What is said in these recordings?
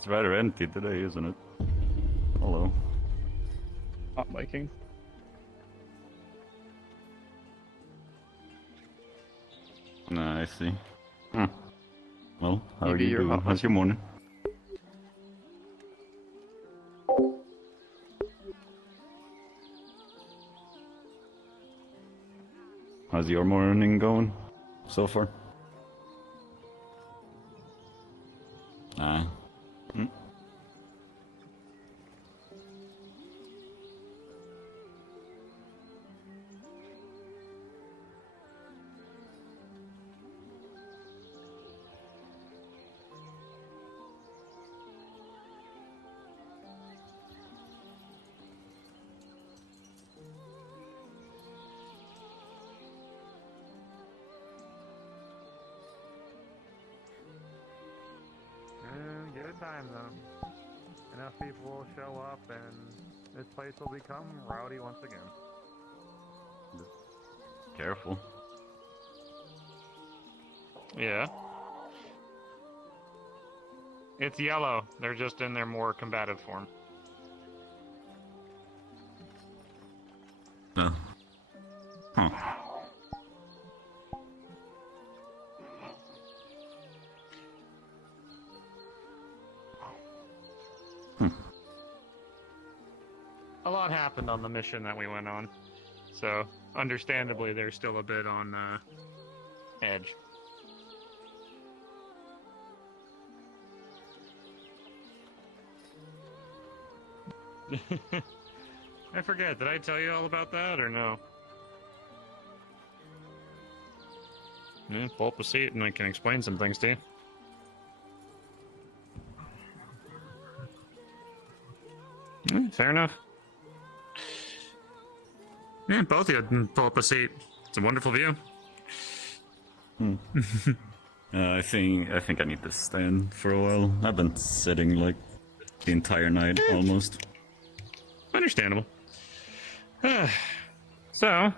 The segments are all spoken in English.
It's rather empty today, isn't it? Hello. Not biking. Nah, I see. Well, how are Maybe you you're doing? hot How's your morning? How's your morning going so far? Ah. Good time though. Enough people will show up and this place will become rowdy once again. Careful. Yeah. It's yellow. They're just in their more combative form. Oh. Huh. A lot happened on the mission that we went on, so understandably they're still a bit on edge. I forget, did I tell you all about that or no? Yeah, pull up a seat and I can explain some things to you. Fair enough. Yeah, both of you can pull up a seat. It's a wonderful view. I think I need to stand for a while. I've been sitting like the entire night, almost. Understandable. So,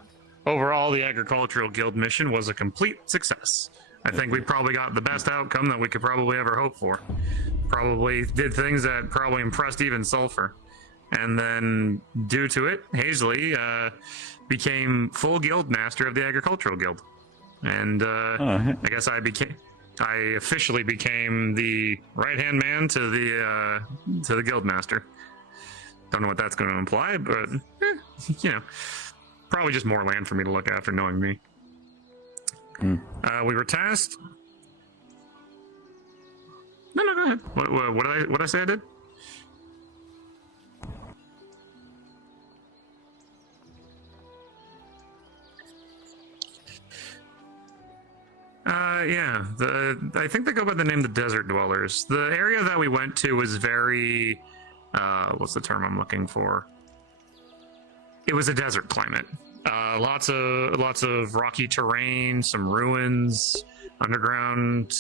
overall, the Agricultural Guild mission was a complete success. I think we probably got the best outcome that we could probably ever hope for. Probably did things that probably impressed even Sulfur. And then, due to it, Hazley became full guild master of the Agricultural Guild. And I guess I officially became the right-hand man to the guild master. Don't know what that's going to imply, but you know, probably just more land for me to look after, knowing me. We were tasked. No, go ahead. What did I say I did? Yeah, I think they go by the name the Desert Dwellers. The area that we went to was very, what's the term I'm looking for? It was a desert climate. Lots of rocky terrain, some ruins, underground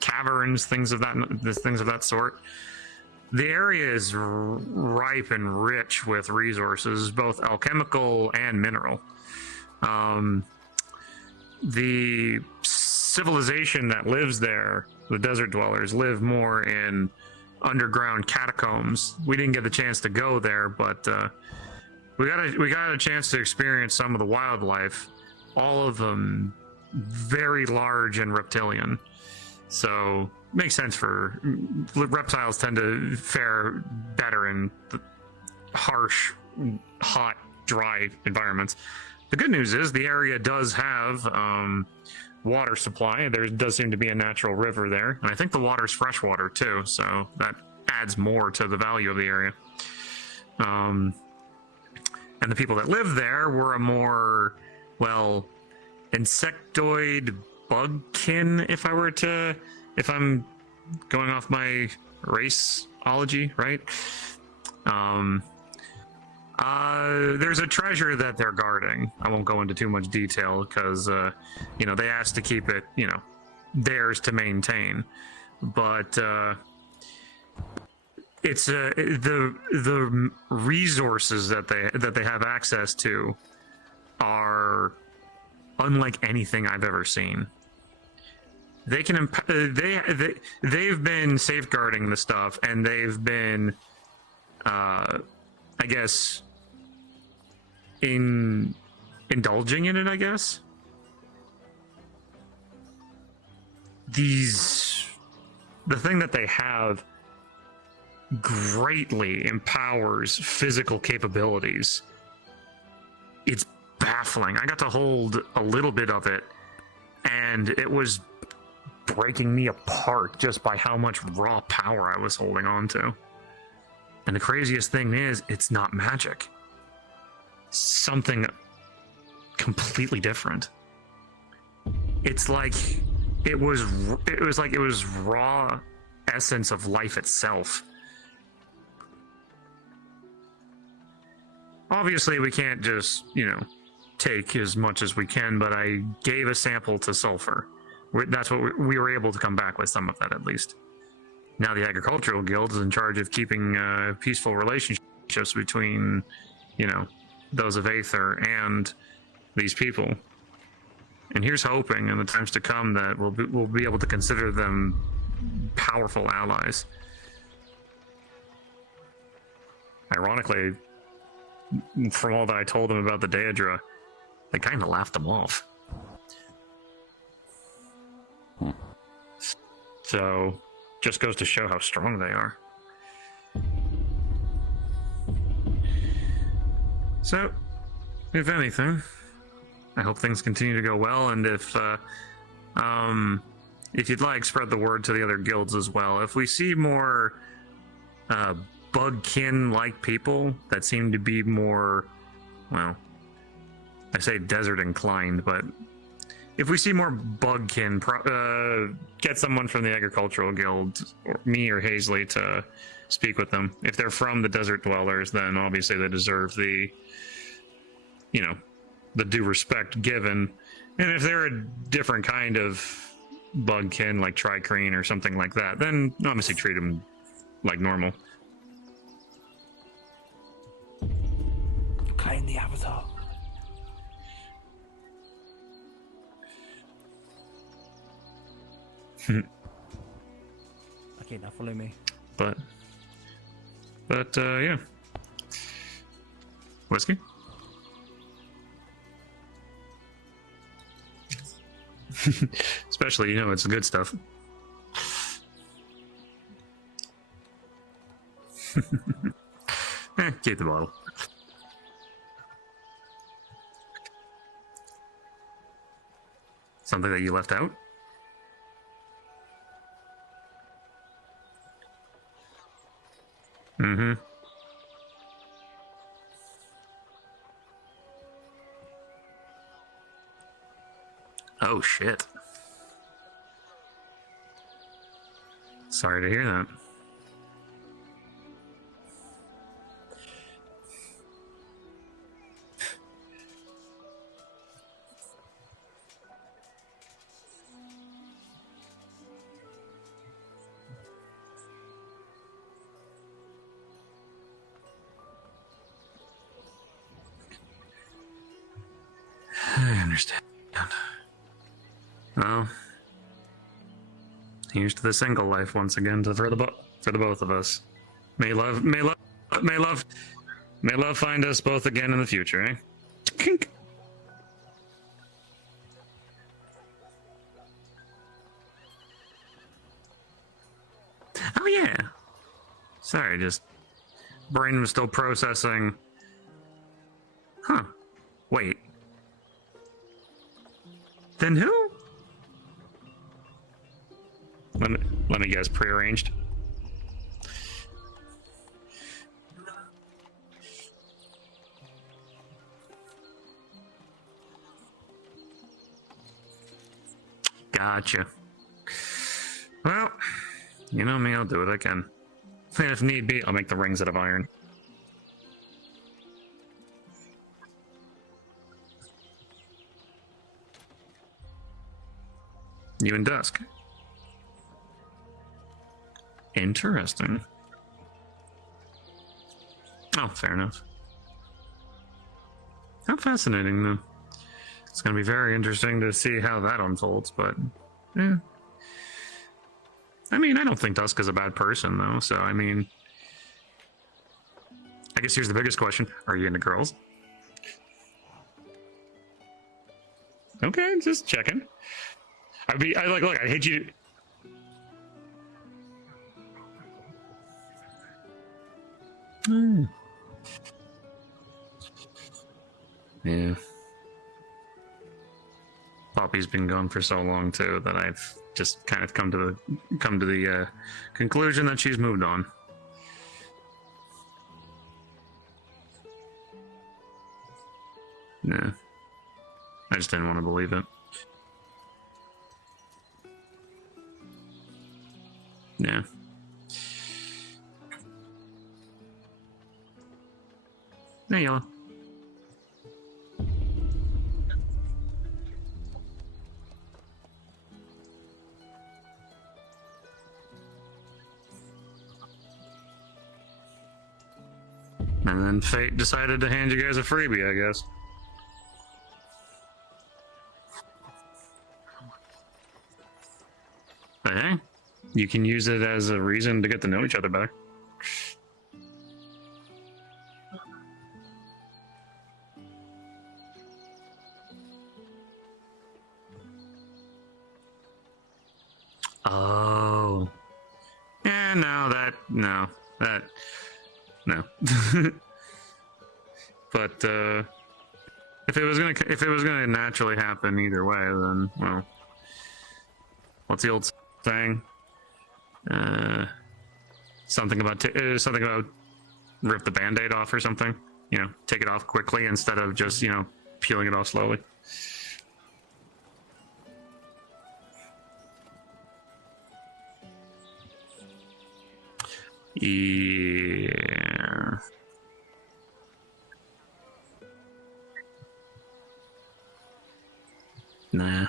caverns, things of that sort. The area is ripe and rich with resources, both alchemical and mineral. The civilization that lives there, the Desert Dwellers, live more in underground catacombs. We didn't get the chance to go there, but we got a chance to experience some of the wildlife, all of them very large and reptilian. So makes sense for reptiles tend to fare better in the harsh, hot, dry environments. The good news is the area does have water supply. There does seem to be a natural river there, and I think the water's freshwater too, so that adds more to the value of the area. And the people that live there were a more, well, insectoid bugkin, if I'm going off my raceology, right? There's a treasure that they're guarding. I won't go into too much detail because, they asked to keep it, theirs to maintain. But it's the resources that they have access to are unlike anything I've ever seen. They can they've been safeguarding the stuff, and they've been I guess indulging in it, I guess. The thing that they have greatly empowers physical capabilities. It's baffling. I got to hold a little bit of it, and it was breaking me apart just by how much raw power I was holding on to. And the craziest thing is, it's not magic. Something completely different. It's like it was raw essence of life itself. Obviously, we can't just, take as much as we can, but I gave a sample to Sulfur. That's what we were able to come back with some of that, at least. Now the Agricultural Guild is in charge of keeping peaceful relationships between, those of Aether and these people. And here's hoping in the times to come that we'll be able to consider them powerful allies. Ironically, from all that I told them about the Daedra, they kind of laughed them off. So, just goes to show how strong they are. So, if anything, I hope things continue to go well, and if you'd like, spread the word to the other guilds as well. If we see more bugkin-like people that seem to be more, well, I say desert inclined, but if we see more bugkin, get someone from the Agricultural Guild, or me or Hazley, to speak with them. If they're from the Desert Dwellers, then obviously they deserve the, the due respect given. And if they're a different kind of bugkin, like Trikreen or something like that, then obviously treat them like normal. find the avatar. Okay, now follow me. But yeah. Whiskey? Especially, it's the good stuff. Keep the bottle. Something that you left out? Mm-hmm. Oh, shit. Sorry to hear that. I understand. Well, here's to the single life once again for the both of us. May love find us both again in the future, eh? Kink. Oh yeah. Sorry, just brain was still processing. Huh. Wait. Then who? Let me guess, prearranged. Gotcha. Well, you know me, I'll do what I can. And if need be, I'll make the rings out of iron. You and Dusk. Interesting. Oh, fair enough. How fascinating, though. It's going to be very interesting to see how that unfolds, but yeah. I mean, I don't think Dusk is a bad person, though, so I mean, I guess here's the biggest question. Are you into girls? Okay, just checking. Look, I hate you. Yeah. Poppy's been gone for so long too that I've just kind of come to the conclusion that she's moved on. Yeah. I just didn't want to believe it. Yeah. Hey, Yellow. And then fate decided to hand you guys a freebie, I guess. But hey, you can use it as a reason to get to know each other better. Oh. Yeah, no. But if it was gonna naturally happen either way, then well, what's the old saying? Something about rip the band-aid off or something. Take it off quickly instead of just peeling it off slowly. Yeah. Nah.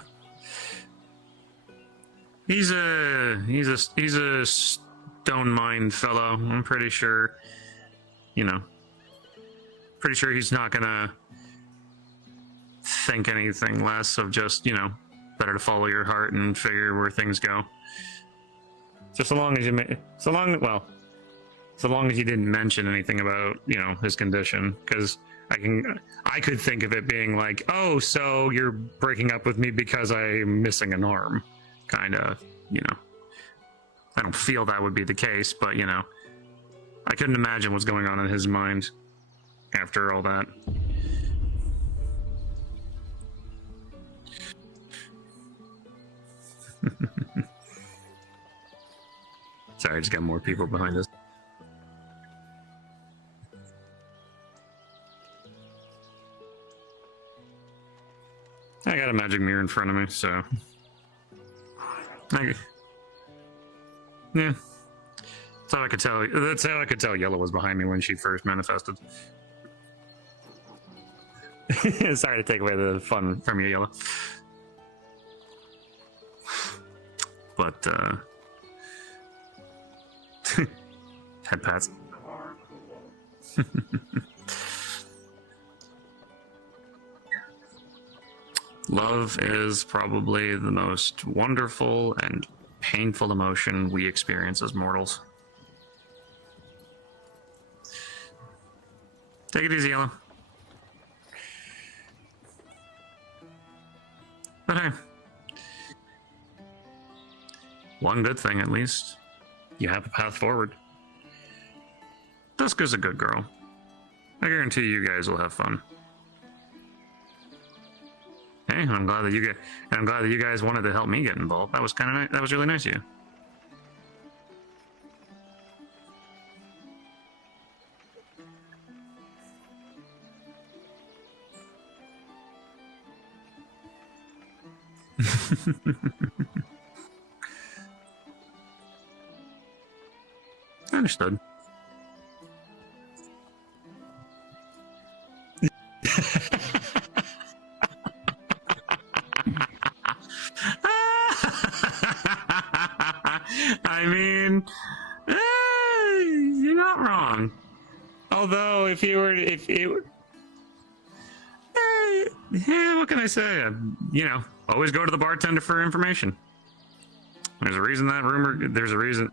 He's a stone mind fellow. I'm pretty sure, pretty sure he's not gonna think anything less of just, you know, better to follow your heart and figure where things go. Just so long as you so long as you didn't mention anything about, you know, his condition, because I could think of it being like, oh, so you're breaking up with me because I'm missing an arm, kind of, you know. I don't feel that would be the case, but, you know, I couldn't imagine what's going on in his mind after all that. Sorry, I just got more people behind us. I got a magic mirror in front of me, so... Yeah. That's how I could tell. That's how I could tell Yellow was behind me when she first manifested. Sorry to take away the fun from you, Yellow. But, head pats. Love is probably the most wonderful and painful emotion we experience as mortals. Take it easy, Yellow. But hey, one good thing at least, you have a path forward. Duska's a good girl. I guarantee you guys will have fun. Hey, I'm glad that you guys wanted to help me get involved. That was kind of nice. That was really nice of you. Understood. I mean, you're not wrong. Although, if it were, yeah, what can I say? You know, always go to the bartender for information. There's a reason that rumor. There's a reason.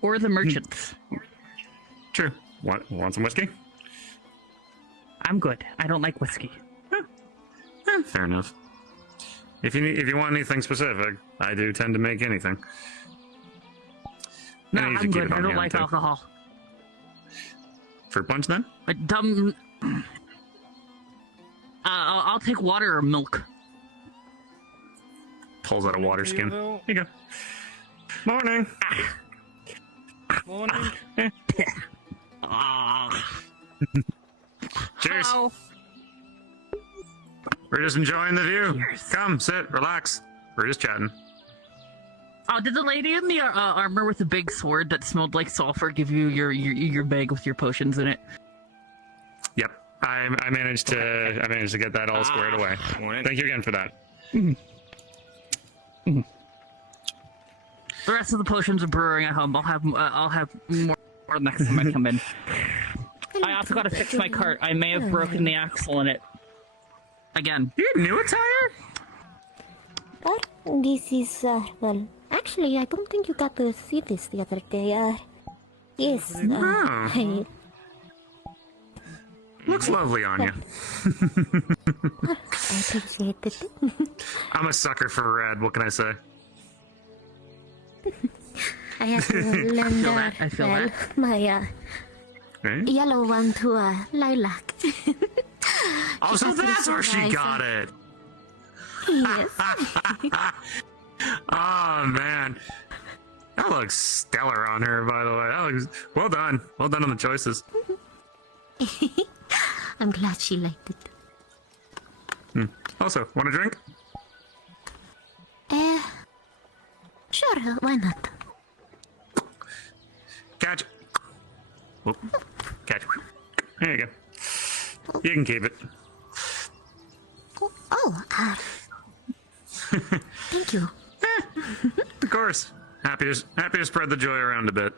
Or the merchants. True. Want some whiskey? I'm good. I don't like whiskey. Fair enough. If you want anything specific, I do tend to make anything. No, And I usually I'm keep good. it on I don't hand, like too. alcohol. Fruit punch then? But dumb. I'll take water or milk. Pulls out a water skin. Here you go. Morning. Morning. Cheers. Hello. We're just enjoying the view. Cheers. Come, sit, relax. We're just chatting. Oh, did the lady in the armor with the big sword that smelled like sulfur give you your bag with your potions in it? Yep. I managed to get that all squared away. Morning. Thank you again for that. The rest of the potions are brewing at home. I'll have more next time I come in. I also got to fix my cart. I may have broken the axle in it. Again. You have new attire? But this is, well, actually, I don't think you got to see this the other day. Yes, I Looks lovely on you. appreciate it. I'm a sucker for red. What can I say? I have to lend, I feel well, that. my, Right? yellow one to, lilac. Oh, so that's where she surprising. got it. Yes. Oh man, that looks stellar on her. By the way, that looks well done. Well done on the choices. I'm glad she liked it. Also, want a drink? Sure, why not? Catch. Oh, catch. There you go. You can keep it. Oh, thank you. Of course. Happy to spread the joy around a bit.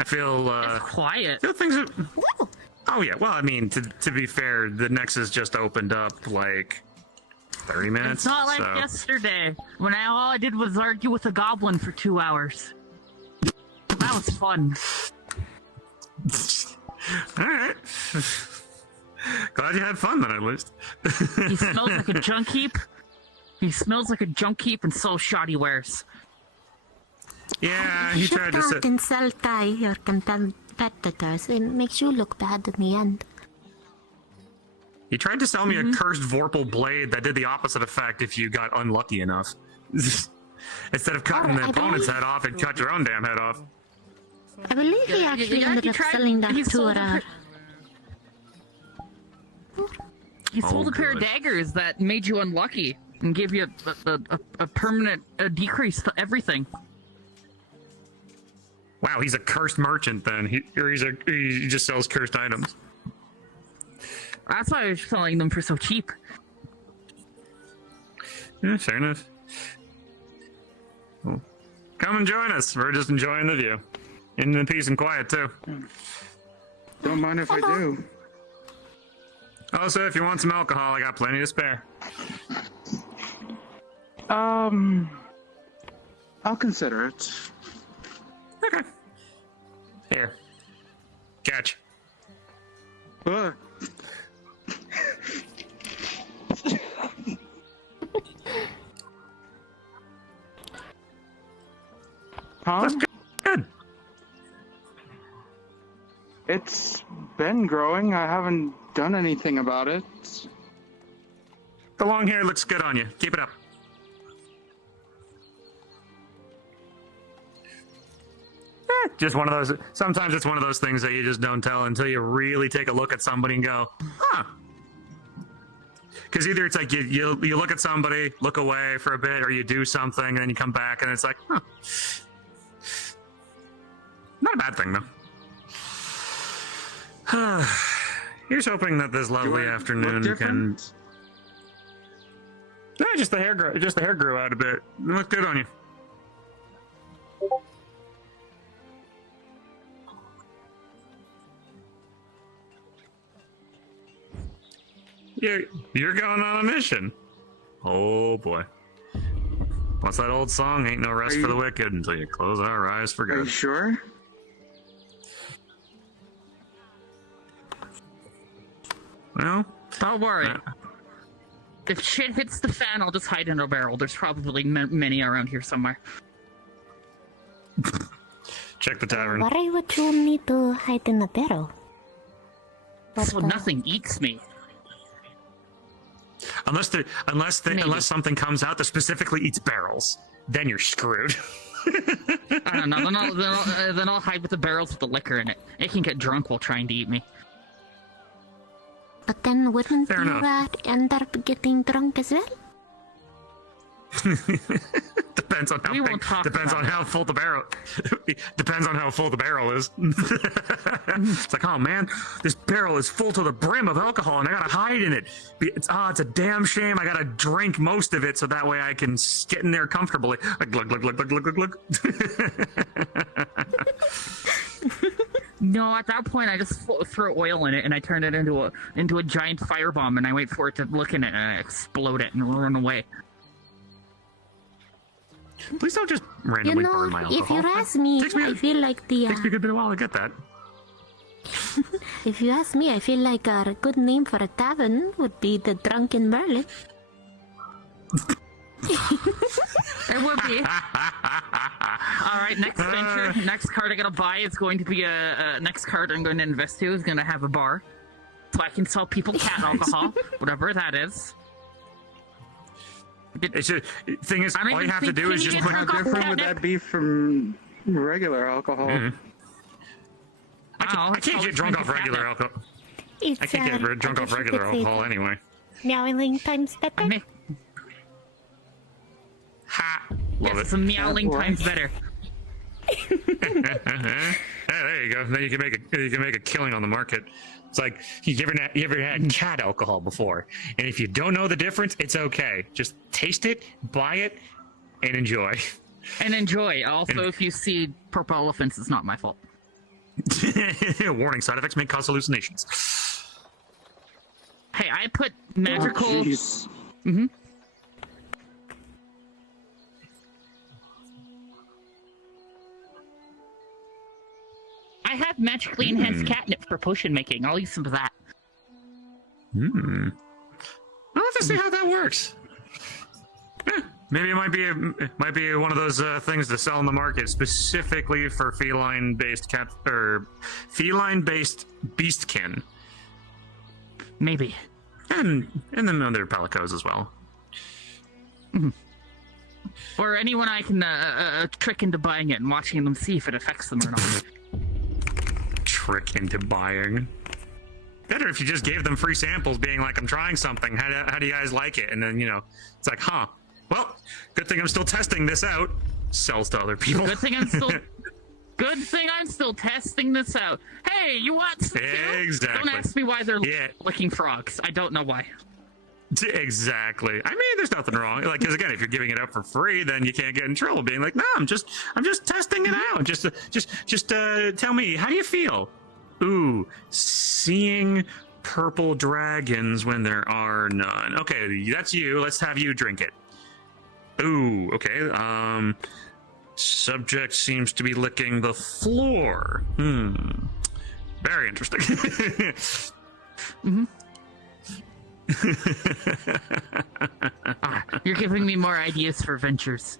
I feel It's quiet. feel things are. Whoa. Oh yeah. Well, I mean, to be fair, the Nexus just opened up like 30 minutes. It's not like so. yesterday when all I did was argue with a goblin for 2 hours. That was fun. All right. Glad you had fun then, at least. He smells like a junk heap. He smells like a junk heap, and so shoddy wears. Yeah, You he should tried to count say. and sell tie your competitors. It makes you look bad in the end. He tried to sell me a cursed Vorpal blade that did the opposite effect if you got unlucky enough. Instead of cutting the I opponent's believe- head off, it cut your own damn head off. I believe he actually ended up selling that he to sold a... He sold Oh, a pair of good. daggers that made you unlucky and gave you a permanent decrease to everything. Wow, he's a cursed merchant then. He just sells cursed items. That's why I was selling them for so cheap. Yeah, fair enough. Well, come and join us. We're just enjoying the view. In the peace and quiet, too. Don't mind if I do. Also, if you want some alcohol, I got plenty to spare. I'll consider it. Okay. Here. Catch. Ugh. Huh? That's good. It's been growing. I haven't done anything about it. The long hair looks good on you. Keep it up. Just one of those. Sometimes it's one of those things that you just don't tell until you really take a look at somebody and go, huh. Because either it's like you look at somebody, look away for a bit, or you do something, and then you come back, and it's like, huh. Not a bad thing, though. Here's hoping that this lovely Do I afternoon look can. different? No, just the hair grew out a bit. It looked good on you. You're going on a mission. Oh boy. What's that old song? Ain't no rest for the wicked until you close our eyes for Are you good. sure? Well, Don't worry. uh, If shit hits the fan, I'll just hide in a barrel. There's probably many around here somewhere. check the tavern. Why would you need to hide in a barrel? So nothing eats me. Unless something comes out that specifically eats barrels, then you're screwed. I don't know. Then I'll hide with the barrels with the liquor in it. It can get drunk while trying to eat me. But then wouldn't Fair you end up getting drunk as well? Depends on how We big, won't talk depends on about how full the barrel. Depends on how full the barrel is. It's like, oh man, this barrel is full to the brim of alcohol, and I gotta hide in it. It's a damn shame. I gotta drink most of it so that way I can get in there comfortably. Like glug glug glug glug glug glug glug. No, at that point I just throw oil in it and I turn it into a giant firebomb and I wait for it to look in it and I explode it and run away. Please don't just You randomly burn know, my alcohol. if you ask me, Takes me a- I feel like the... Takes me a good bit of a while to get that. if you ask me, I feel like a good name for a tavern would be the Drunken Merlin. It would be. Alright, next venture, next card I gotta buy is going to be next card I'm going to invest to is going to have a bar. So I can sell people cat alcohol, whatever that is. It's just, thing is, I don't all you even have to think do is you just get put. How drunk off different would catnip. that be from regular alcohol? I can't get drunk off regular alcohol. It's, I can't get drunk I off guess you regular could say alcohol anyway. meowing times better. Meh. Ha! Love Yes, it. it's a meowling What? times better. Hey, there you go. Then you can make a killing on the market. It's like you ever had cat alcohol before, and if you don't know the difference, it's okay. Just taste it, buy it, and enjoy. And enjoy. Also, if you see purple elephants, it's not my fault. Warning: side effects may cause hallucinations. Hey, I put magical. Oh, jeez. Mm-hmm. I have magically enhanced catnip for potion making. I'll use some of that. Hmm. I'll have to see how that works. Maybe it might be one of those things to sell in the market specifically for feline-based feline-based beastkin, Maybe. and then other palicos as well. Or anyone I can trick into buying it and watching them see if it affects them or not. Trick into buying. Better if you just gave them free samples, being like, "I'm trying something. How do you guys like it?" And then it's like, "Huh? Well, good thing I'm still testing this out." Sells to other people. Good thing I'm still testing this out. Hey, you want some too? Exactly. Don't ask me why they're Yeah. licking frogs. I don't know why. Exactly. I mean, there's nothing wrong. Like, because again, if you're giving it up for free, then you can't get in trouble. Being like, "No, I'm just testing it out. Just tell me, how do you feel?" Ooh, seeing purple dragons when there are none. Okay, that's you. Let's have you drink it. Ooh, okay. Subject seems to be licking the floor. Very interesting. You're giving me more ideas for ventures.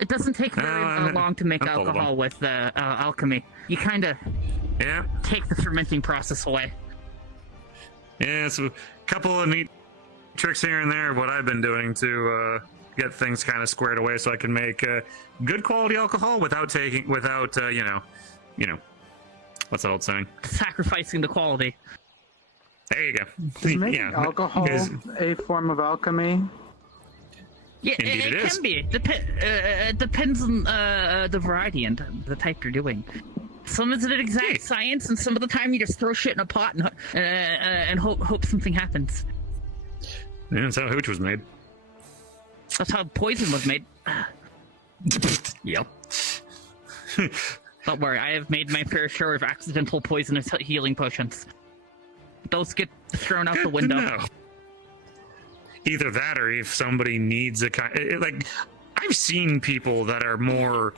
It doesn't take very long to make I'm full of alcohol with alchemy. You kind of Yeah. take the fermenting process away. Yeah, so a couple of neat tricks here and there of what I've been doing to get things kind of squared away so I can make good quality alcohol without what's that old saying? Sacrificing the quality. There you go. Is making alcohol a form of alchemy? Yeah, Indeed it it is. can be. It depends on the variety and the type you're doing. Some is an exact science, and some of the time you just throw shit in a pot and hope something happens. Yeah, that's how hooch was made. That's how poison was made. Yep. Don't worry, I have made my fair share of accidental poisonous healing potions. Those get thrown out the window. No. Either that, or if somebody needs a like, I've seen people that are more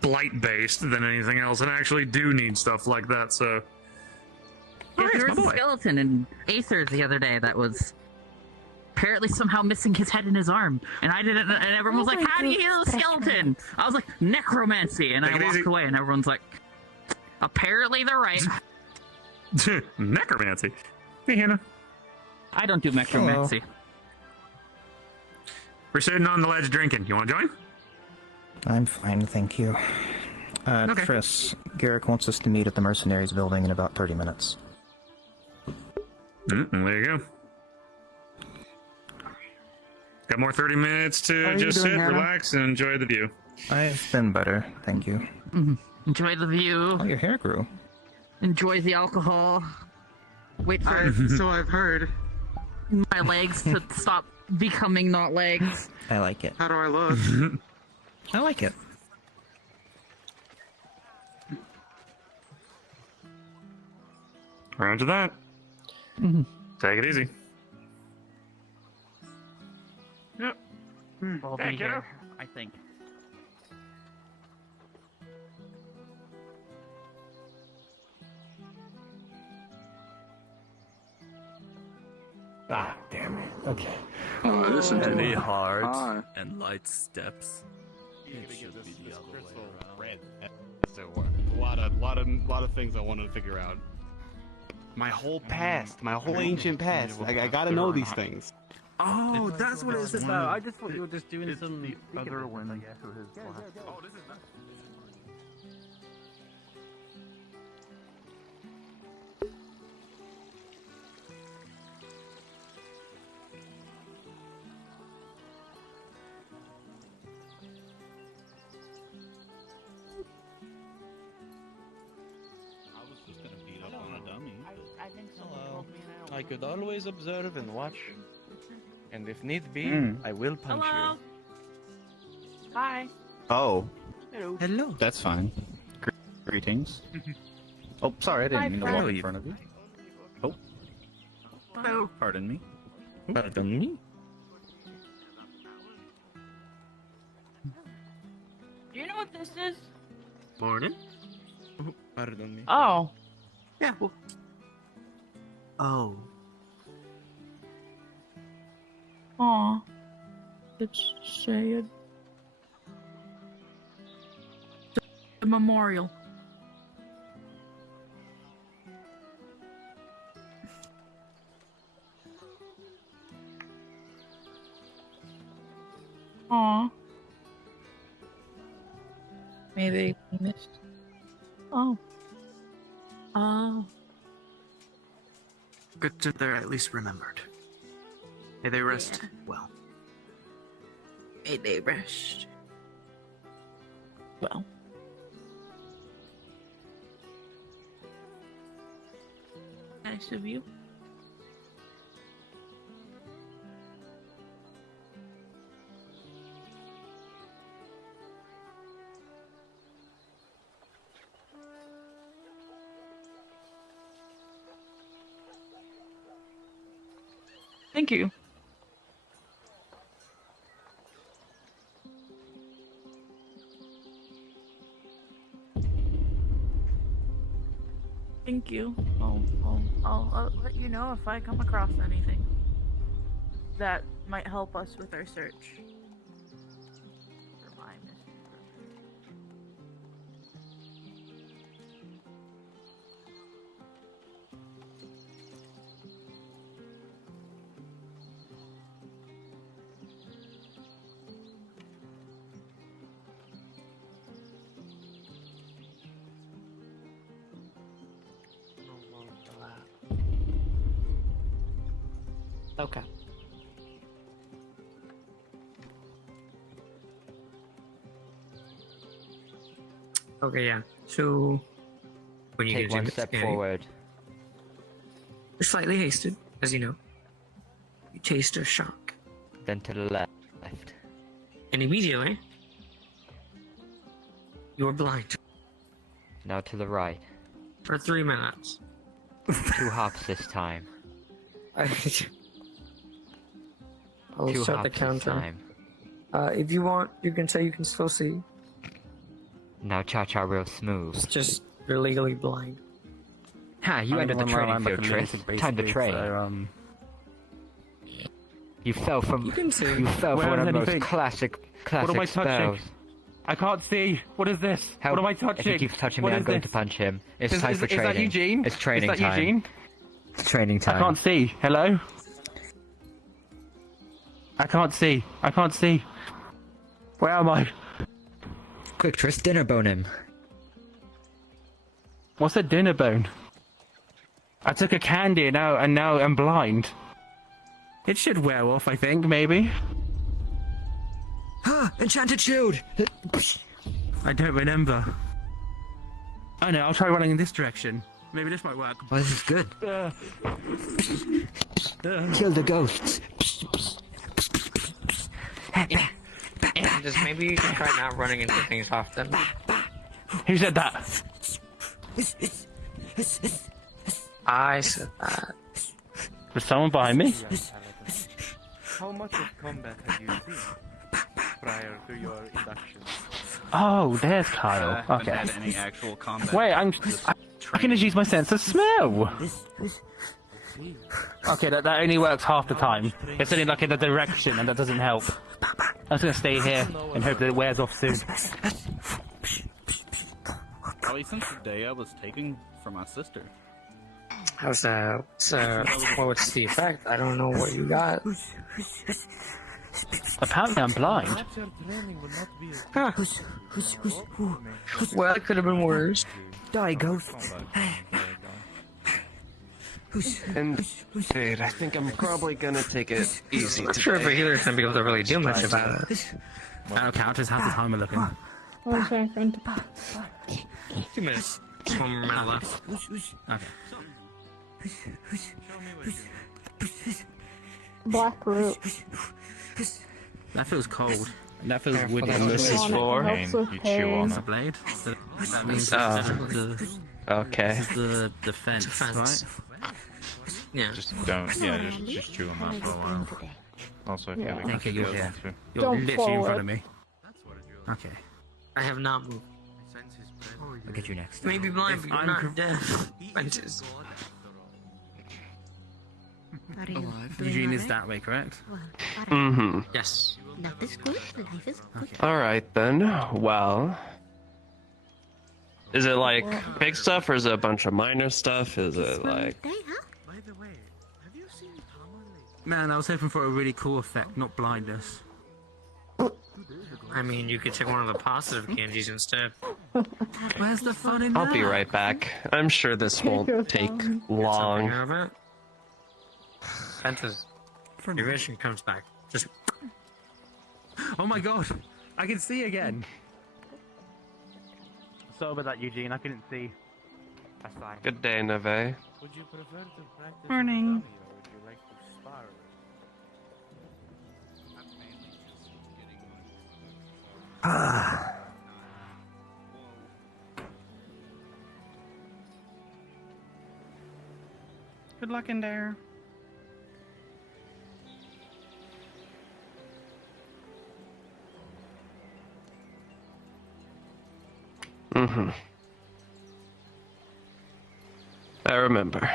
blight based than anything else, and actually do need stuff like that. So, Yeah, there was a skeleton in Aether the other day that was apparently somehow missing his head and his arm, and I didn't. And everyone was like, "How do you heal a skeleton?" I was like, "Necromancy," and I walked away, and everyone's like, "Apparently they're right." Necromancy. Hey, Hannah. I don't do necromancy. We're sitting on the ledge drinking. You want to join? I'm fine, thank you. Okay. Triss, Garrick wants us to meet at the Mercenaries building in about 30 minutes. There you go. Got more 30 minutes to just sit, relax, and enjoy the view. I've been better, thank you. Enjoy the view. Oh, your hair grew. Enjoy the alcohol. Wait for So I've heard. my legs to stop becoming not legs. I like it. How do I look? I like it. Round to that. Take it easy. Yep. We'll be here, I think. Ah, damn it. Okay. Oh, this is Any hard. hard and light steps. It should be the other way around. Red. So a lot of things I wanted to figure out. My whole past, my whole ancient past. I gotta know these things. Oh, that's what it's about. I just thought you were just doing some other one. I guess, with his class. Oh, this is not. I was just gonna beat up on a dummy. I think someone called me an owl. I could always observe and watch, and if need be, I will punch Hello? Hi. you. Oh, Hello. Hello. that's fine. Greetings. Oh, sorry, I didn't mean to walk in friend. front of you. Oh. Pardon me. Pardon me? Do you know what this is? Morning? Pardon me. Oh. Yeah. Oh. Aw. It's sad. The memorial. Aw. May they be missed. Oh. Good that they're at least remembered. May they rest well. May they rest. Well. Nice of you. Thank you. Thank you. I'll let you know if I come across anything that might help us with our search. For my missing brother. Okay. Okay, yeah. So when you Take get one into step the area, forward. you're slightly hasted, as you know. You taste a shock. Then to the left. And immediately you're blind. Now to the right. For 3 minutes. 2 hops this time. I'll 2 start the hops this counter. time. If you want, you can say you can still see. Now cha-cha real smooth. It's just you're legally blind. Ha, you entered the training field, Tris. Time to train. You fell from. You can see. You fell from Where one of is the most anything? classic What am I touching? spells. I can't see. What is this? Help. What am I If touching? he keeps touching What me, I'm is going this? to punch him. It's Is- time is- for is that training. Eugene? It's training Is that time. Eugene? It's training time. I can't see. Hello? I can't see. I can't see. Where am I? Quick, Tris, dinner bone him. What's a dinner bone? I took a candy and now I'm blind. It should wear off, I think, maybe. Ah, enchanted shield! I don't remember. Oh no, I'll try running in this direction. Maybe this might work. Oh, this is good. Kill the ghosts. Yeah, just maybe you can try not running into things often. Who said that? I said that. Was someone behind me? How much of combat have you seen prior to your induction? Oh, there's Kyle. Haven't Okay. had any actual combat. Wait, I can just use my sense of smell. Okay, that only works half the time. It's only like in the direction, and that doesn't help. I'm just gonna stay here and hope that it wears off soon. Probably since the day I was taken from my sister. How's that? What's the effect? I don't know what you got. Apparently, I'm blind. Perhaps your training will not be as Huh. Well, it could have been worse. Die, ghosts. And Fade, I think I'm probably gonna take it easy I'm sure if a healer's gonna be able to really do much about it. Oh, counters, how's the timer looking? Oh, sorry, friend. 2 minutes. 1 more minute left. Okay. Black root. That feels cold. That feels woody. And this is for Helps with you chew on pain. It's a it. blade. That means Okay. the defense, right? Yeah. Just chew on that for a while. Also, if you have Okay, you're here. You're Don't literally in front forward. of me. Okay, I have not moved. I'll get you next. Maybe blind, but you're I'm not deaf. Fences. Eugene is that way, correct? Mm-hmm. Yes. That is good. Life is good. Alright then. Well. Is it like big stuff or is it a bunch of minor stuff? Is it like... Man, I was hoping for a really cool effect, not blindness. I mean, you could take one of the positive candies instead. Where's the fun in that? I'll be right back. I'm sure this won't take long. Fences. Your vision comes back. Just. Oh my god! I can see again! So about that, Eugene, I couldn't see. That's fine. Good day, Neve. Would you prefer to practice Morning. with dummy, or would you like to spar? Good luck in there. Mm-hmm. I remember.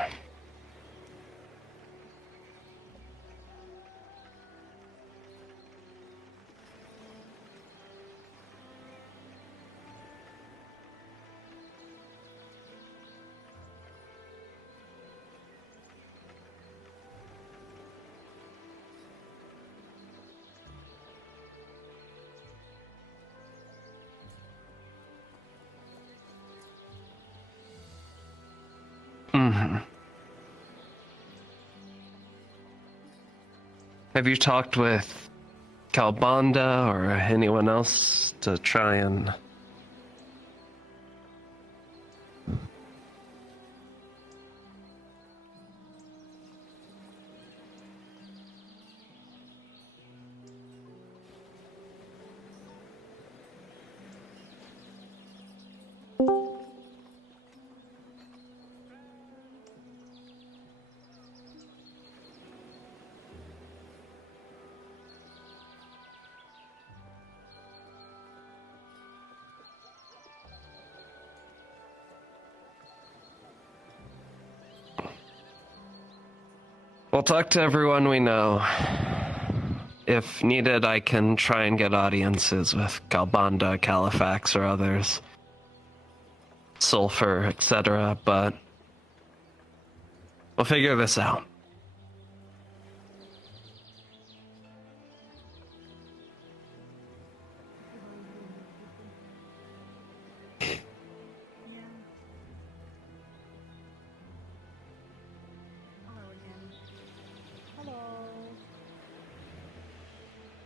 Mm-hmm. Have you talked with Calbanda or anyone else to try and... We'll talk to everyone we know. If needed, I can try and get audiences with Calbanda, Califax, or others. Sulfur, etc., but... we'll figure this out.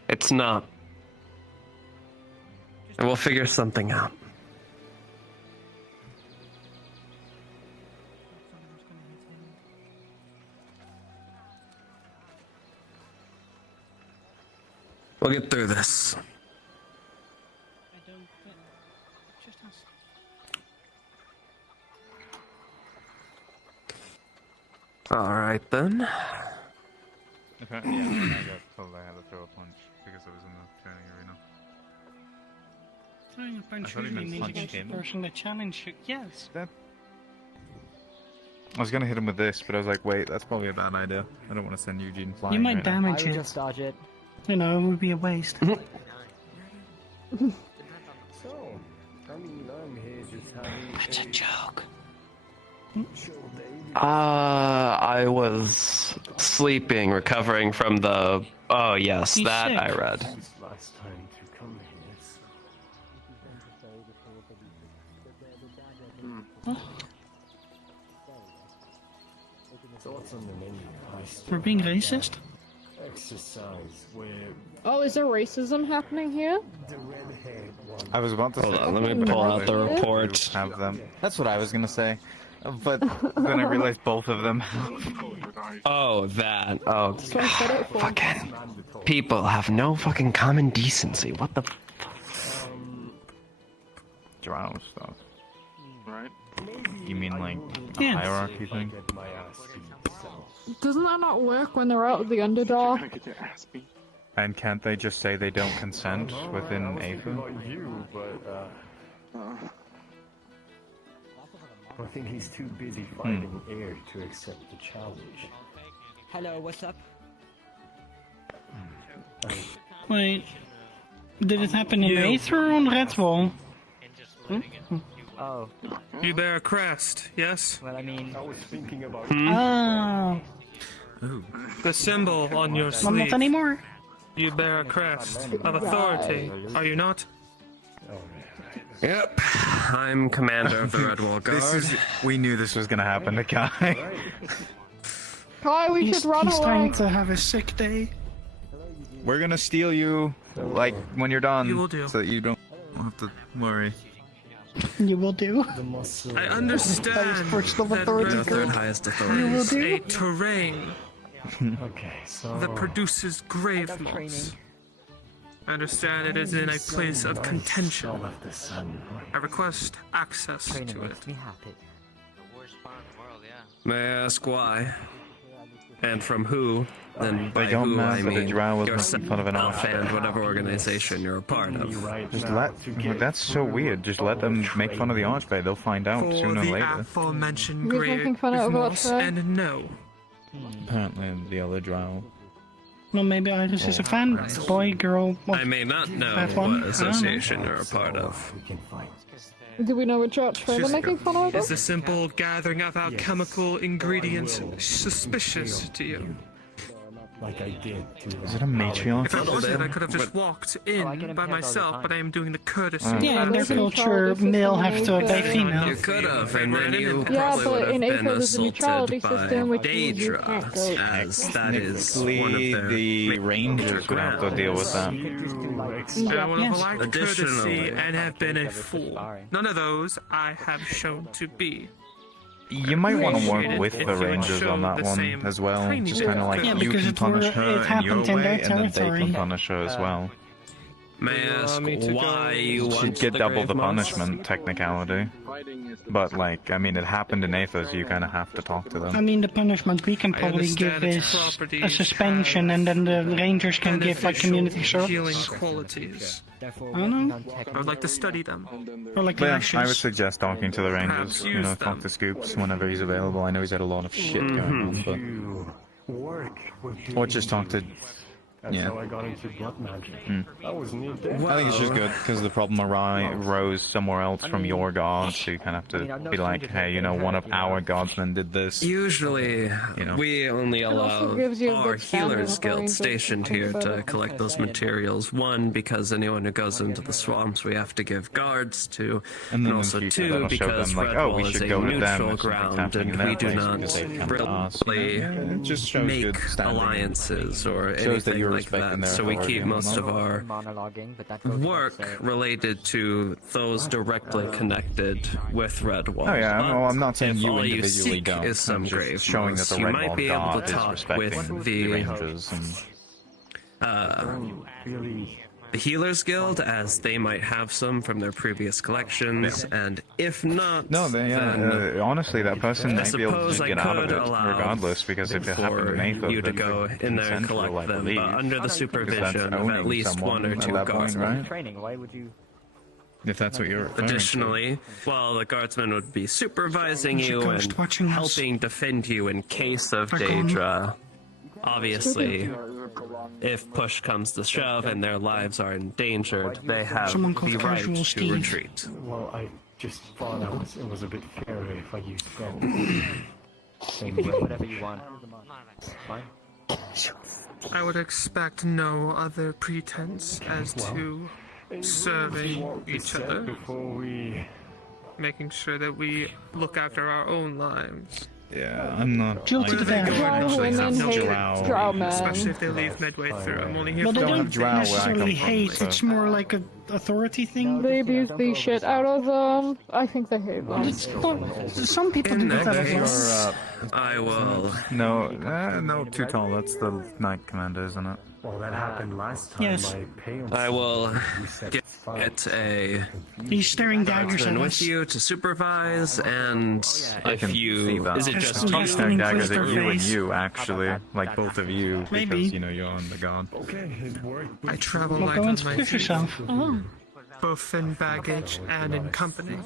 It's not. And we'll figure something out. We'll get through this. Alright then. Apparently, yeah, I got told I had to throw a punch because I was in the training arena. Throwing a punch thought he usually meant means punch against the him. person that challenged you. Yes. I was gonna hit him with this, but I was like, wait, that's probably a bad idea. I don't want to send Eugene flying. You might right now. damage it. Just dodge it. You know, it would be a waste. So, I mean, I'm here just having It's a joke. I was sleeping, recovering from the... Oh yes, He's that sick. I read. last time to come here. So what's on the menu? For being racist? Exercise where Oh, is there racism happening here? the red-haired one. I was about to Hold say. on, let me pull out the report. Have them. That's what I was gonna say, but then I realized both of them. Oh, that. Oh, So I said it for fucking... People have no fucking common decency. What the... Drown stuff. You mean like a Yes. hierarchy thing? Doesn't that not work when they're out of the Underdark? And can't they just say they don't consent within Aether? I think he's too busy finding air to accept the challenge. Hello, what's up? Wait, did it happen in Aether or on Redwall? Oh. You bear a crest, yes? Well, I mean... I was thinking about... Ah. The symbol on your Well, sleeve. not anymore. You bear a crest of authority, are you not? Yep, I'm commander of the Redwall Guard. We knew this was gonna happen to Kai. Kai, we should run he's away. trying to have a sick day. We're gonna steal you, like, when you're done. You will do. So that you don't have to worry. You will do. I understand personal that authority. Redwall Third highest authority. You will is do. a terrain Okay, so... that produces grave moss. I understand it is in a place of contention. I request access to it. May I ask why? And from who? And by They don't who, I matter, the mean drow was yourself making fun of an elf. and whatever organization you're a part of. Just that's so weird. Just let them make fun of the Archfey. They'll find out For sooner or the later. aforementioned You're grave making fun of moss, Archfey? and no. Apparently, the other drow. Well, maybe Iris is a fan. Boy, girl. I may not know that one? what I don't know. association you're a part of. Do we know which Archfey they're making fun of? Is the simple gathering of alchemical ingredients suspicious to you? Like I did to... Is it a matriarch? If I wanted, I could have just walked in by myself, but I am doing the courtesy. Yeah, in their of- culture, male have to obey female. You could have, and then you Yeah, probably but would in have Aether been there's a neutrality assaulted by system, which means you Daedra, can't go. as that is one of their the Rangers would have to deal with that. I would have lacked courtesy Additionally- and have been a fool. None of those I have shown to be. You might want to work with If the you would Rangers show on that the one same as well. tiny Just bit kind of of like Yeah, you because can it punish were- her it in your happened in way, their and then they territory. can punish her as well. May I ask why you want She'd get the double grave the moss? punishment, technicality. But, like, I mean, it happened in Aether, so you kind of have to talk to I them. mean, the punishment we can I probably give understand its is a properties suspension, and then the Rangers can give like beneficial community healing service. qualities. I don't know. I would like to study them. Or like But yeah, I would lashes. suggest talking to the Rangers. Perhaps You know, use talk them. to Scoops whenever he's available. I know he's had a lot of shit going on, but... Work with Or just talk to... That's Yeah. how I got into blood magic. That was neat. I think it's just good because the problem arose somewhere else from your gods, so you kind of have to be like, hey, you know, one of our godsmen did this. Usually, we only allow gives you a our good standing healers of guild Rangers stationed and here to better. collect those materials. One, because anyone who goes into the swamps we have to give guards to, And and then in also future two, that'll show because them, like, oh, we Redwall is should a go to them neutral if something's ground, happening and in we their do place not because they come to us. really Yeah, it just shows make good standing. alliances or Shows that anything you're like respecting that. their So we authority keep and most of whatnot. our Monologuing, but that goes work without saying. related to those directly connected with Redwall. Oh yeah, But well, I'm not saying if you all individually seek don't. is some I'm just grave showing moss, that the you Redwall might be able God to is talk respecting with the Rangers the Healers Guild, as they might have some from their previous collections, and if not, No, they, then honestly, that person I might be able to suppose just I get out of could it, allow regardless, because if it happened in Aether, you to then go in there and consensual, I collect them, believe. but under the Because that's supervision of owning at least someone one or at two that point, guardsmen. right? Training, why would you... If that's what you're referring to. Additionally, while the guardsmen would be supervising you and helping defend you in case of Daedra, obviously, if push comes to shove and their lives are endangered, they have Someone called the right Casual to Steve. retreat. Well, I just thought it was a bit fairer if I used them. Same way. Whatever you want. Fine. I would expect no other pretense as to serving each other, making sure that we look after our own lives. Yeah, I'm not. Guilty I to think death. I would actually Women have hate drow. men. Especially if they leave midway through. I'm only here Well, for they don't have don't drow where I necessarily come from, hate, so- it's more like a authority thing. They abuse the shit out of them. I think they hate them. Some people do In that that as well. case, I will. No, too tall. That's the Knight Commander, isn't it? Well, that happened last time. Yes. My pay I will get get a He's staring daggers at guardsman with us. you to supervise, and I can if see you that. is it Just just you you? Staring daggers at you and face. you, actually. Like both of you, because, Maybe. you know, you're on the guard. I travel Well, light go on and my split feet, yourself. Oh. both in baggage and in company.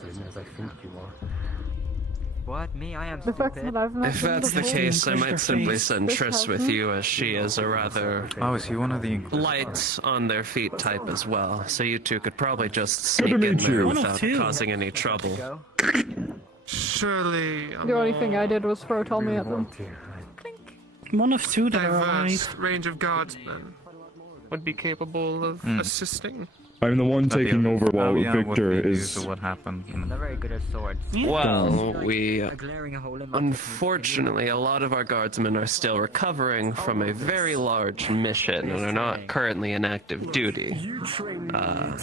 What? Me? I am The fact stupid. that I've met If that's the Holy case, I might simply face. send Triss with you, as she is a rather Oh, is he one of the light on their feet type as well. So you two could probably just sneak in there One of without two. causing any trouble. Surely The only thing I did was throw Tommy at them. One of two that are diverse alive. range of guardsmen would be capable of assisting. I'm the one taking over while Victor is. So what happened? I'm not very good at swords. Well, we A glaring hole in my unfortunately a lot of our guardsmen are still recovering from a very large mission and are not currently in active duty.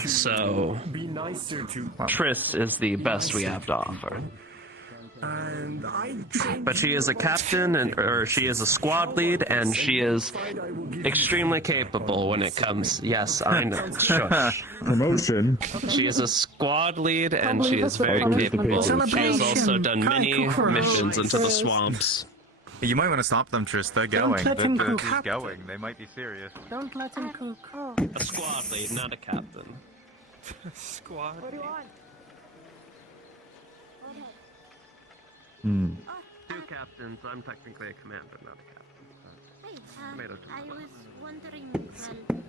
So Triss is the best we have to offer. But she is a captain, or she is a squad lead, and she is extremely capable when it comes. Yes, I know. Shush. Promotion. She is a squad lead, and she is very capable. She has also done many missions into the swamps. You might want to stop them, Triss. They're Don't going. let him They're cook. going. They might be serious. Don't let him cook. A squad lead, not a captain. Squad. What do you want? Two captains. I'm technically a commander, not a captain. Tomato, I tomato. was wondering, well,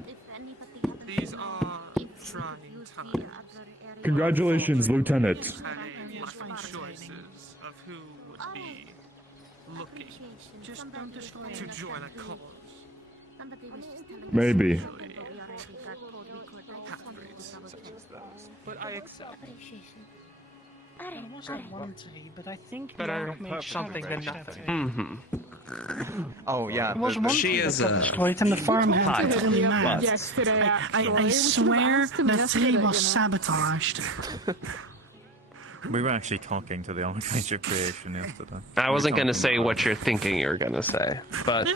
if anybody happens These to know are if trying use the times. other area. Congratulations, Lieutenant. Having different choices of who would be looking Just don't destroy to join a cause. Somebody was just telling us Maybe. something, but we already got told we could. I just wanted to double check. But I accept. Appreciation. I wasn't wanting, but I think Better Mark made something than sure nothing. Mm-hmm. Oh, yeah. It was one She thing is that got a destroyed, and the farm high had really mad. Yesterday, I swear the thing was sabotaged. We were actually talking to the Archangel creation yesterday. I wasn't going to say what you're thinking you were going to say, but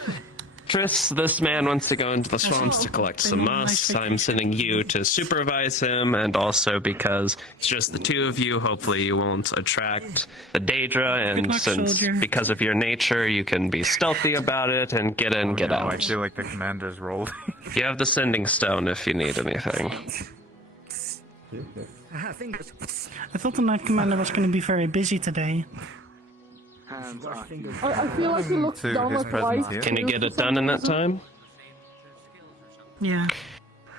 Triss, this man wants to go into the swamps to collect some moss. I'm sending you to supervise him, and also because it's just the two of you, hopefully you won't attract the Daedra, and luck, since soldier. because of your nature, you can be stealthy about it and get in, get I out. feel like the commander's role. You have the sending stone if you need anything. I thought the Night Commander was going to be very busy today. I feel like he looks To down his like presence white. here. Can you get it done in that time? Yeah.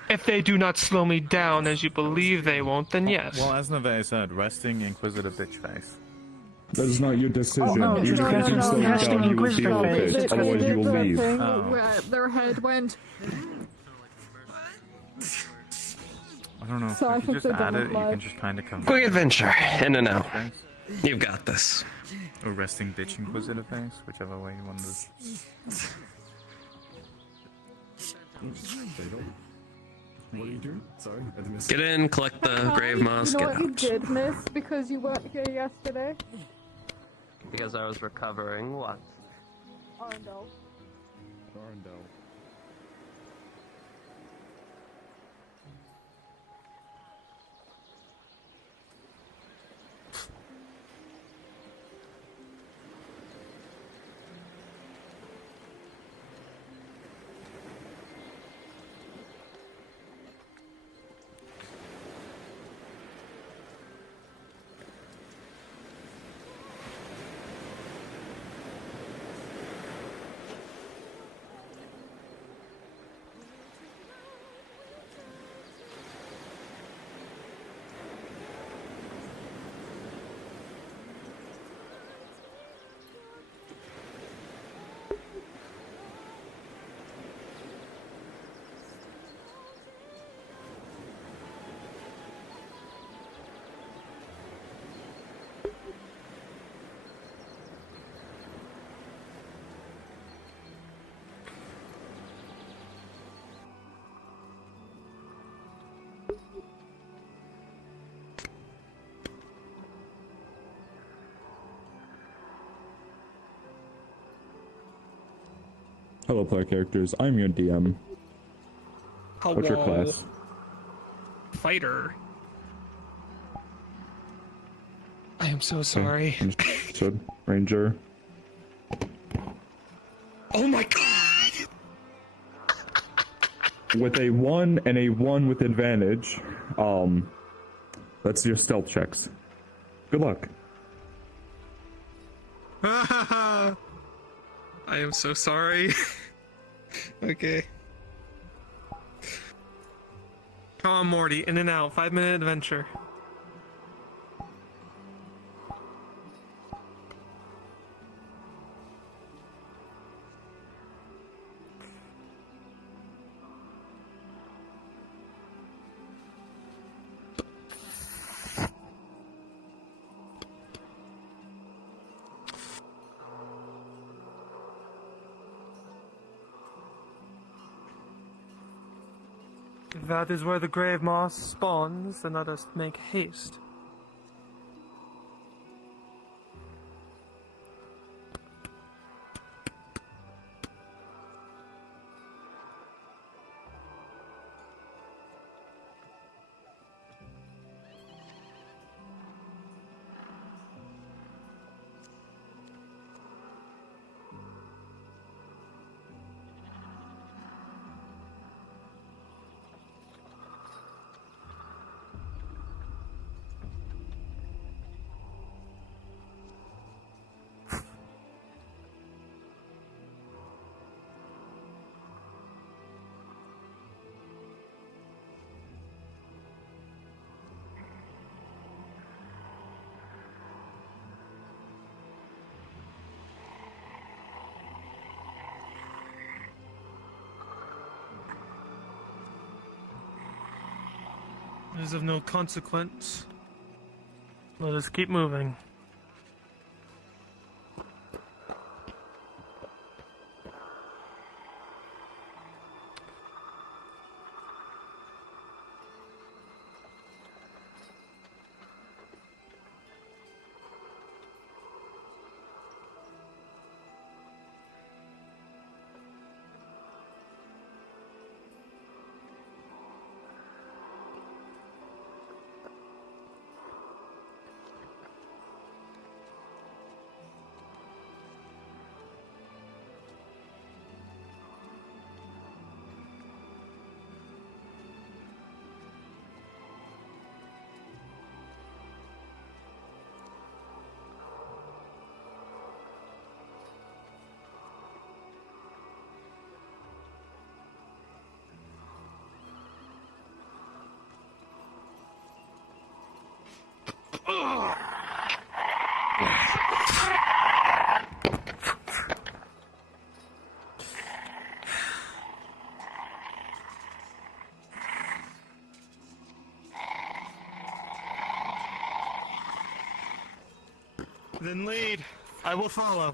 If they do not slow me down as you believe they won't, then yes. Well, as Neve said, resting Inquisitive bitch face. That is not your decision. Oh, no, Even no, if you no, slow no, it no, down, no, you will deal with They it. Otherwise, you did will the leave. thing Oh. where their head went. I don't know. So I If you think just they're add done it, you live. can just kind of come. Quick adventure, in and out. You've got this. Or resting bitch Inquisitive face, whichever way you want to. What are you doing? Sorry, I missed Get in, collect the grave moss, You know get what you out. did miss because you weren't here yesterday? Because I was recovering what? Arndell. Hello, player characters. I'm your DM. What's your class? fighter. I am so sorry. Understood, Ranger. Oh my god! With a 1 and a 1 with advantage, that's your stealth checks. Good luck. I am so sorry. Okay. Come on, Morty. In and out. 5-minute adventure. If that is where the grave moss spawns, then let us make haste. It is of no consequence. Let us keep moving. Then lead. I will follow.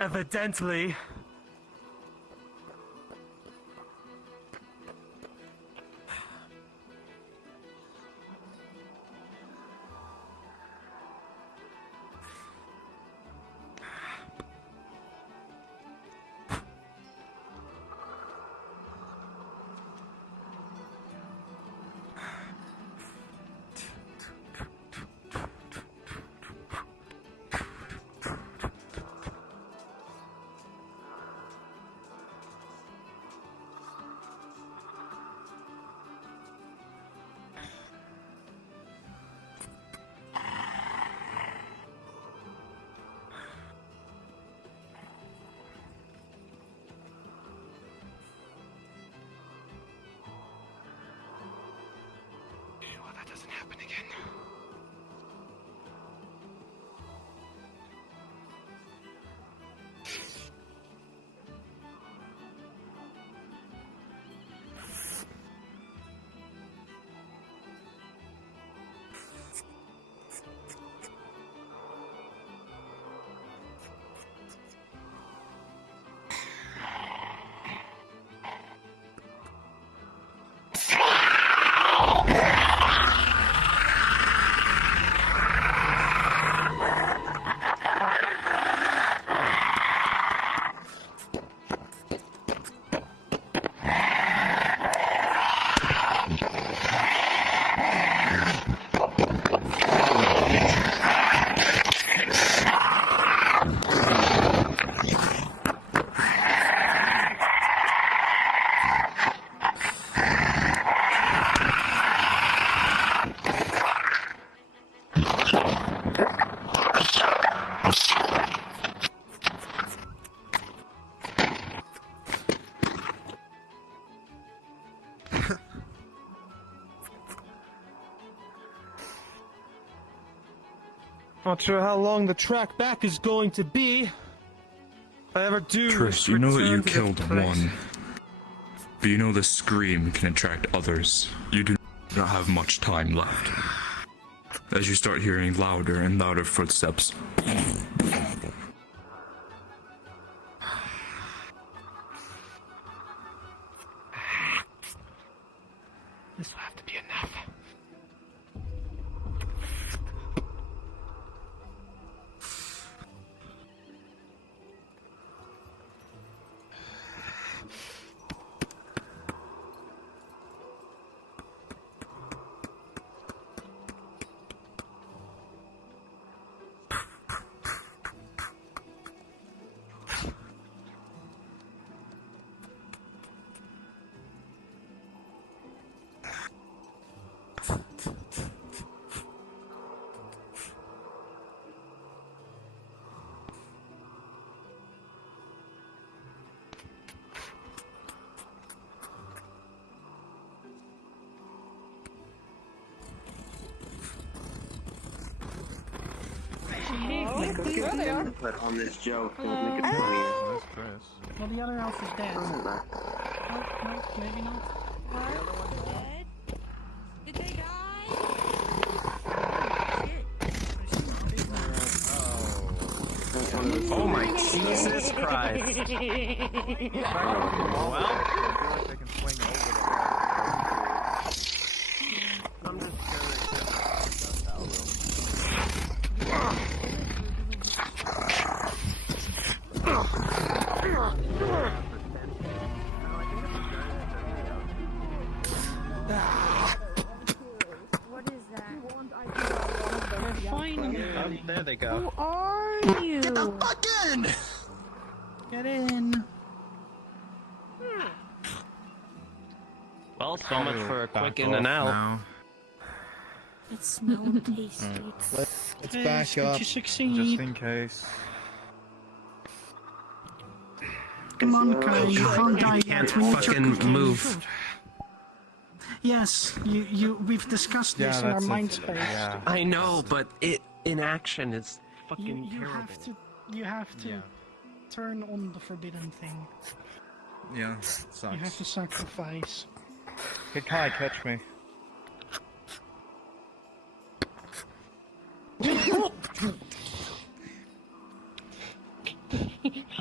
Evidently. Not sure how long the track back is going to be. If I ever do. Trish, you know that you return to killed this place. one, but you know the scream can attract others. You do not have much time left. As you start hearing louder and louder footsteps. This will have to be enough. Input on this joke to make it funnier. That's Chris. Well, the other elf is dead. No, maybe not. Dead? Did they die? Oh my Jesus Christ. Well, I'm just What is that? Fine. There they go. Who are you? Get the fuck in! Get in. well, so much for a quick in and out. It smelled tasty. Let's back up, just in case. Come on, Kai, you can't die Can't yet. We need your fucking cooking. move. Yes, we've discussed this in our mind space. I know, but it in action is fucking You terrible. have to turn on the forbidden thing. Yeah, You have to sacrifice. Hey Kai, catch me.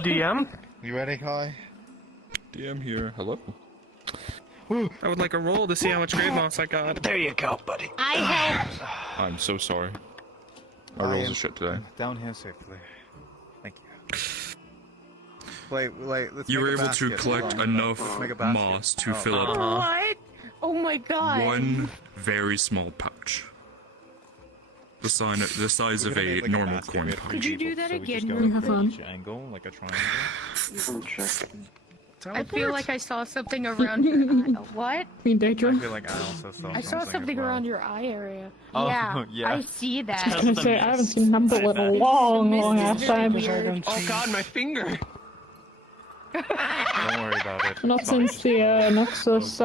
DM? You ready, Kai? DM here. Hello. I would like a roll to see how much grave moss I got. There you go, buddy. I helped. I'm so sorry. My rolls are shit today. Down here safely. Thank you. Wait, let's You make were a able to basket. collect Hold on. enough Make a basket. moss to fill up What? Oh my god. one very small pouch. The size of a normal corn pouch. Could you do that again? Go Have fun. each angle, like a triangle. I feel like I saw something around your eye. What? I feel like I also saw I saw something around your eye area. Oh, yeah, yeah. I see that. I was gonna say, I haven't seen Number in a long ass time. Oh god, my finger! Don't worry about it. Not since the Nexus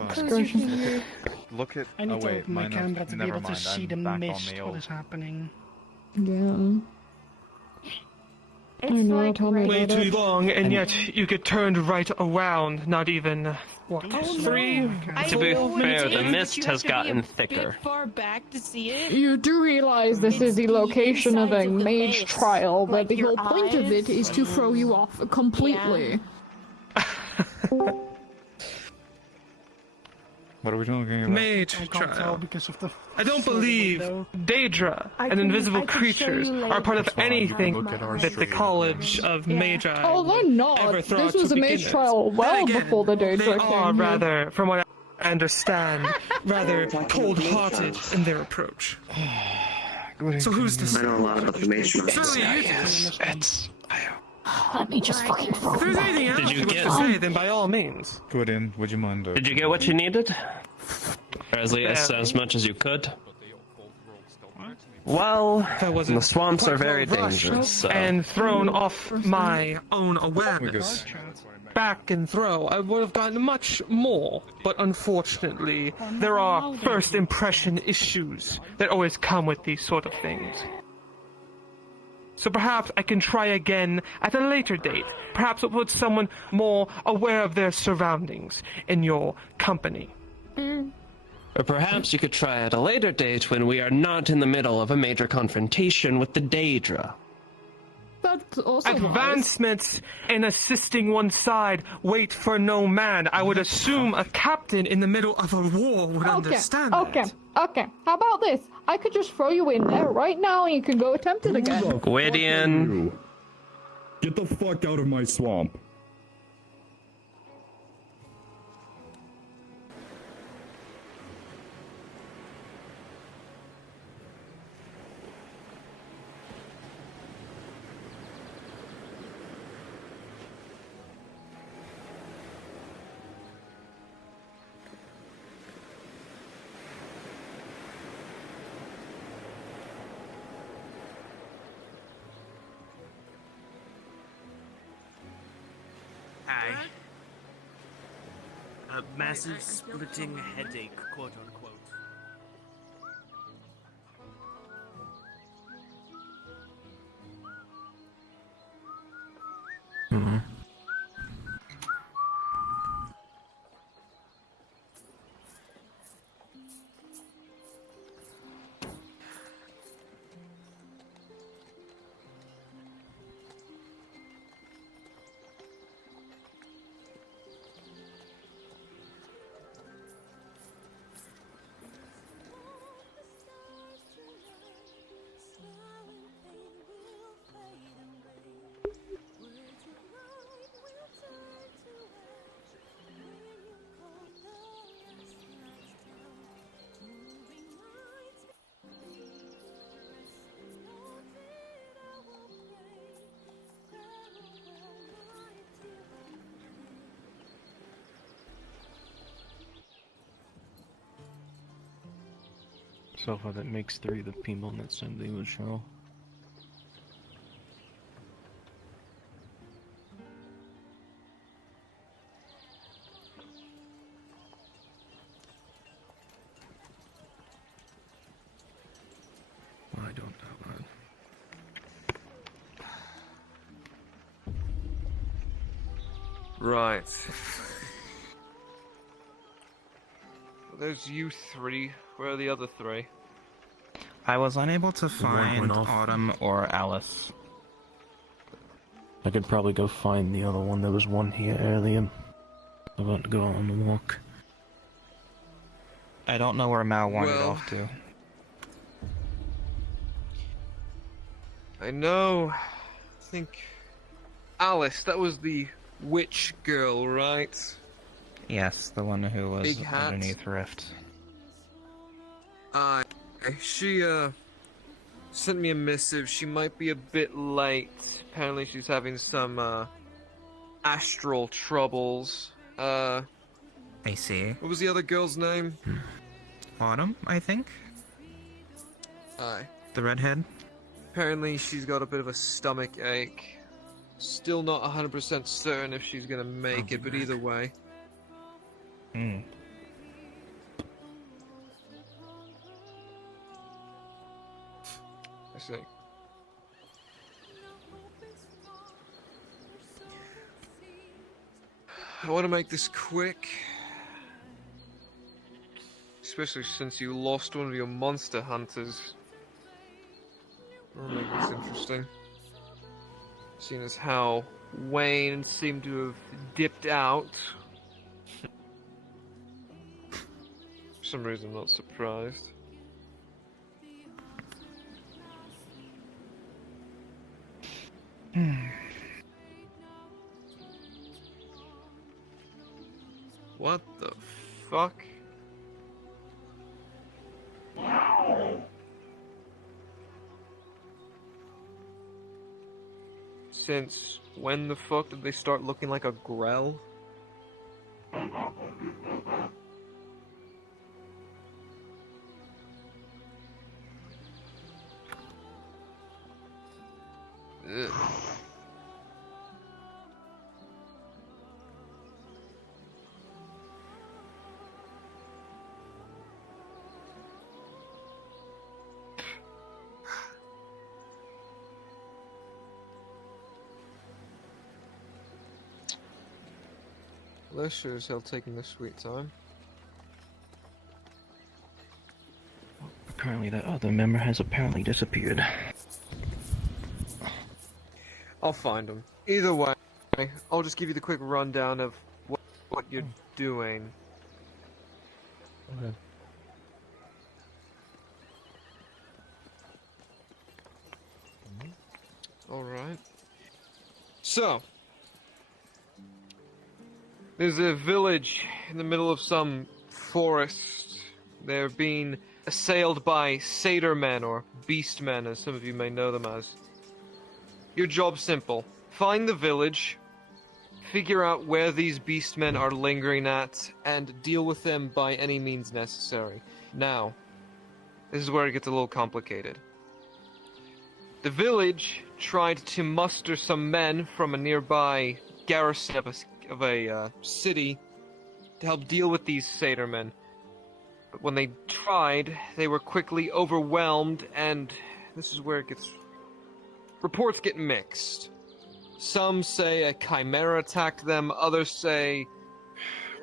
excursion. Look at. I need oh to wait, open my mine camera to be never able to mind, see I'm the back on mist. the What old- is happening? Yeah. It's I know, like tell me Way about too it. long, and yet you get turned right around. Not even what? Oh, 3? To be fair, the mist has gotten thicker. Far back to see it. You do realize this is the location of a mage trial, but Like the your whole point of it is to throw you off completely. What are we talking about? Mage I can't tell trial. because of the. I don't silver believe window. Daedra I and can- invisible I can show creatures you are part of That's fine. anything Look at our that the stream. College of Magi Oh, they're not. ever thought This was to a mage begin trial with. well Then again, before the they Daedra are came here. rather, from what I understand, rather cold-hearted in their approach. So who's to I say? know a lot about the Mason. Surely you do. It's. Let me just fucking throw If there's anything else Did you you wish get- to say, then by all means. Good in. Would you mind? Did you get what you needed? Or at least as much as you could? Well, That wasn't the swamps quite are very well rushed dangerous, so... and thrown off my own awareness. Back and throw, I would have gotten much more, but unfortunately, there are first impression issues that always come with these sort of things. So perhaps I can try again at a later date. Perhaps with someone more aware of their surroundings in your company. Or perhaps you could try at a later date when we are not in the middle of a major confrontation with the Daedra. That's also Advancements in assisting one side wait for no man. I would assume a captain in the middle of a war would understand that. Okay. How about this? I could just throw you in there right now and you can go attempt it again. Gwydion. Get the fuck out of my swamp. Hi. A massive splitting headache, quote unquote. So far, that makes 3 of the people that said they would show. I don't know, man. Right. There's you 3. Where are the other 3? I was unable to one find went off. Autumn or Alice. I could probably go find the other one. There was one here earlier. I'm about to go out on the walk. I don't know where Mal wandered Well, off to. I know. I think Alice, that was the witch girl, right? Yes, the one who was Big hat. underneath Rift. She sent me a missive. She might be a bit late. Apparently she's having some astral troubles. I see. What was the other girl's name? Autumn, I think? Aye. The redhead? Apparently she's got a bit of a stomach ache. Still not 100% certain if she's gonna make it, but either way. Hmm. I see. I want to make this quick. Especially since you lost one of your monster hunters. I'll make this interesting. Seeing as how Wayne seemed to have dipped out. For some reason I'm not surprised. What the fuck? Since when the fuck did they start looking like a Grell? Ugh. They're sure as hell taking their sweet time. Apparently that other member has apparently disappeared. I'll find them. Either way, I'll just give you the quick rundown of what you're doing. Okay. Alright. So, there's a village in the middle of some forest. They're being assailed by satyr men, or beast men, as some of you may know them as. Your job's simple. Find the village, figure out where these beast men are lingering at, and deal with them by any means necessary. Now, this is where it gets a little complicated. The village tried to muster some men from a nearby garrison of a city to help deal with these satyr men. But when they tried, they were quickly overwhelmed, and this is where it gets... Reports get mixed. Some say a chimera attacked them, others say...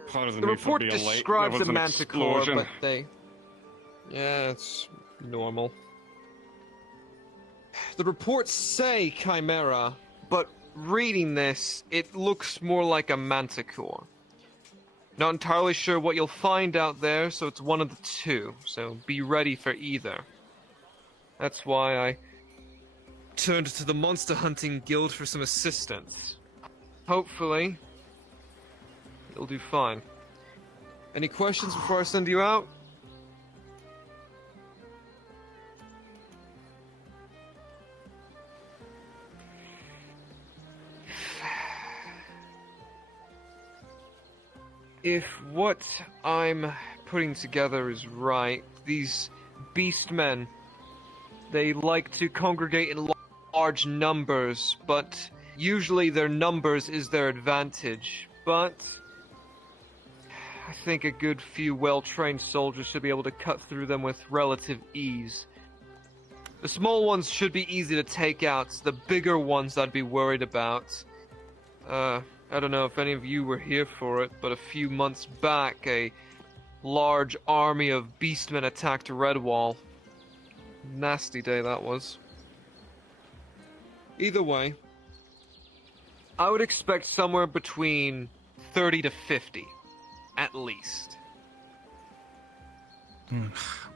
Pardon the me for report being late. describes There was a an manticore, explosion. but they... Yeah, it's normal. The reports say chimera, but reading this, it looks more like a manticore. Not entirely sure what you'll find out there, so it's one of the two, so be ready for either. That's why I turned to the monster hunting guild for some assistance. Hopefully, you'll do fine. Any questions before I send you out? If what I'm putting together is right, these beast men, they like to congregate in large numbers, but usually their numbers is their advantage. But I think a good few well-trained soldiers should be able to cut through them with relative ease. The small ones should be easy to take out, the bigger ones I'd be worried about. I don't know if any of you were here for it, but a few months back, a large army of beastmen attacked Redwall. Nasty day that was. Either way, I would expect somewhere between 30 to 50, at least.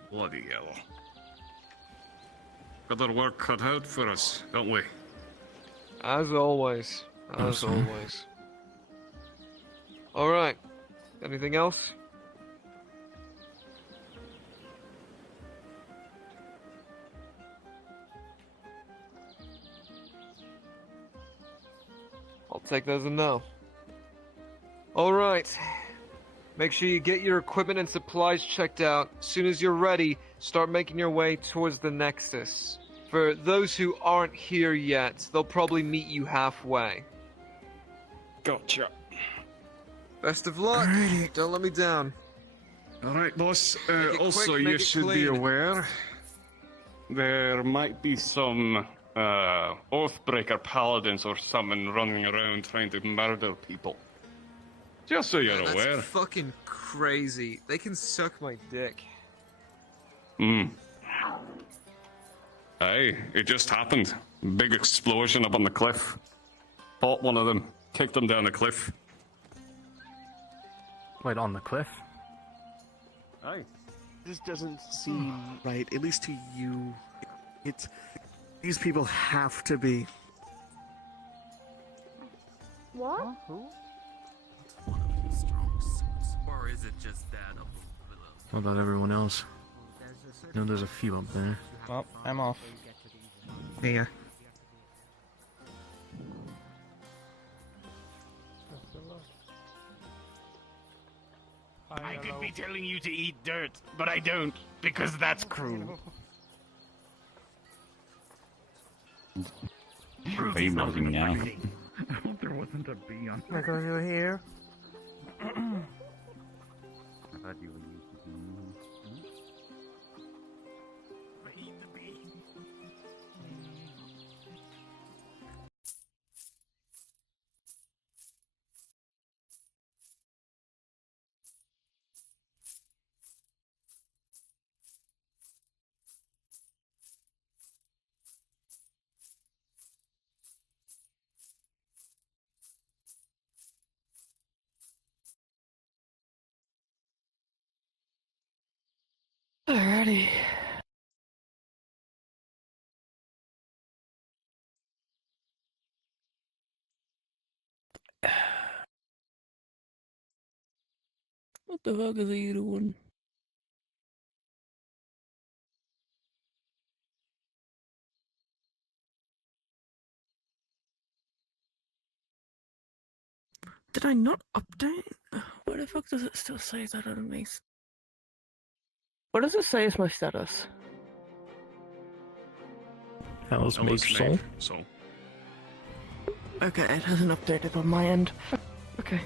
Bloody hell. Got our work cut out for us, don't we? As always. As always. Alright. Anything else? I'll take that as a no. Alright. Make sure you get your equipment and supplies checked out. As soon as you're ready, start making your way towards the nexus. For those who aren't here yet, they'll probably meet you halfway. Gotcha. Best of luck. Alrighty. Don't let me down. Alright, boss. Make it Also, quick, you make it should be clean. aware there might be some Oathbreaker paladins or something running around trying to murder people. Just so you're That's aware. fucking crazy. They can suck my dick. Hey, it just happened. Big explosion up on the cliff. Fought one of them. Kicked them down the cliff. Wait, on the cliff? Aye. This doesn't seem right, at least to you. It's... These people have to be... What? Who? Or is it just that of the How about everyone else? No, there's a few up there. Well, I'm off. Yeah. I could be telling you to eat dirt, but I don't, because that's cruel. Bee buzzing now. I hope there wasn't a bee on Like over here. I thought you were Alrighty. What the fuck is he doing? Did I not update? Why the fuck does it still say that underneath? What does it say is my status? How's Mage Soul? Okay, it hasn't updated on my end. Okay.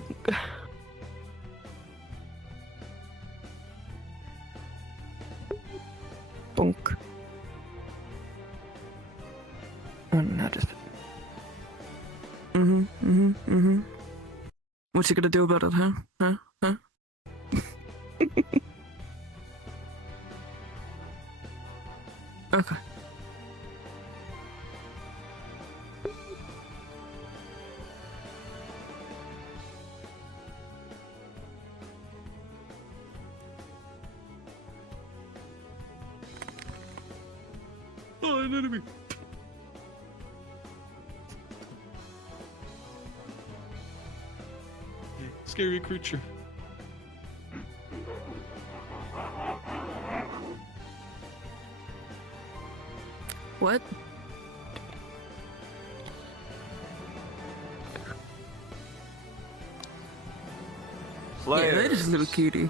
Bonk. Oh, no, just... What's he gonna do about it, huh? Huh? Okay. Oh, an enemy! Scary creature. What? Yeah, that is a little cutie.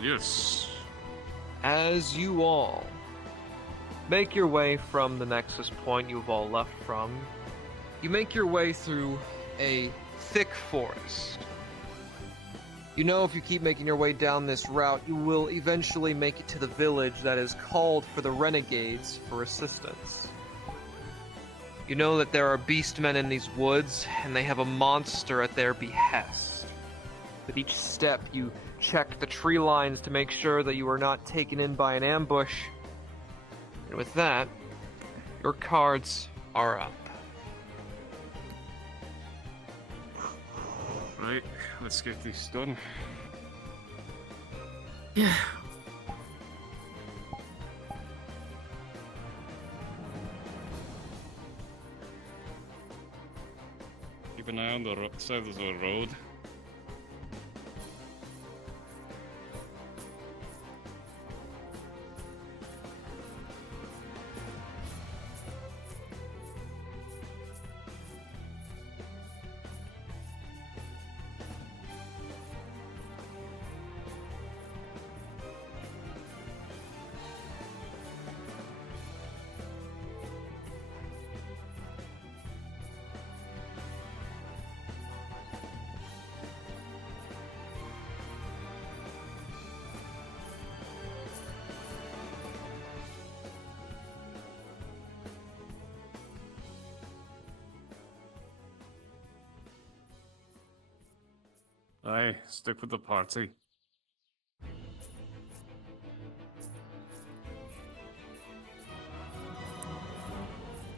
Yes. As you all make your way from the nexus point you've all left from, you make your way through a thick forest. You know if you keep making your way down this route, you will eventually make it to the village that is called for the renegades for assistance. You know that there are beastmen in these woods, and they have a monster at their behest. With each step, you check the tree lines to make sure that you are not taken in by an ambush. And with that, your cards are up. Right, let's get this done. Yeah. Keep an eye on the side of the road. Aye, stick with the party.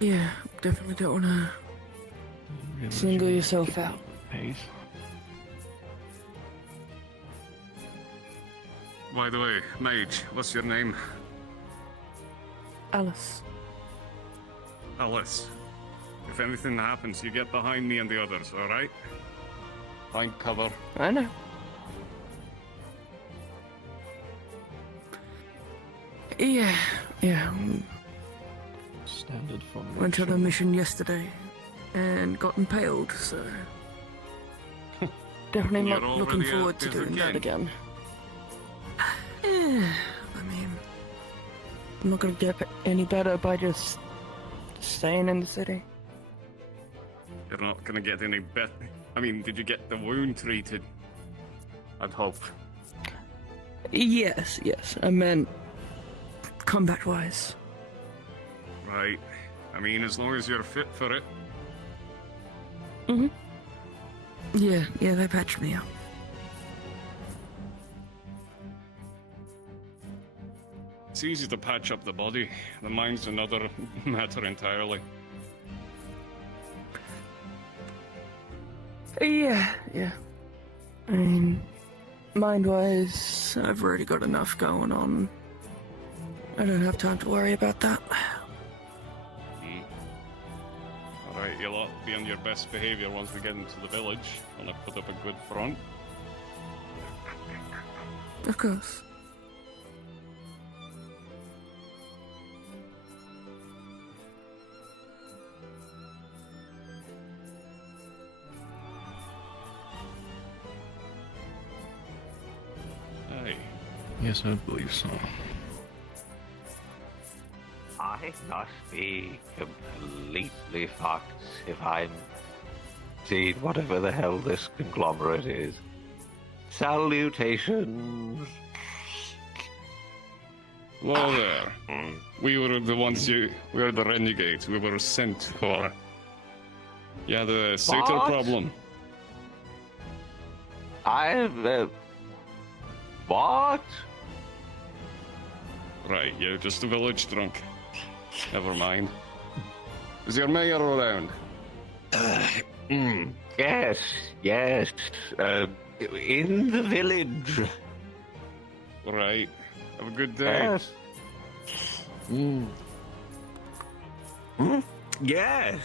Yeah, definitely don't wanna single yourself out. Pace. By the way, Mage, what's your name? Alice. Alice. If anything happens, you get behind me and the others, alright? Find cover. I know. Yeah. Standard formation. Went on a mission yesterday and got impaled, so definitely You're not looking already forward at to this doing that again. I'm not gonna get any better by just staying in the city. You're not gonna get any better. I mean, did you get the wound treated? I'd hope. Yes. I meant combat-wise. Right. I mean, as long as you're fit for it. Yeah, they patched me up. It's easy to patch up the body. The mind's another matter entirely. Yeah. I mean, mind-wise, I've already got enough going on I don't have time to worry about that. Alright, you'll all be on your best behavior once we get into the village. And I put up a good front. Of course. Hey. Yes, I believe so. I must be completely fucked if I'm seeing whatever the hell this conglomerate is. Salutations. Well there. We were the ones we were the renegades. We were sent for. Yeah, the Satyr What? problem. What? Right, you're just a village drunk. Never mind. Is your mayor around? Yes. In the village. Right. Have a good day. Yes. Yes.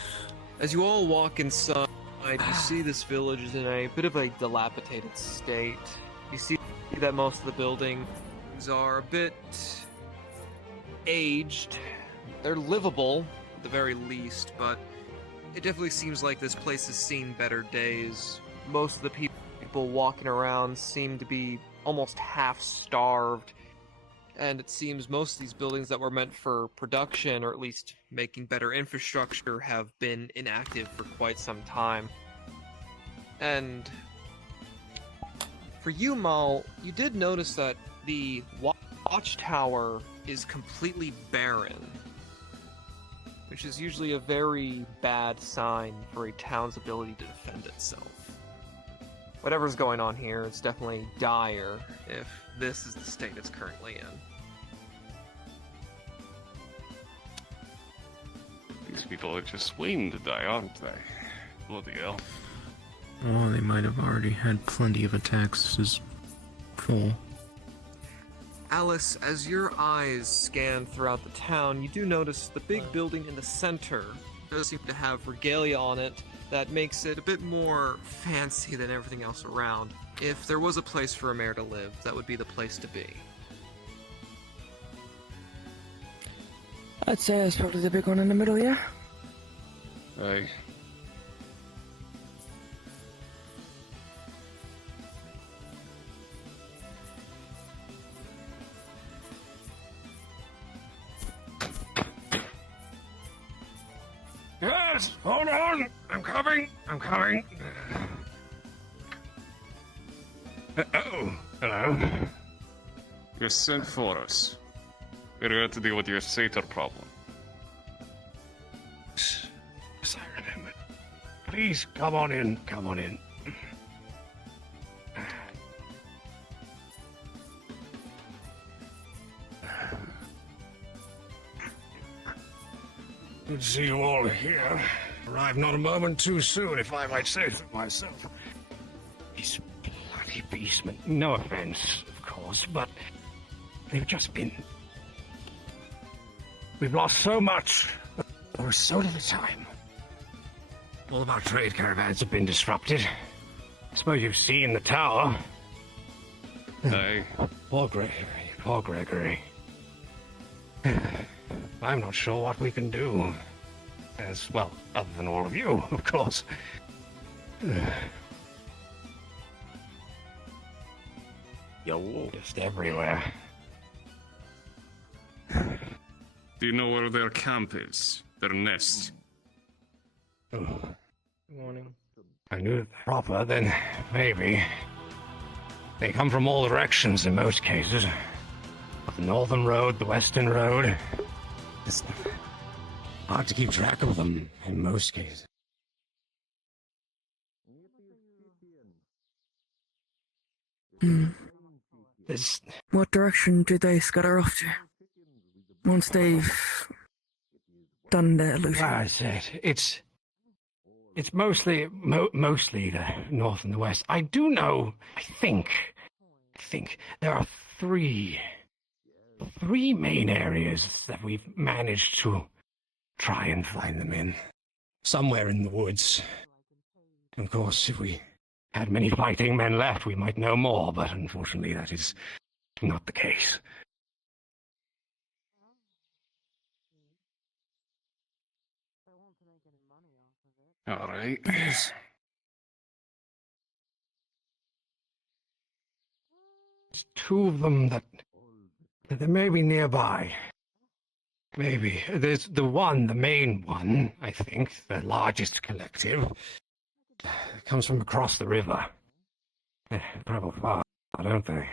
As you all walk inside, you see this village is in a bit of a dilapidated state. You see that most of the buildings are a bit aged. They're livable, at the very least, but it definitely seems like this place has seen better days. Most of the people walking around seem to be almost half-starved, and it seems most of these buildings that were meant for production, or at least making better infrastructure, have been inactive for quite some time. And for you, Mal, you did notice that the watchtower is completely barren, which is usually a very bad sign for a town's ability to defend itself. Whatever's going on here, it's definitely dire if this is the state it's currently in. These people are just waiting to die, aren't they? Bloody hell. Oh, they might have already had plenty of attacks as full. Alice, as your eyes scan throughout the town, you do notice the big building in the center does seem to have regalia on it that makes it a bit more fancy than everything else around. If there was a place for a mayor to live, that would be the place to be. I'd say it's probably the big one in the middle, yeah? Aye. Yes, hold on. I'm coming. Oh, hello. You sent for us. We're here to deal with your satyr problem. Yes, I remember. Please, come on in. Good to see you all here. Arrived not a moment too soon, if I might say so myself. These bloody beastmen, no offense, of course, but they've just been... We've lost so much. There was so little time. All of our trade caravans have been disrupted. I suppose you've seen the tower. Aye. Poor Gregory. I'm not sure what we can do. As well, other than all of you, of course. You're just everywhere. Do you know where their camp is? Their nest? Good morning. I knew it proper, then maybe. They come from all directions in most cases. The northern road, the western road. It's hard to keep track of them in most cases. What direction do they scatter off to? Once they've done their looting? Like I said, it's mostly the north and the west. I do know, I think there are three three main areas that we've managed to try and find them in. Somewhere in the woods. Of course, if we had many fighting men left, we might know more, but unfortunately that is not the case. All right. There's two of them that they may be nearby. Maybe. There's the main one, I think, the largest collective. It comes from across the river. They travel far, don't they?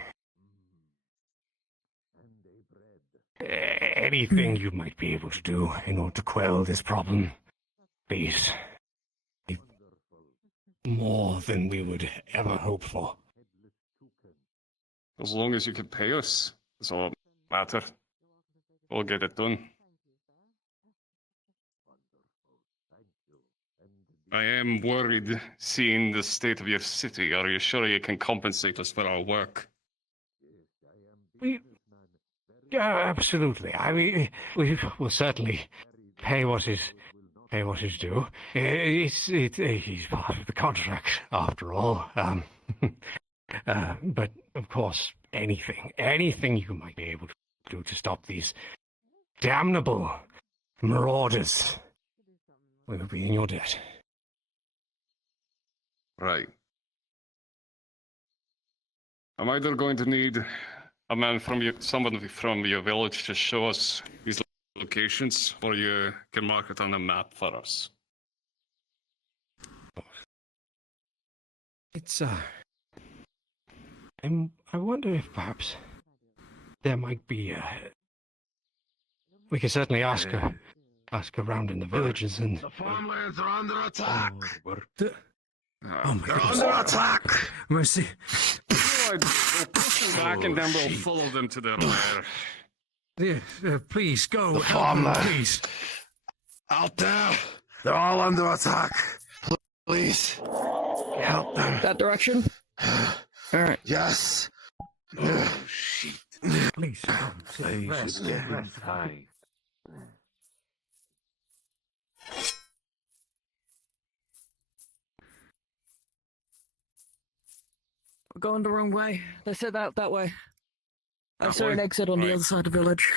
Anything you might be able to do in order to quell this problem, please. More than we would ever hope for. As long as you can pay us, that's all that matters. We'll get it done. I am worried seeing the state of your city. Are you sure you can compensate us for our work? Absolutely. I mean, we will certainly pay what is due. He's part of the contract, after all. But of course, anything you might be able to do to stop these damnable marauders, we will be in your debt. Right. I'm either going to need a man someone from your village to show us these locations, or you can mark it on a map for us. It's I wonder if perhaps there might be we can certainly ask around in the villages and The farmlands are under attack. Oh my They're goodness. under attack. Mercy. We'll push them back and then we'll follow them to their lair. Yeah, please go. The Help them, farmland. please. Out there, they're all under attack. Please, help them. That direction? Alright. Yes. Please, come. Rest, rest, high. We're going the wrong way. They said that way. I saw way? an exit on the Right. other side of the village.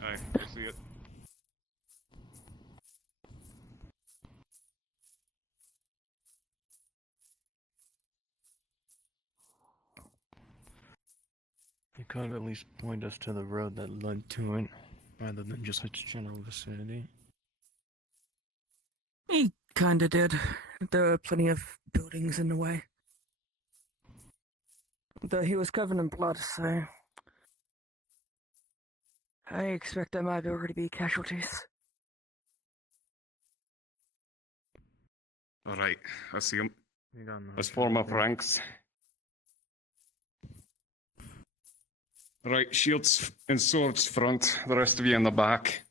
Aye, I see it. You could at least point us to the road that led to it, rather than just its general vicinity. He kinda did. There were plenty of buildings in the way. Though he was covered in blood, so I expect there might already be casualties. All right, I see him. You got no Let's form up ranks. Right, shields and swords front, the rest of you in the back.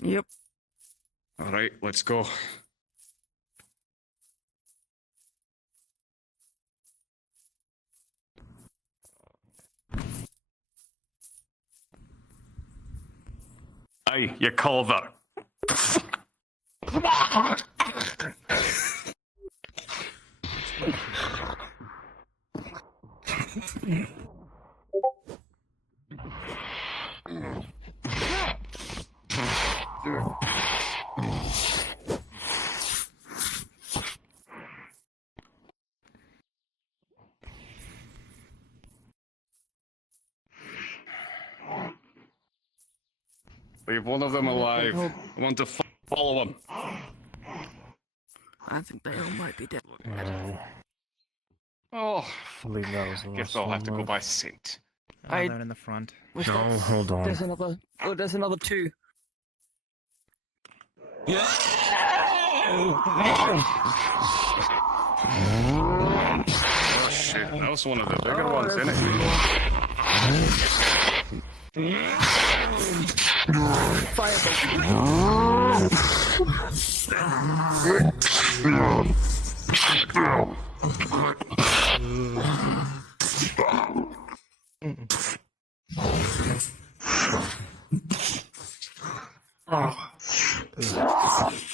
Yep. All right, let's go. Aye, you culver. Leave one of them alive. I want to follow him. I think they all might be dead. Oh, I believe that was the last guess I'll have to one go left. by scent. I- They're in the front. What's No, that? hold on. There's another. Oh, there's another two. Oh shit, that was one of the bigger ones, isn't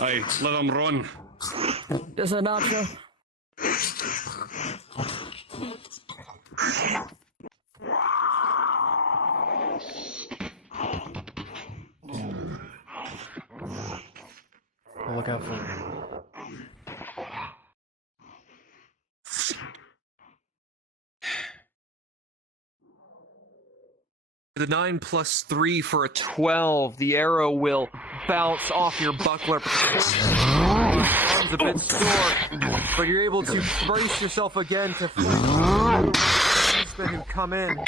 Aye, let them run. There's an archer. I'll look out for him. The 9 plus 3 for a 12. The arrow will bounce off your buckler. Arm's a bit sore, but you're able to brace yourself again to policemen who come in.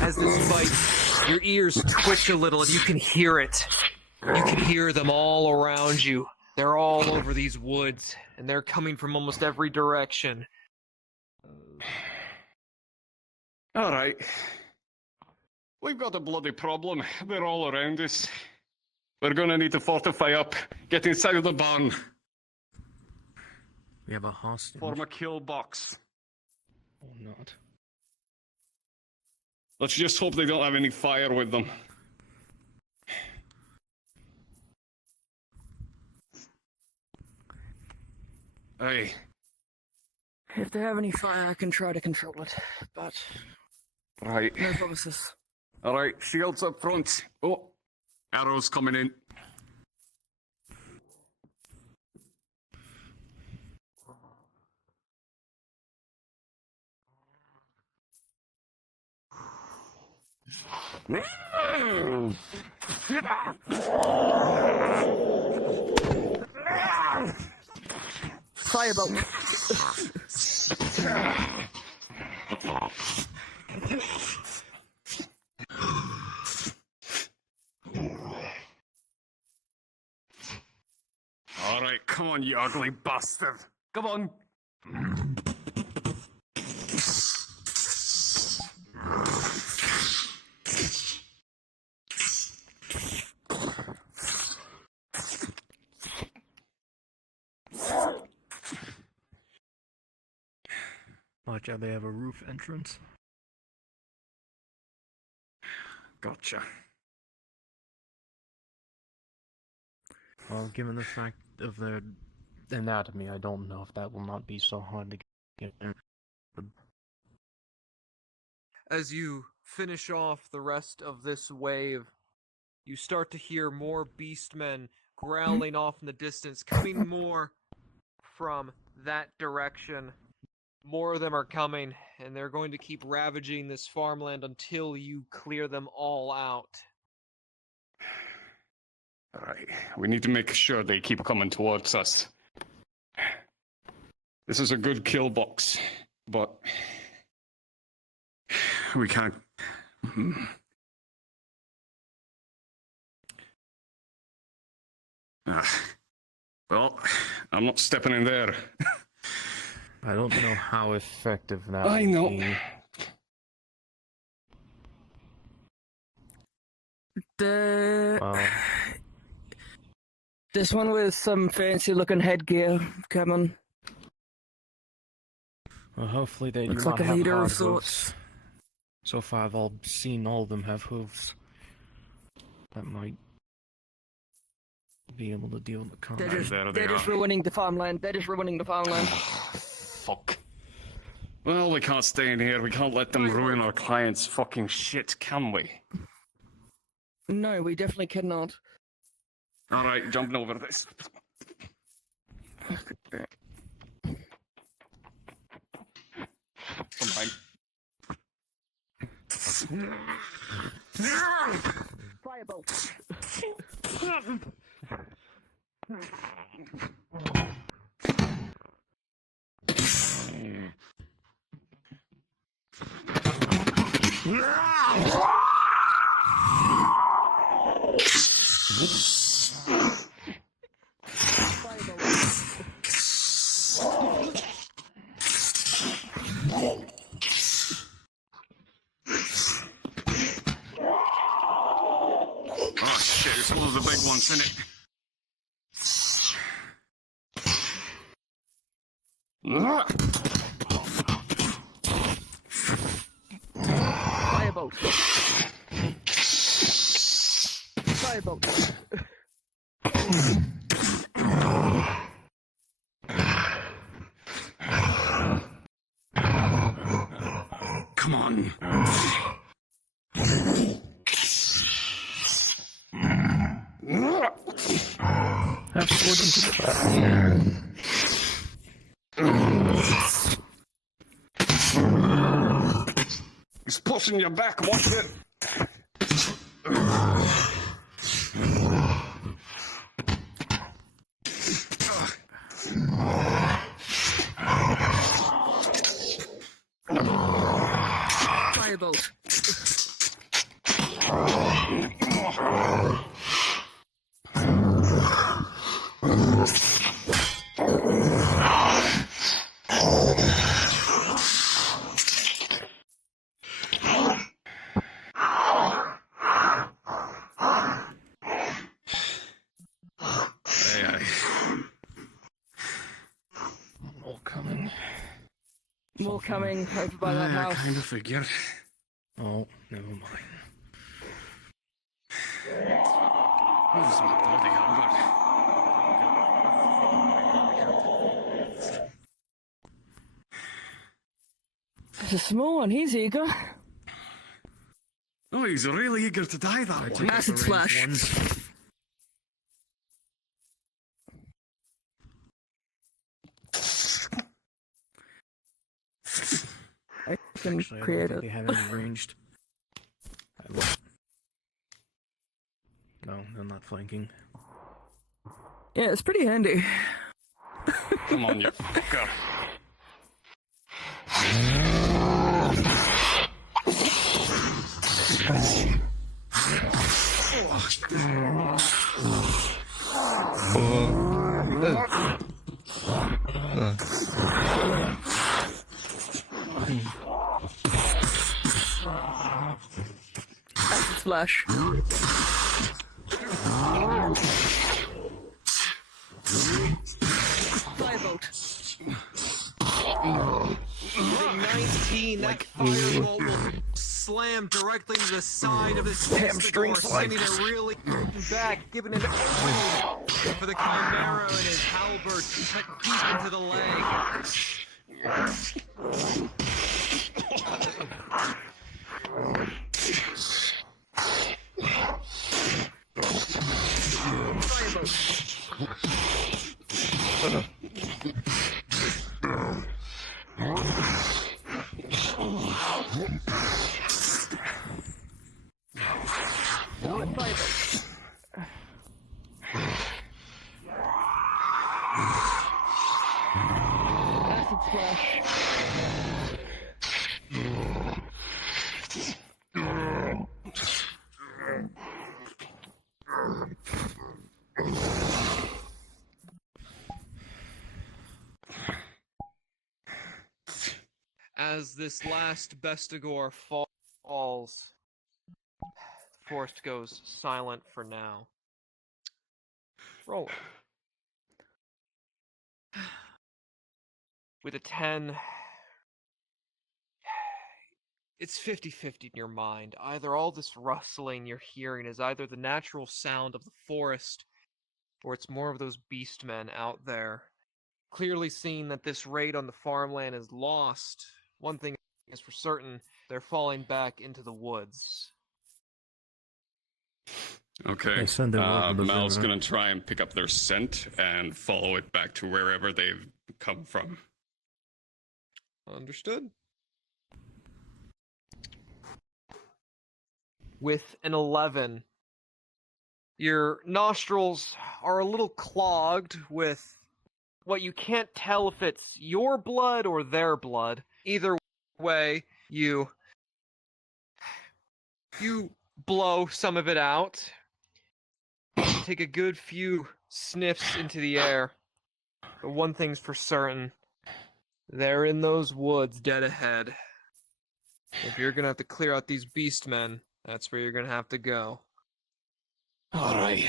As this bites, your ears twitch a little and you can hear it. You can hear them all around you. They're all over these woods, and they're coming from almost every direction. Alright. We've got a bloody problem. They're all around us. We're gonna need to fortify up. Get inside of the barn. We have a hostage. Form a kill box. Or not. Let's just hope they don't have any fire with them. Hey. If they have any fire, I can try to control it, but Right. no promises. Alright, shields up front. Oh, arrows coming in. Firebolt. Alright, come on, you ugly bastard. Come on. Watch out, they have a roof entrance. Gotcha. Well, given the fact of their anatomy, I don't know if that will not be so hard to get in. As you finish off the rest of this wave, you start to hear more beastmen growling off in the distance, coming more from that direction. More of them are coming, and they're going to keep ravaging this farmland until you clear them all out. Alright, we need to make sure they keep coming towards us. This is a good kill box, but we can't. Well, I'm not stepping in there. I don't know how effective that I will know. be. This one with some fancy looking headgear coming. Well, hopefully they Looks do like not a have leader hard of sorts. hooves. So far, I've seen all of them have hooves. That might be able to deal with the combat. They're just ruining the farmland. They're just ruining the farmland. Fuck. Well, we can't stay in here. We can't let them ruin our clients' fucking shit, can we? No, we definitely cannot. Alright, jumping over this. Sometime. Firebolt. Oh shit, it's one of the big ones, isn't it? Firebolt. Firebolt. Come on. Have sword into the He's pushing you back, watch it! Firebolt. More coming. More coming over by that house. I kind of figured. Oh, never mind. Where's my bloody Albert? There's a small one, he's eager. Oh, he's really eager to die, that one. Acid splash. I can Actually, I create don't think it. they have any ranged. I look. No, they're not flanking. Yeah, it's pretty handy. Come on, you fucker. Acid splash. Firebolt. 19, that firebolt will slam directly into the side of this hamstring, sending it really back, giving an opening for the Chimera and his halberd cut deep into the leg. Acid splash. As this last Bestigor falls, the forest goes silent for now. Roll it. With a 10, it's 50-50 in your mind. Either all this rustling you're hearing is either the natural sound of the forest, or it's more of those beastmen out there. Clearly seeing that this raid on the farmland is lost, one thing is for certain, they're falling back into the woods. Okay, send them over the Mal's river. gonna try and pick up their scent and follow it back to wherever they've come from. Understood. With an 11, your nostrils are a little clogged with what you can't tell if it's your blood or their blood. Either way, you blow some of it out. Take a good few sniffs into the air. But one thing's for certain. They're in those woods dead ahead. If you're gonna have to clear out these beastmen, that's where you're gonna have to go. Alright.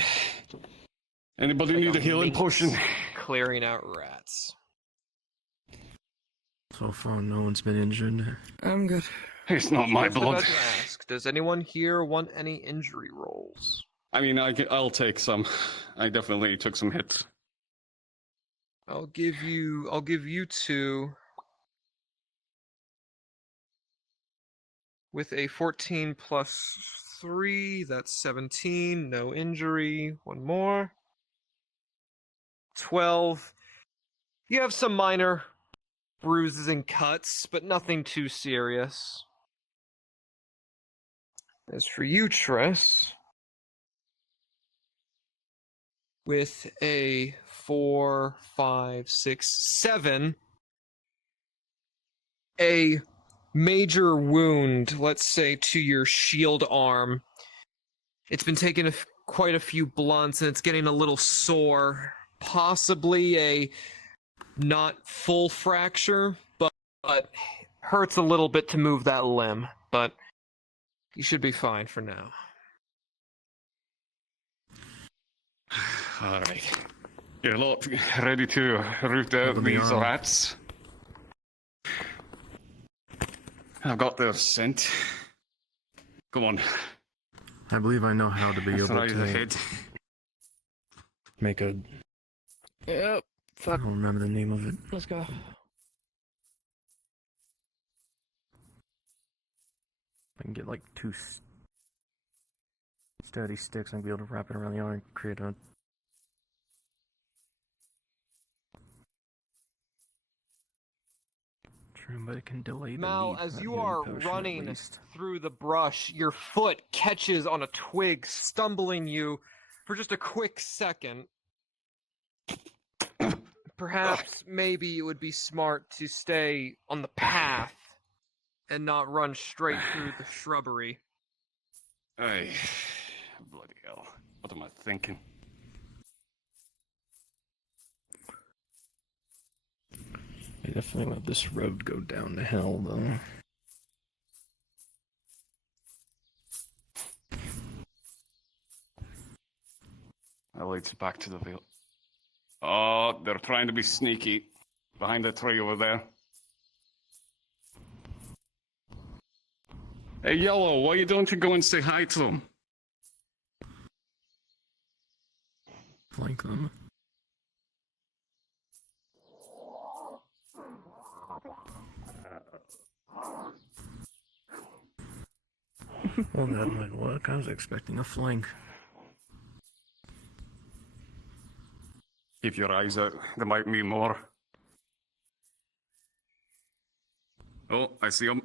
Anybody need a healing potion? Clearing out rats. So far, no one's been injured. I'm good. It's not my I was about blood. to ask, does anyone here want any injury rolls? I mean, I'll take some. I definitely took some hits. I'll give you 2. With a 14 plus 3, that's 17. No injury. One more. 12. You have some minor bruises and cuts, but nothing too serious. As for you, Triss, with a 4, 5, 6, 7, a major wound, let's say, to your shield arm. It's been taking quite a few blunts, and it's getting a little sore. Possibly a not full fracture, but hurts a little bit to move that limb. But you should be fine for now. All right. You're lot ready to root out these rats? I've got their scent. Come on. I believe I know how to be able Try the to head. make a. Yep. I don't remember the name of it. Let's go. I can get like 2 sturdy sticks and be able to wrap it around the arm and create a. True, but it can delay the Mal, need as for you that are healing potion at running least. through the brush, your foot catches on a twig, stumbling you for just a quick second. Perhaps, maybe it would be smart to stay on the path and not run straight through the shrubbery. Ay, bloody hell. What am I thinking? I definitely let this road go down to hell, though. That leads back to the village. Oh, they're trying to be sneaky. Behind the tree over there. Hey, Yellow, why don't you go and say hi to them? Flank them. Well, that might work. I was expecting a flank. Keep your eyes out. There might be more. Oh, I see them.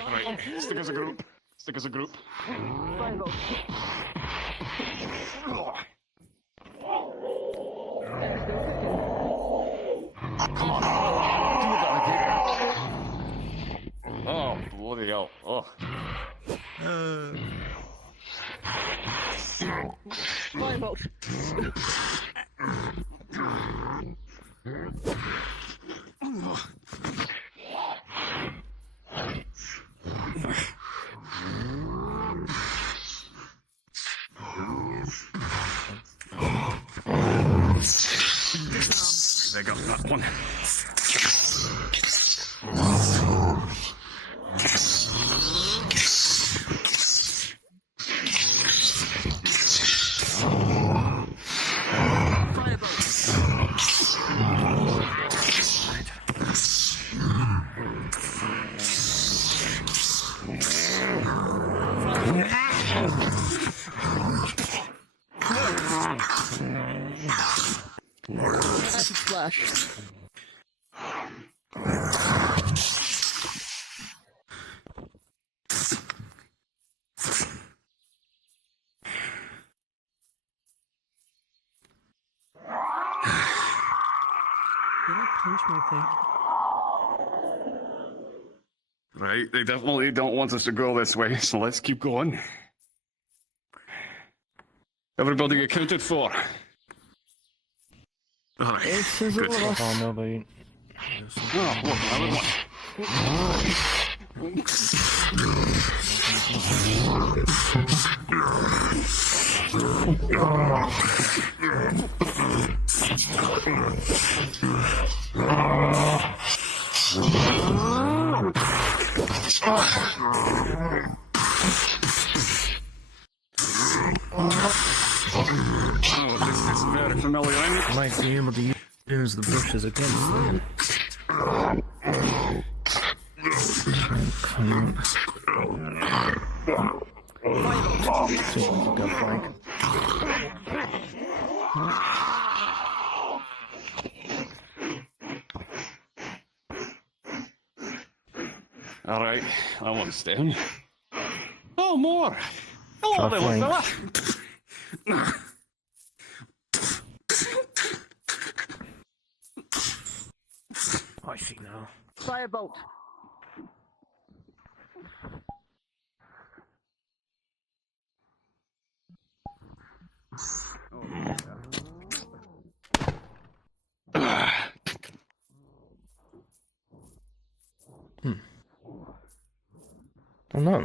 Alright, stick as a group. Stick as a group. Come on. Do that again. Oh, bloody hell. Oh. Firebolt. They got that one. Acid splash. Did I punch my thing? Right, they definitely don't want us to go this way, so let's keep going. Everybody accounted for. Alright, good. Oh, nobody. Oh, look, another one. Oh, this is very familiar. I might be able to use the bushes against them. Alright, that one's down. Oh, more! Hello there, fella! I see now. Firebolt. Oh no.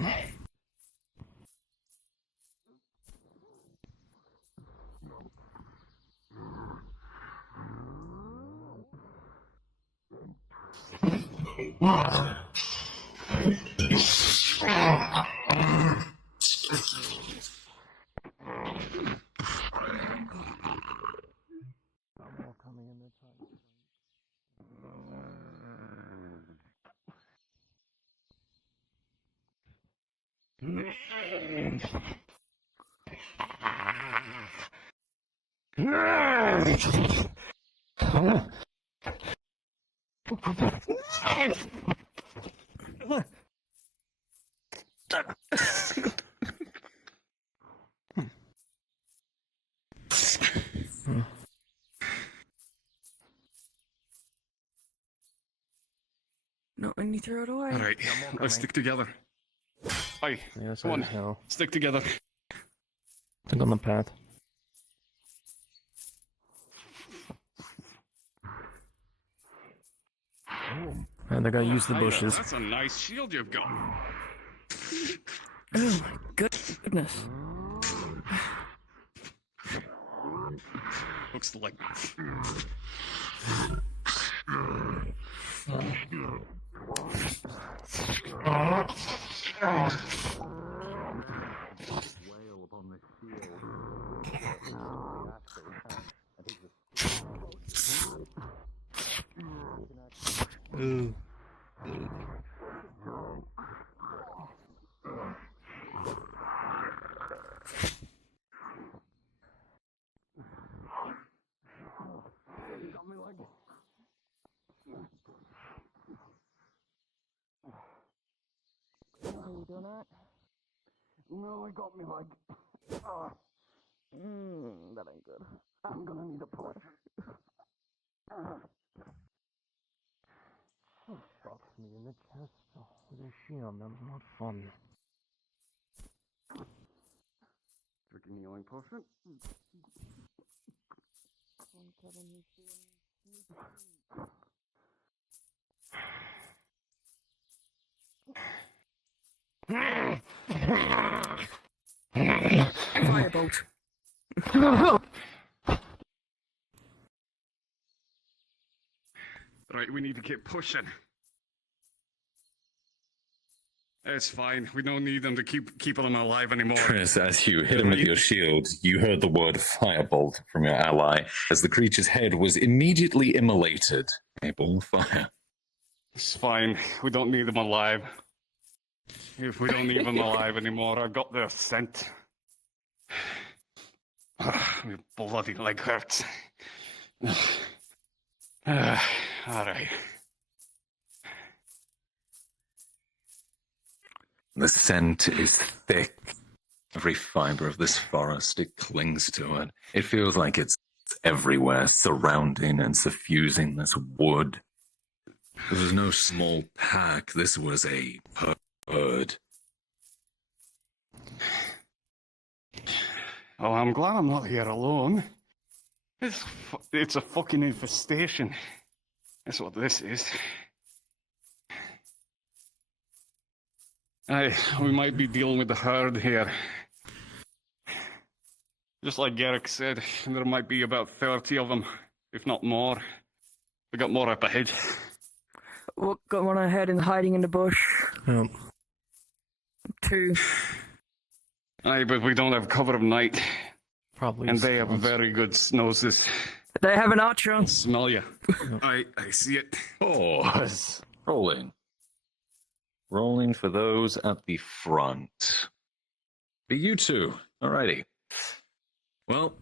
No, I need to throw it away. Alright, let's stick together. Aye, Yes, come on, hell. stick together. Think on the path. And I gotta use the bushes. That's a nice shield you've got. Oh my goodness. Looks like... Are you doing that? No, I got me leg. That ain't good. I'm gonna need a push. Oh, fucks me in the chest with a shield. That was not fun. Drinking healing potion. Firebolt. Right, we need to keep pushing. It's fine. We don't need them to keep them alive anymore. Chris, as you hit him with your shield, you heard the word firebolt from your ally as the creature's head was immediately immolated. A ball of fire. It's fine. We don't need them alive. If we don't need them alive anymore, I've got their scent. My bloody leg hurts. Alright. The scent is thick. Every fiber of this forest, it clings to it. It feels like it's everywhere, surrounding and suffusing this wood. This was no small pack. This was a herd. Oh, I'm glad I'm not here alone. It's a fucking infestation. That's what this is. We might be dealing with the herd here. Just like Garrick said, there might be about 30 of them, if not more. We got more up ahead. What got one ahead and hiding in the bush? Yep. 2. Aye, but we don't have cover of night. Probably. And they have very good noses. They have an archer. Smell ya. I see it. Pause. Rolling. Rolling for those at the front. Be you two. Alrighty. Well,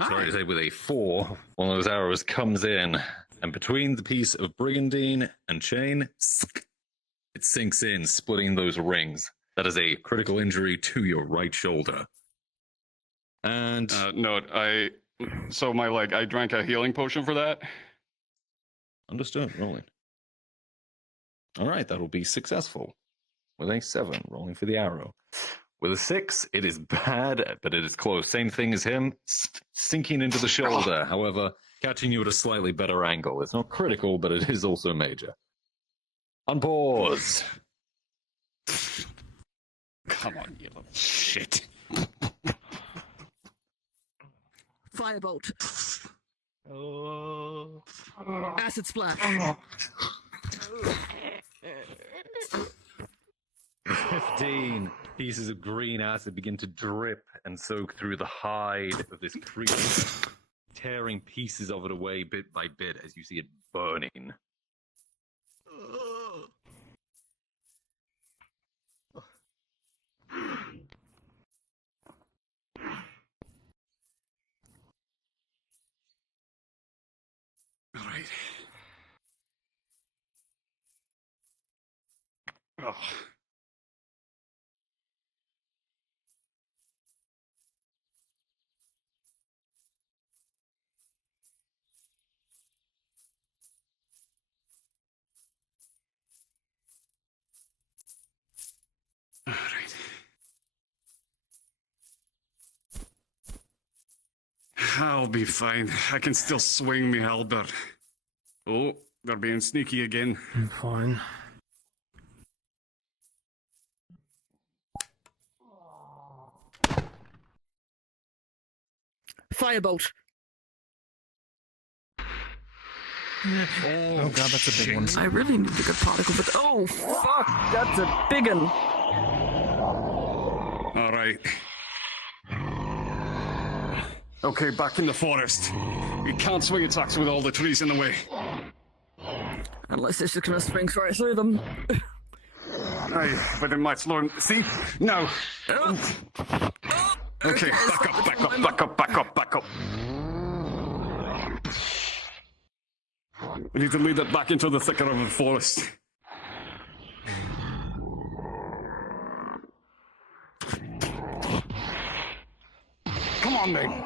sorry to say, with a 4, one of those arrows comes in, and between the piece of brigandine and chain, it sinks in, splitting those rings. That is a critical injury to your right shoulder. And note, so my leg, I drank a healing potion for that. Understood. Rolling. All right, that will be successful with a 7. Rolling for the arrow. With a 6, it is bad, but it is close. Same thing as him, sinking into the shoulder. However, catching you at a slightly better angle. It's not critical, but it is also major. Unpause. Come on, you little shit. Firebolt. Acid splash. 15 pieces of green acid begin to drip and soak through the hide of this creature, tearing pieces of it away bit by bit as you see it burning. All right. Oh. All right. I'll be fine. I can still swing me halberd. Oh, they're being sneaky again. I'm fine. Firebolt. Oh god, that's a big one. I really need to get particle, but oh fuck, that's a big one. All right. Okay, back in the forest. You can't swing attacks with all the trees in the way. Unless it's just gonna swing right through them. Aye, but it might learn. See? No. Okay, back up, back up, back up, back up, back up. We need to lead it back into the thicket of the forest. Come on, then.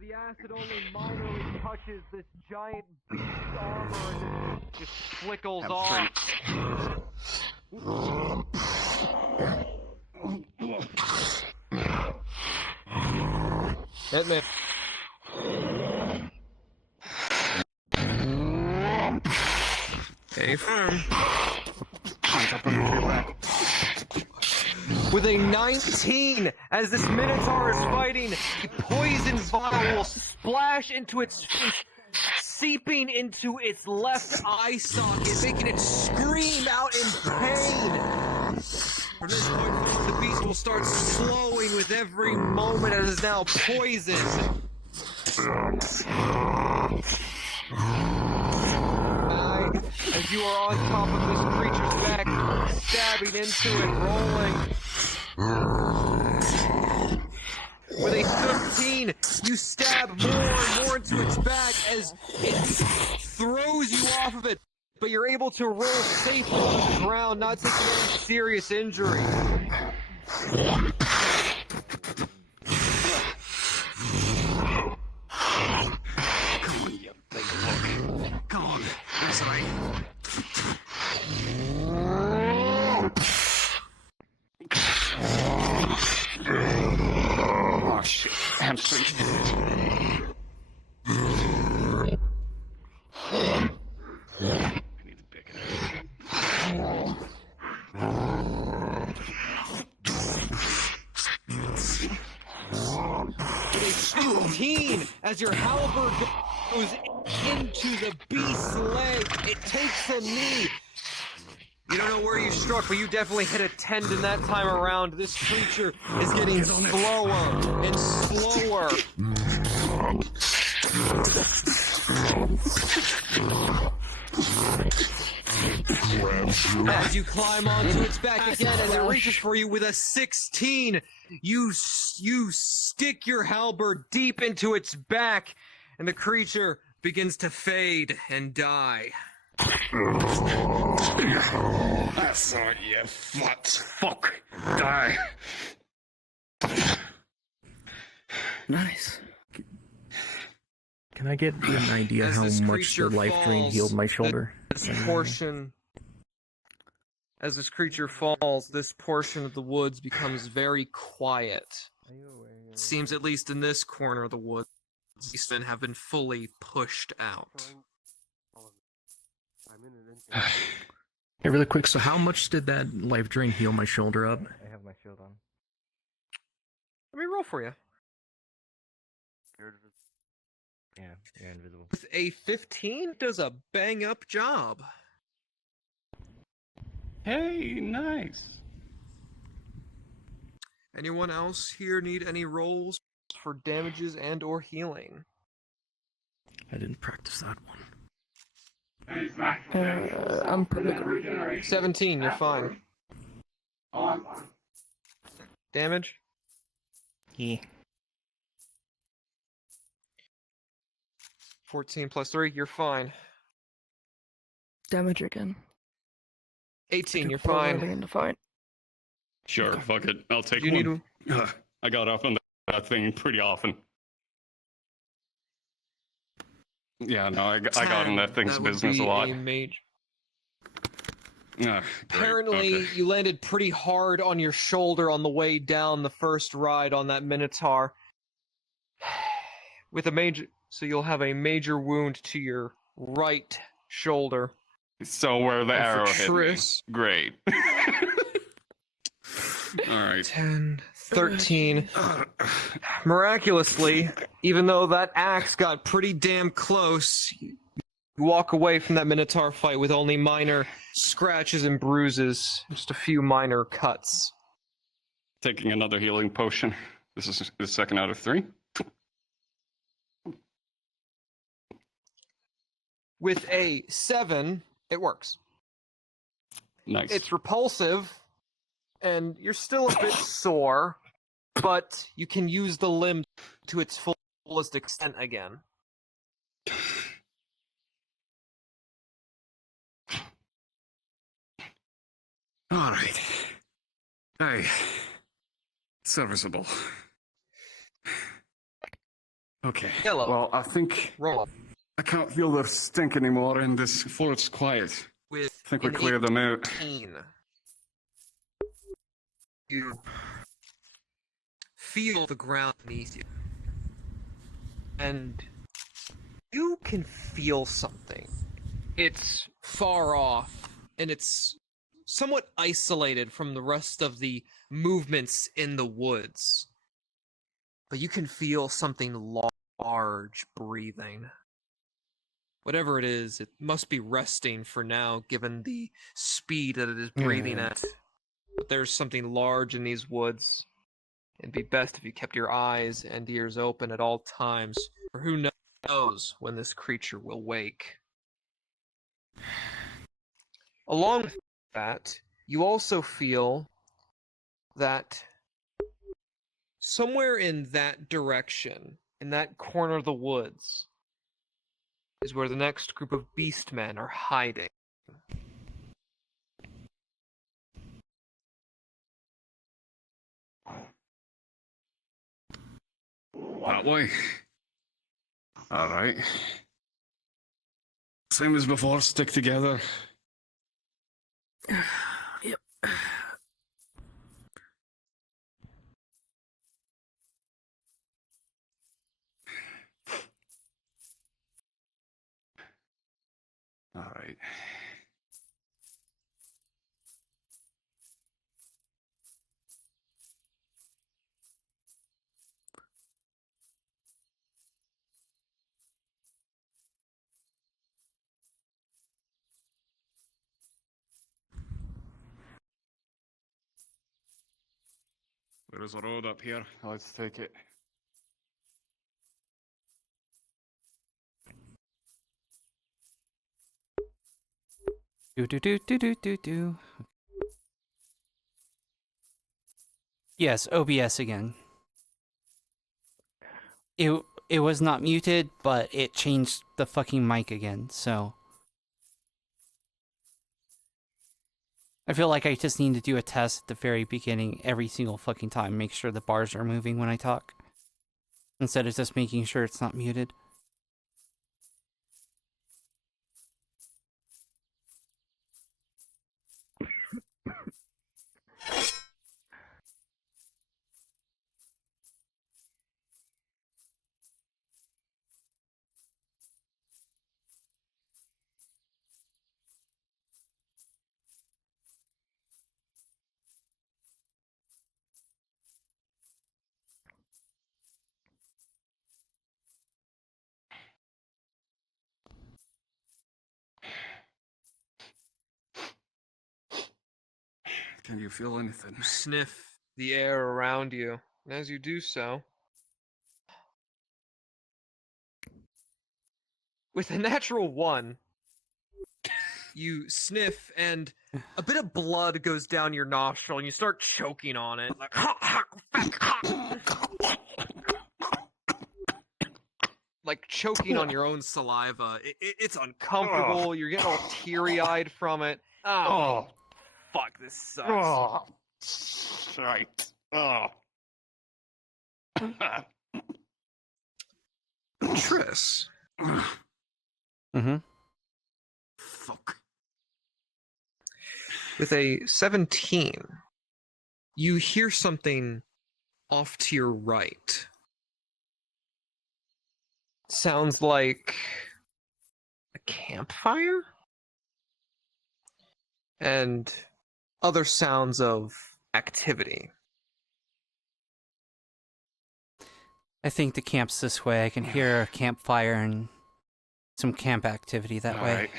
The acid only minorly touches this giant beast's armor and it just flickles off. Hit me. Okay, firm. With a 19, as this Minotaur is fighting, a poison vial will splash into its face, seeping into its left eye socket, making it scream out in pain. From this point forward, the beast will start slowing with every moment as it is now poisoned. As you are on top of this creature's back, stabbing into it, rolling. With a 15, you stab more and more into its back as it throws you off of it, but you're able to roll safely on the ground, not taking any serious injury. Oh shit, hamstring. It is 15 as your halberd goes into the beast's leg. It takes a knee. You don't know where you struck, but you definitely hit a tendon that time around. This creature is getting slower and slower. As you climb onto its back again, as it reaches for you with a 16, you stick your halberd deep into its back, and the creature begins to fade and die. That's not you, fuck. Die. Nice. Can I get an idea As how this much the creature life drain falls, healed my shoulder? As this creature falls, this portion of the woods becomes very quiet. It seems, at least in this corner of the woods, beastmen have been fully pushed out. Hey, really quick, so how much did that life drain heal my shoulder up? I have my shield on. Let me roll for you. Yeah, you're invisible. With a 15, does a bang-up job. Hey, nice. Anyone else here need any rolls for damages and or healing? I didn't practice that one. I'm pretty good. 17, you're fine. Damage? Yeah. 14 plus 3, you're fine. Damage again. 18, you're Pour fine. everything into fine. Sure, fuck it. I'll take You one. need I got up on that thing pretty often. Yeah, no, I got in that thing's That would business be a lot. mage. Great, Apparently, okay. you landed pretty hard on your shoulder on the way down the first ride on that Minotaur. With a major, so you'll have a major wound to your right shoulder. So where the And for arrow hit me. Triss- Great. Alright. 10, 13. Miraculously, even though that axe got pretty damn close, you walk away from that Minotaur fight with only minor scratches and bruises, just a few minor cuts. Taking another healing potion. This is the second out of 3. With a 7, it works. Nice. It's repulsive, and you're still a bit sore, but you can use the limb to its fullest extent again. Alright. Hey. Serviceable. Okay. Yellow. Well, I think Roll. I can't feel the stink anymore in this forest quiet. With I think we an cleared them out. 18. You feel the ground beneath you. And you can feel something. It's far off, and it's somewhat isolated from the rest of the movements in the woods. But you can feel something large breathing. Whatever it is, it must be resting for now, given the speed that it is breathing at. But there's something large in these woods. It'd be best if you kept your eyes and ears open at all times, for who knows when this creature will wake. Along with that, you also feel that somewhere in that direction, in that corner of the woods, is where the next group of beastmen are hiding. That way. Alright. Same as before, stick together. Yep. right. There is a road up here. Let's take it. Do. Yes, OBS again. It was not muted, but it changed the fucking mic again, so I feel like I just need to do a test at the very beginning every single fucking time, make sure the bars are moving when I talk, instead of just making sure it's not muted. Can you feel anything? You sniff the air around you, and as you do so, with a natural 1, you sniff and a bit of blood goes down your nostril and you start choking on it. Like choking on your own saliva. It's uncomfortable. You're getting all teary-eyed from it. Oh, fuck, this sucks. Oh, right. Oh. Triss. Mm-hmm. Fuck. With a 17, you hear something off to your right. Sounds like a campfire? And other sounds of activity. I think the camp's this way. I can hear a campfire and some camp activity that way. Right.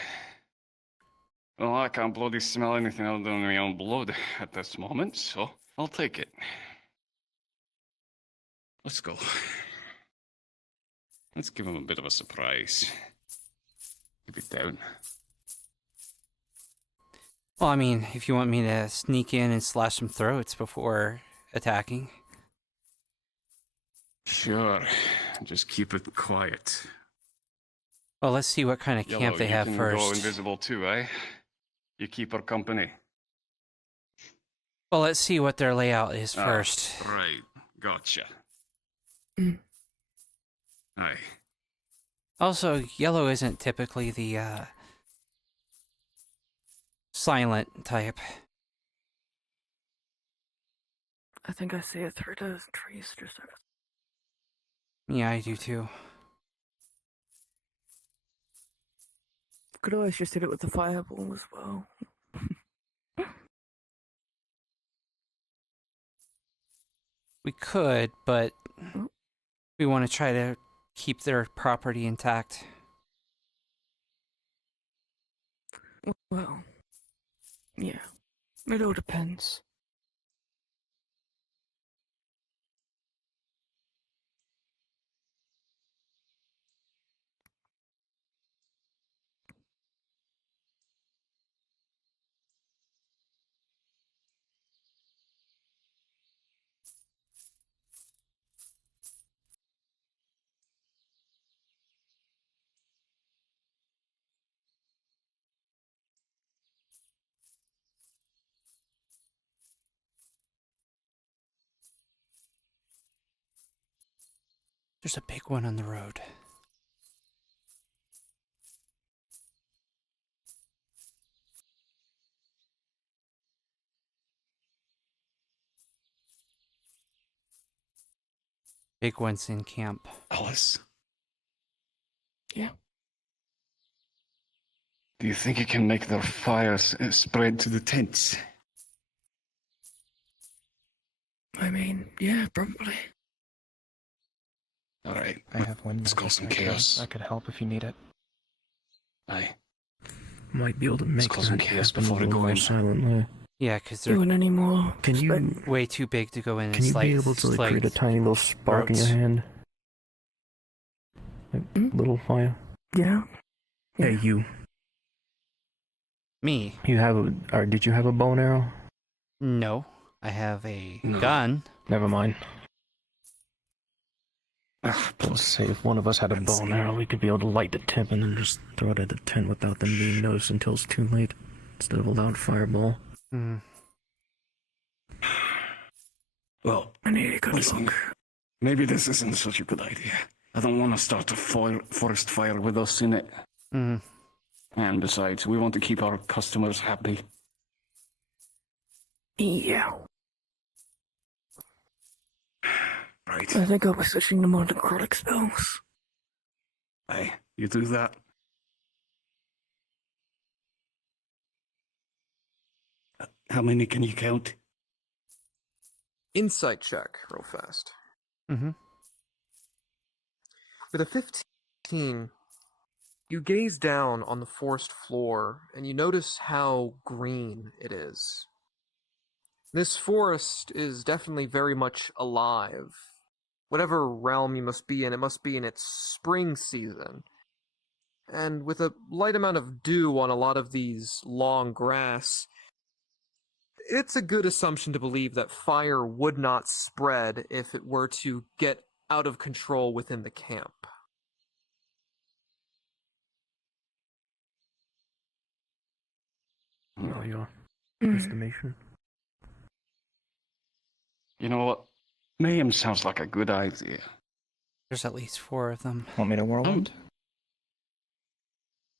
Well, I can't bloody smell anything other than my own blood at this moment, so I'll take it. Let's go. Let's give him a bit of a surprise. Keep it down. Well, I mean, if you want me to sneak in and slash some throats before attacking. Sure. Just keep it quiet. Well, let's see what kind of camp Yellow, they have you can first. go invisible too, eh? You keep her company. Well, let's see what their layout is first. Right. Gotcha. Aye. Also, yellow isn't typically the silent type. I think I see it through those trees just over. Yeah, I do too. Could always just hit it with the fireball as well. We could, but we want to try to keep their property intact. Well, yeah. It all depends. There's a big one on the road. Big one's in camp. Alice. Yeah. Do you think you can make their fires spread to the tents? I mean, yeah, probably. All right. I have one. Let's cause some chaos. I could help if you need it. Aye. Might be able to make cause some that chaos happen before a we little go more in. silently. Yeah, because they're Doing any more? Can you way too big to go in. Can you be able to like, create a tiny little spark in your hand? Like, little fire. Yeah. Hey, you. Me? You have a, or did you have a bow and arrow? No, I have a gun. Never mind. Let's say if one of us had a bow and arrow, we could be able to light the tip and then just throw it at the tent without them being noticed until it's too late, instead of a loud fireball. Hmm. Well, I need a good listen, look. maybe this isn't such a good idea. I don't want to start a forest fire with us in it. Hmm. And besides, we want to keep our customers happy. Yeah. Right. I think I'll be switching them on to necrotic spells. Aye, you do that. How many can you count? Insight check, real fast. Mm-hmm. With a 15, you gaze down on the forest floor and you notice how green it is. This forest is definitely very much alive. Whatever realm you must be in, it must be in its spring season. And with a light amount of dew on a lot of these long grass, it's a good assumption to believe that fire would not spread if it were to get out of control within the camp. Oh, your estimation. You know what? Mayhem sounds like a good idea. There's at least 4 of them. Want me to whirlwind?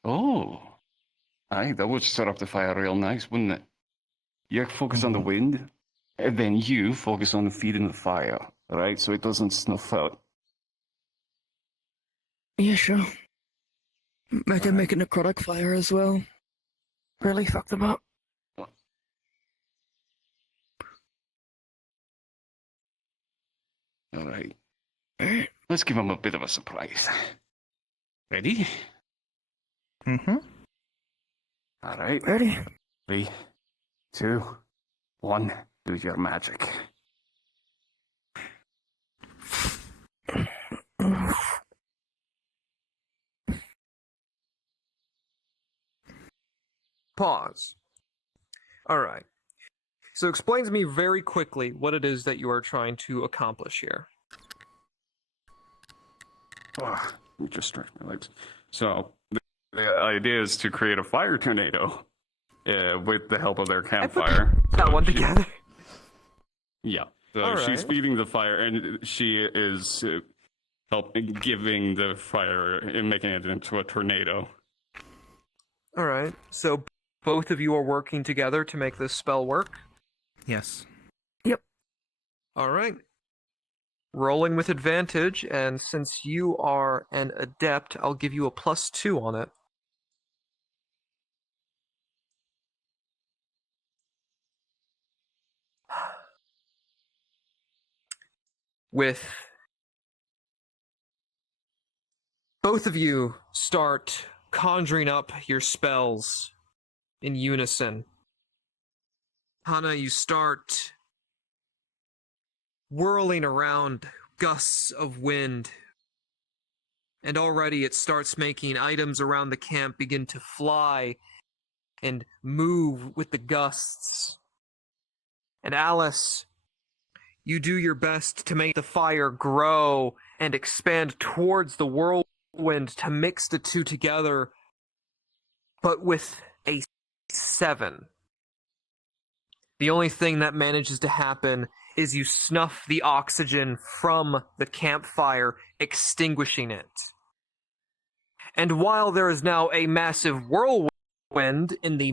Oh. Aye, that would set up the fire real nice, wouldn't it? You focus on the wind, and then you focus on feeding the fire, right? So it doesn't snuff out. Yeah, sure. I can make a necrotic fire as well. Really fuck them up. All right. Let's give them a bit of a surprise. Ready? Mm-hmm. All right. Ready? 3, 2, 1. Do your magic. Pause. Alright. So explain to me very quickly what it is that you are trying to accomplish here. Oh, you just stretch my legs. So, the idea is to create a fire tornado with the help of their campfire. That one together. Yeah. So All she's right. feeding the fire, and she is helping giving the fire and making it into a tornado. Alright. So both of you are working together to make this spell work? Yes. Yep. Alright. Rolling with advantage, and since you are an adept, I'll give you a +2 on it. With both of you start conjuring up your spells in unison. Hana, you start whirling around gusts of wind, and already it starts making items around the camp begin to fly and move with the gusts. And Alice, you do your best to make the fire grow and expand towards the whirlwind to mix the two together, but with a 7. The only thing that manages to happen is you snuff the oxygen from the campfire, extinguishing it. And while there is now a massive whirlwind in the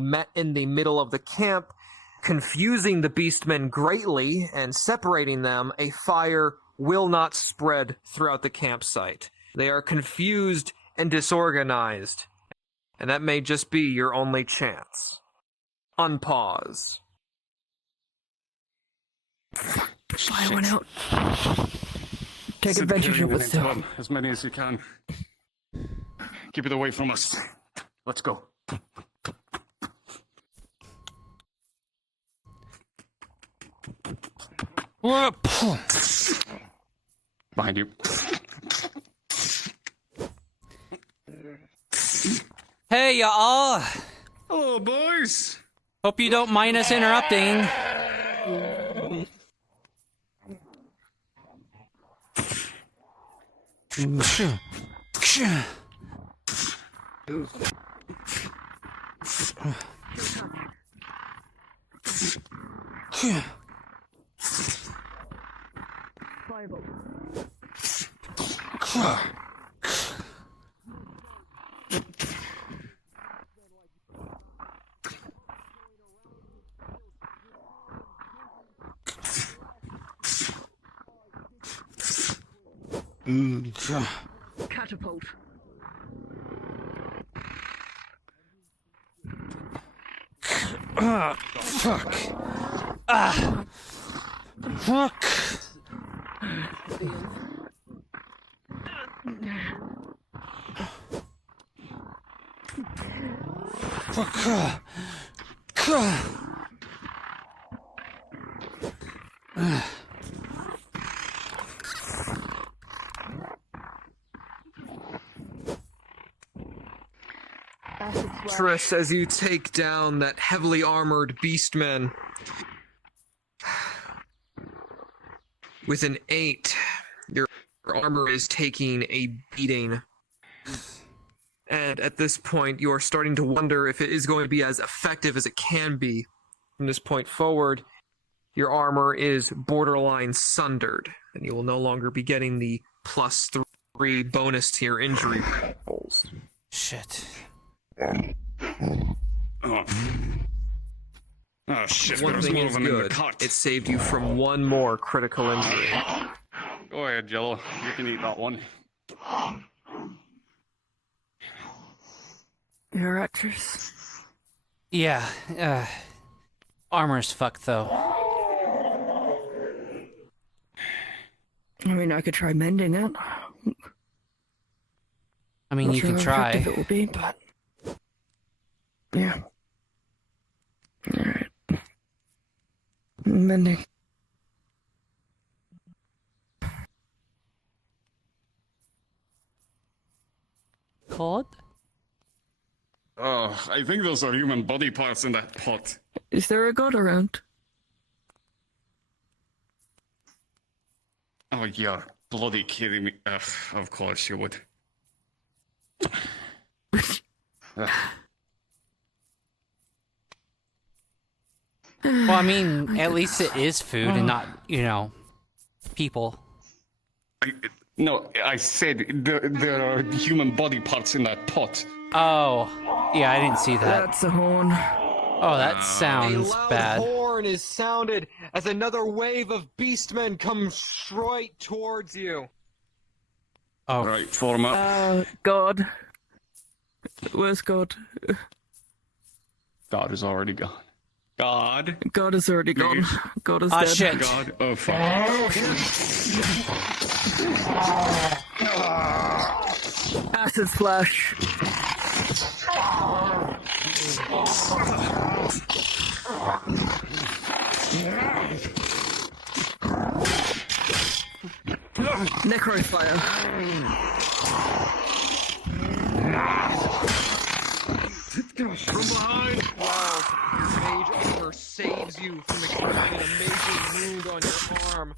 middle of the camp, confusing the beastmen greatly and separating them, a fire will not spread throughout the campsite. They are confused and disorganized, And that may just be your only chance. Unpause. Fly one out. Take Sit advantage carrying of it it into still. them, as many as you can. Keep it away from us. Let's go. Behind you. Hey, y'all! Hello, boys! Hope you don't mind us interrupting. Catapult. Fuck. Ah. Fuck. Fuck. Tris, as you take down that heavily armored beastman with an 8, your armor is taking a beating. And at this point, you are starting to wonder if it is going to be as effective as it can be. From this point forward, your armor is borderline sundered, and you will no longer be getting the +3 bonus to your injury rolls. Shit. Oh shit, One there's thing more is of them in the good. cot. It saved you from one more critical injury. Go ahead, Jello. You can eat that one. You're actress. Yeah, armor's fucked though. I mean, I could try mending it. I mean, Not you sure can how try. effective it will be, but yeah. All right. Mending. Cod? Oh, I think those are human body parts in that pot. Is there a god around? Oh, you're bloody kidding me. Ugh, of course you would. Well, I mean, at least it is food and not, you know, people. No, I said there are human body parts in that pot. Oh, yeah, I didn't see that. That's a horn. Oh, that sounds A loud bad. horn is sounded as another wave of beastmen comes straight towards you. Oh, right, form up. God. Where's God? God is already gone. God. God is already gone. God is Ah, dead. shit. God. Oh, fuck. Acid splash. Necrofire. From behind! Wow, your mage armor saves you from experiencing an amazing wound on your arm.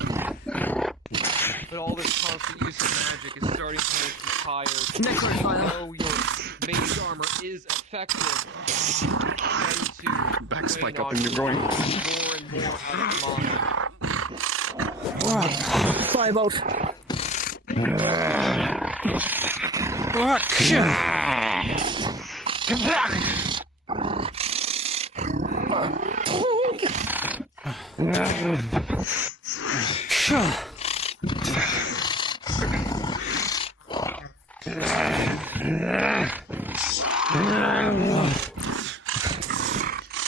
But all this constant use of magic is starting to make you tired. Necrofire. Though your mage armor is effective, Back spike up in your groin. more and more out of mana. Firebolt.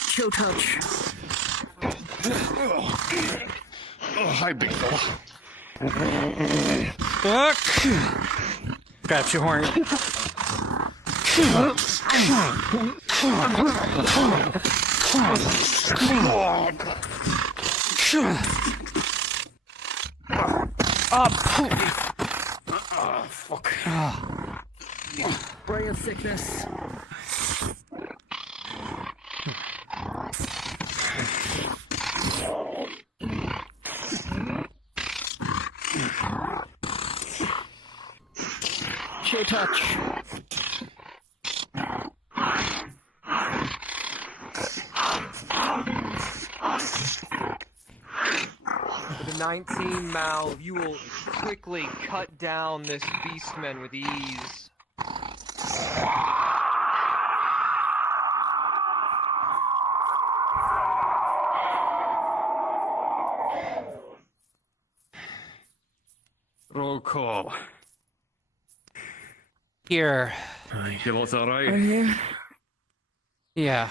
Chill touch. Oh, hi, big fella. Grabs your horn. Fuck. Ray of sickness. Chill touch. With a 19 Mal, you will quickly cut down this beastman with ease. Roll call. Here. You look alright? Yeah.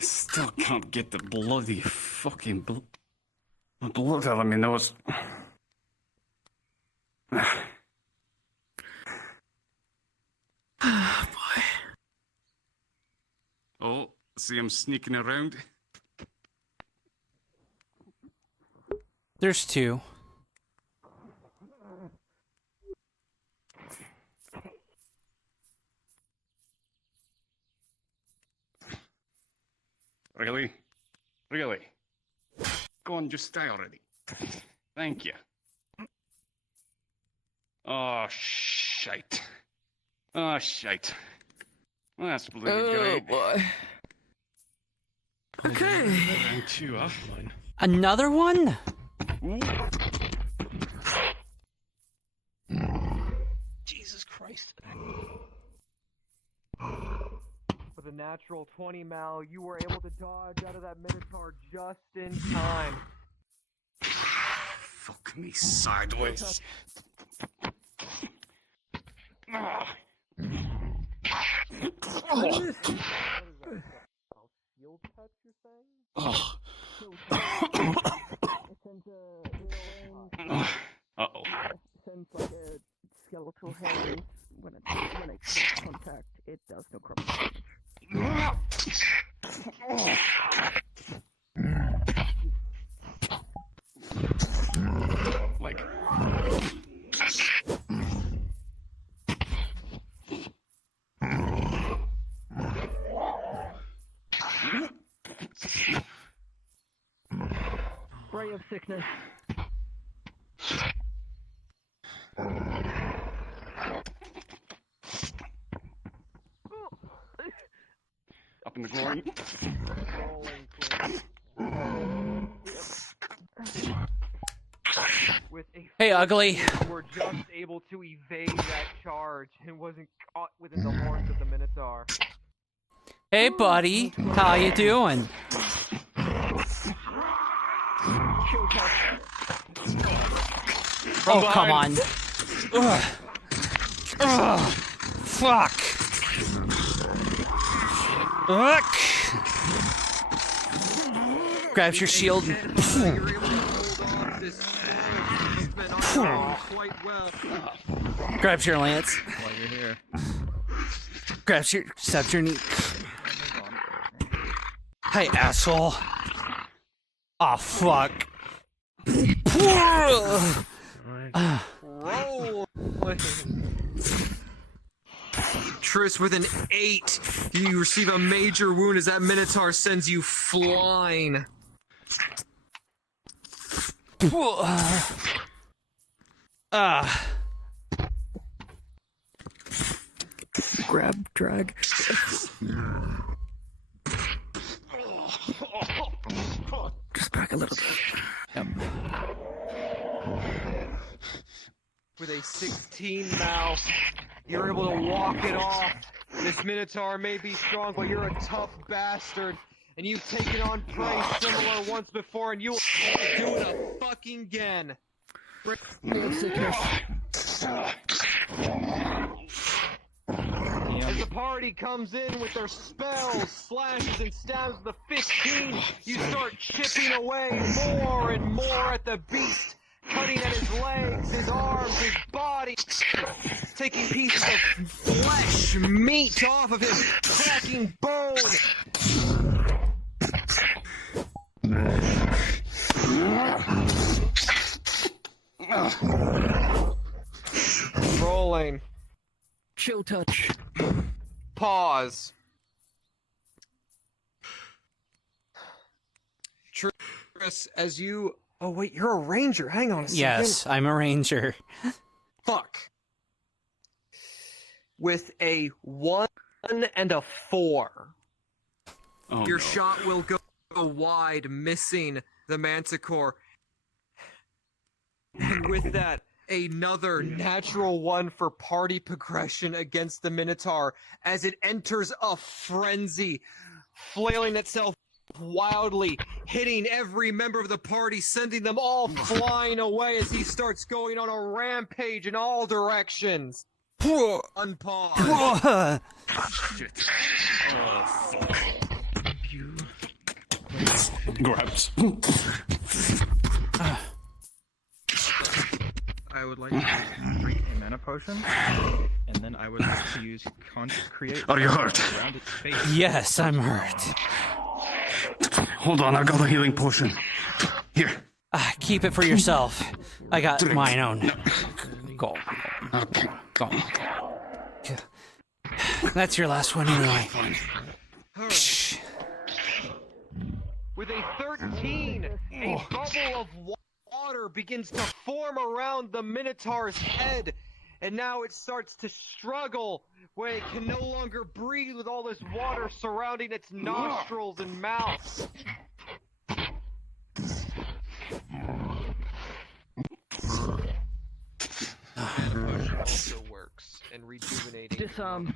Still can't get the bloody fucking blood out of my nose. Boy. Oh, see him sneaking around. There's two. Really? Really? Go on, just stay already. Thank you. Oh, shite. Oh, shite. Well, that's bloody great. Boy. Okay. Round two, huh? Another one? Jesus Christ. With a natural 20 Mal, you were able to dodge out of that Minotaur just in time. Fuck me sideways. Uh-oh. Sends like a skeletal hand when it contact, it does no crumble damage. Like... Ray of sickness. Up in the groin. Hey, ugly. You were just able to evade that charge and wasn't caught within the horns of the Minotaur. Hey, buddy. How you doing? Oh, come on. Ugh. Ugh. Fuck. Ugh. Grabs your shield. Grabs your lance. While you're here. Grabs your scepter knee. Hey, asshole. Oh, fuck. Roll. Triss with an 8. You receive a major wound as that Minotaur sends you flying. Grab, drag. Just back a little bit. Yep. With a 16 Mal, you're able to walk it off. This Minotaur may be strong, but you're a tough bastard. And you've taken on prey similar once before, and you'll do it fucking again. As the party comes in with their spells, slashes, and stabs of the 15, you start chipping away more and more at the beast, cutting at his legs, his arms, his body, taking pieces of flesh, meat off of him, cracking bone. Rolling. Chill touch. Pause. Tris, as you... Oh, wait, you're a ranger. Hang on a second. Yes, I'm a ranger. Fuck. With a 1 and a 4. Oh, Your no. shot will go wide, missing the Manticore. And with that, another natural 1 for party progression against the Minotaur as it enters a frenzy, flailing itself wildly, hitting every member of the party, sending them all flying away as he starts going on a rampage in all directions. Unpause. Shit. Oh, fuck. Grabs. I would like to drink a mana potion, and then I would like to use create. Are you hurt? Around its face. Yes, I'm hurt. Hold on, I got a healing potion. Here. Keep it for yourself. I got Drink. mine own. No. Go. Okay. Go. That's your last one anyway. Right. With a 13, a bubble of water begins to form around the Minotaur's head, and now it starts to struggle when it can no longer breathe with all this water surrounding its nostrils and mouth. Potion also works and rejuvenating. Disarm.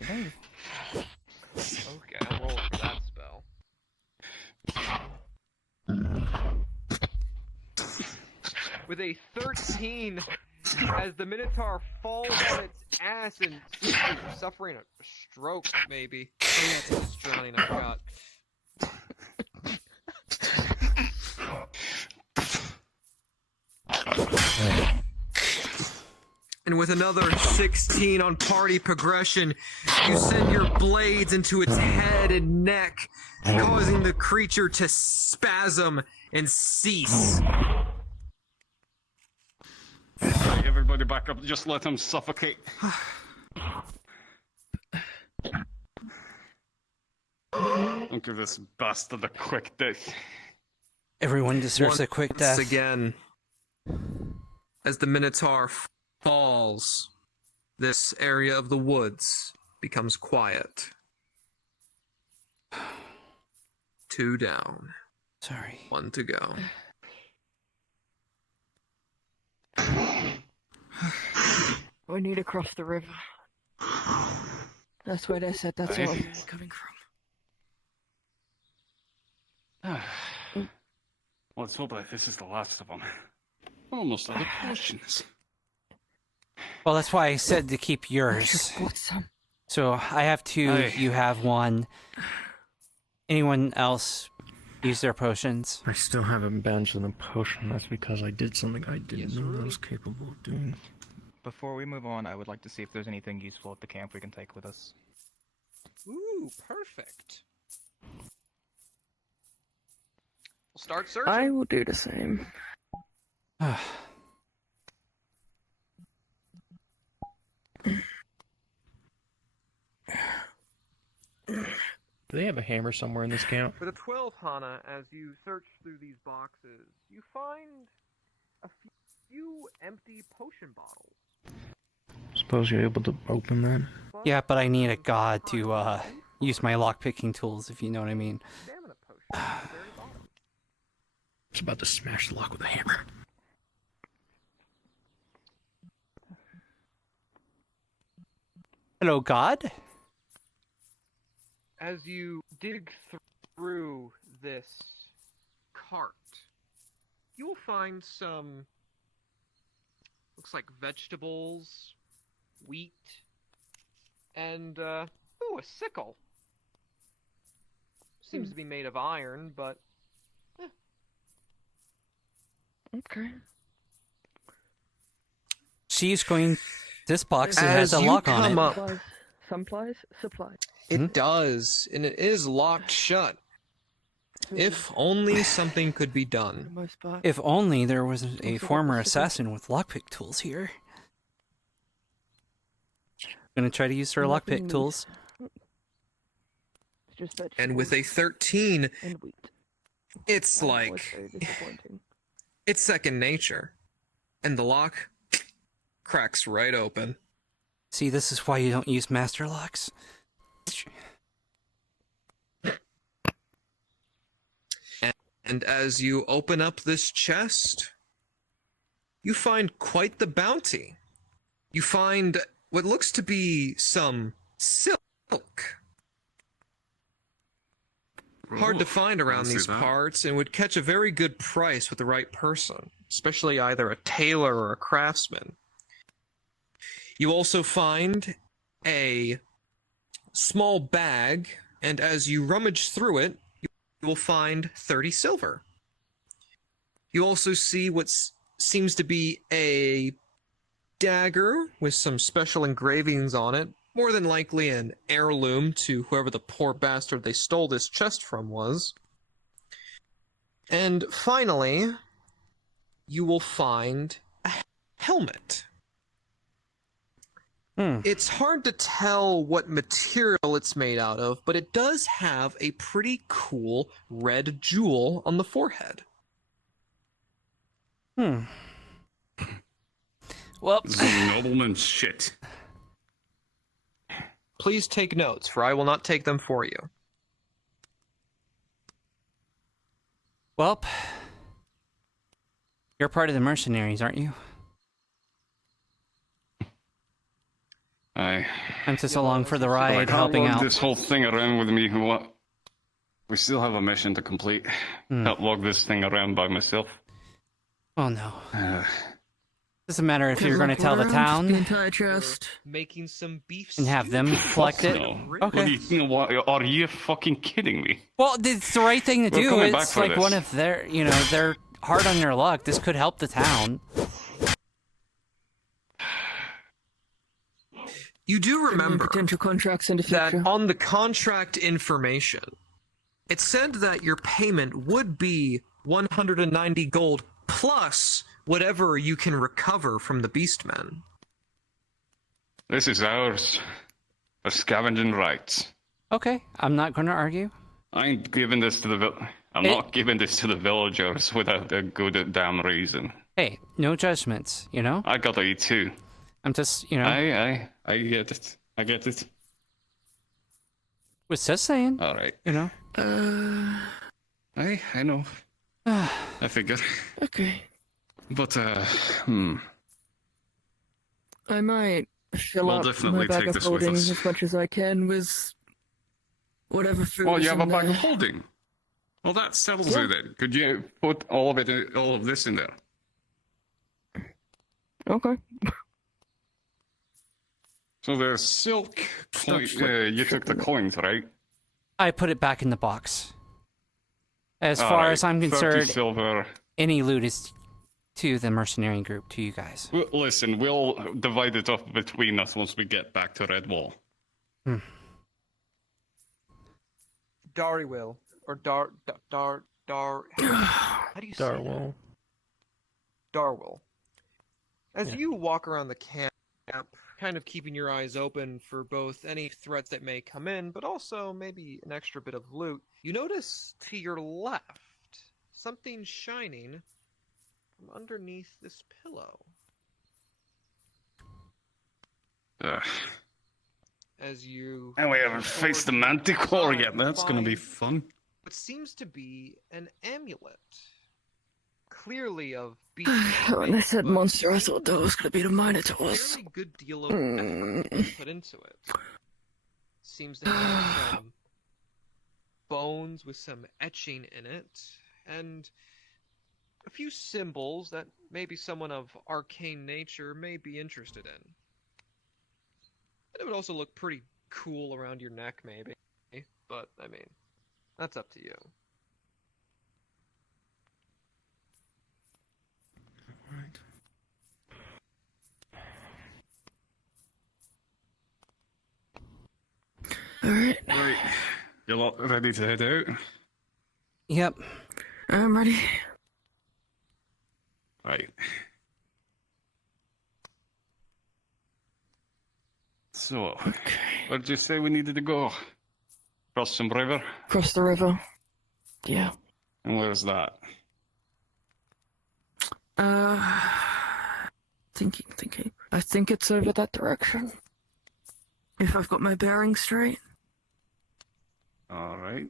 Okay, I'll roll for that spell. With a 13, as the Minotaur falls on its ass and suffering a stroke, maybe. Oh yeah, it's just drowning, I forgot. And with another 16 on party progression, you send your blades into its head and neck, causing the creature to spasm and cease. Alright, everybody back up. Just let him suffocate. Don't give this bastard a quick death. Everyone deserves a quick death. Once again, as the Minotaur falls, this area of the woods becomes quiet. 2 down. Sorry. 1 to go. We need to cross the river. That's where they said that's where I'm coming from. Let's hope that this is the last of them. Almost out of potions. Well, that's why I said to keep yours. So I have 2, you have 1. Anyone else use their potions? I still haven't benched in a potion. That's because I did something I didn't know I was capable of doing. Before we move on, I would like to see if there's anything useful at the camp we can take with us. Ooh, perfect. We'll start searching. I will do the same. Do they have a hammer somewhere in this camp? For the 12 Hana, as you search through these boxes, you find a few empty potion bottles. Suppose you're able to open that? Yeah, but I need a god to use my lockpicking tools, if you know what I mean. It's about to smash the lock with a hammer. Hello, God? As you dig through this cart, you will find some, looks like vegetables, wheat, and, ooh, a sickle. Seems to be made of iron, but... Okay. She's going... This box As has a you lock on come it. up, Supplies. it does, and it is locked shut. If only something could be done. If only there was a former assassin with lockpick tools here. Gonna try to use her lockpick tools. And with a 13, it's Very like, disappointing. it's second nature. And the lock cracks right open. See, this is why you don't use master locks. And as you open up this chest, you find quite the bounty. You find what looks to be some silk. Hard to find around these parts, and would catch a very good price with the right person, especially either a tailor or a craftsman. You also find a small bag, and as you rummage through it, you will find 30 silver. You also see what seems to be a dagger with some special engravings on it, more than likely an heirloom to whoever the poor bastard they stole this chest from was. And finally, you will find a helmet. It's hard to tell what material it's made out of, but it does have a pretty cool red jewel on the forehead. Well, this is nobleman shit. Please take notes, for I will not take them for you. well, you're part of the mercenaries, aren't you? I'm just along for the ride, helping out. This whole thing around with me. What? We still have a mission to complete. Can't log this thing around by myself. Oh no. Doesn't matter if you're going to tell the town The entire chest. Making some beef and have them collect it. No. Okay. Are you fucking kidding me? Well, it's the right thing to We're do. coming back It's for like this. one of their, they're hard on their luck. This could help the town. You do remember potential contracts in the that future. on the contract information, it said that your payment would be 190 gold plus whatever you can recover from the beastmen. This is ours. For scavenging rights. Okay, I'm not going to argue. I ain't giving this to the I'm not giving this to the villagers without a good damn reason. Hey, no judgments, you know? I gotta eat too. I'm just, I get it. I get it. Was just saying. All right. You know? I know. I figure. Okay. But, I might fill We'll up definitely my bag take of this with holding us. as much as I can with whatever food Oh, is you have in a bag there. of holding. Well, that settles Yeah. it then. Could you put all of this in there? Okay. So the silk coin, you took the coins, right? I put it back in the box. As All far right, as I'm 30 concerned, silver. any loot is to the mercenary group, to you guys. Listen, we'll divide it up between us once we get back to Red Wall. Dari will. Or How do you say that? Darwell. As you walk around the camp, kind of keeping your eyes open for both any threats that may come in, but also maybe an extra bit of loot, you notice to your left something shining from underneath this pillow. As you... And we haven't faced the Manticore yet. That's gonna be fun. What seems to be an amulet. Clearly of When I said monster, I thought that was going to be the Minotaurs. fairly good deal of effort put into it. Seems to have some bones with some etching in it, and a few symbols that maybe someone of arcane nature may be interested in. And it would also look pretty cool around your neck, maybe. But, I mean, that's up to you. Alright. Right. You lot ready to head out? Yep. I'm ready. Right. So, where did you say we needed to go? Cross some river? Cross the river. Yeah. And where's that? Thinking. I think it's over that direction. If I've got my bearings straight. Alright.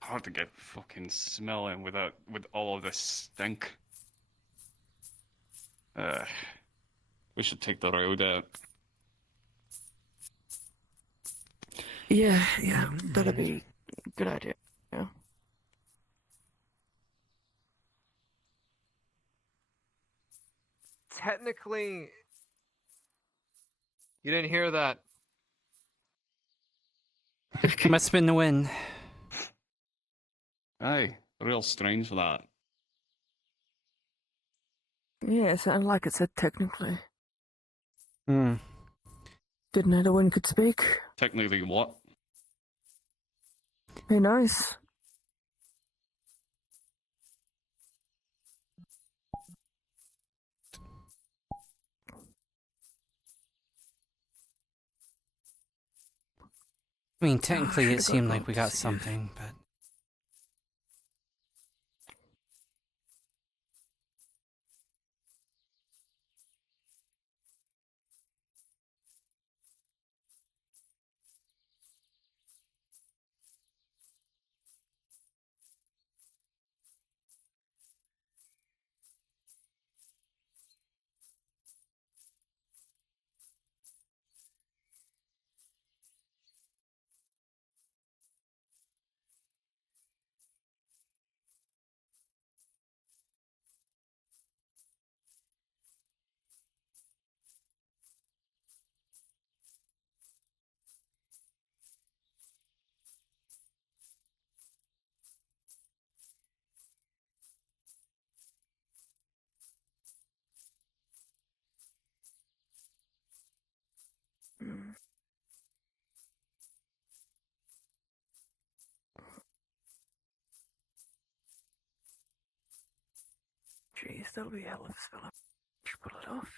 Hard to get fucking smelling with all of this stink. We should take the road out. Yeah, that'd be a good idea. Yeah. Technically, you didn't hear that. Must have been the wind. Aye, real strange for that. Yeah, it sounded like it said technically. Hmm. Didn't know the wind could speak. Technically what? Hey, nice. I mean, technically, it should've seemed got like we got something, but. Jeez, that'll be a hell of a spell. Should pull it off.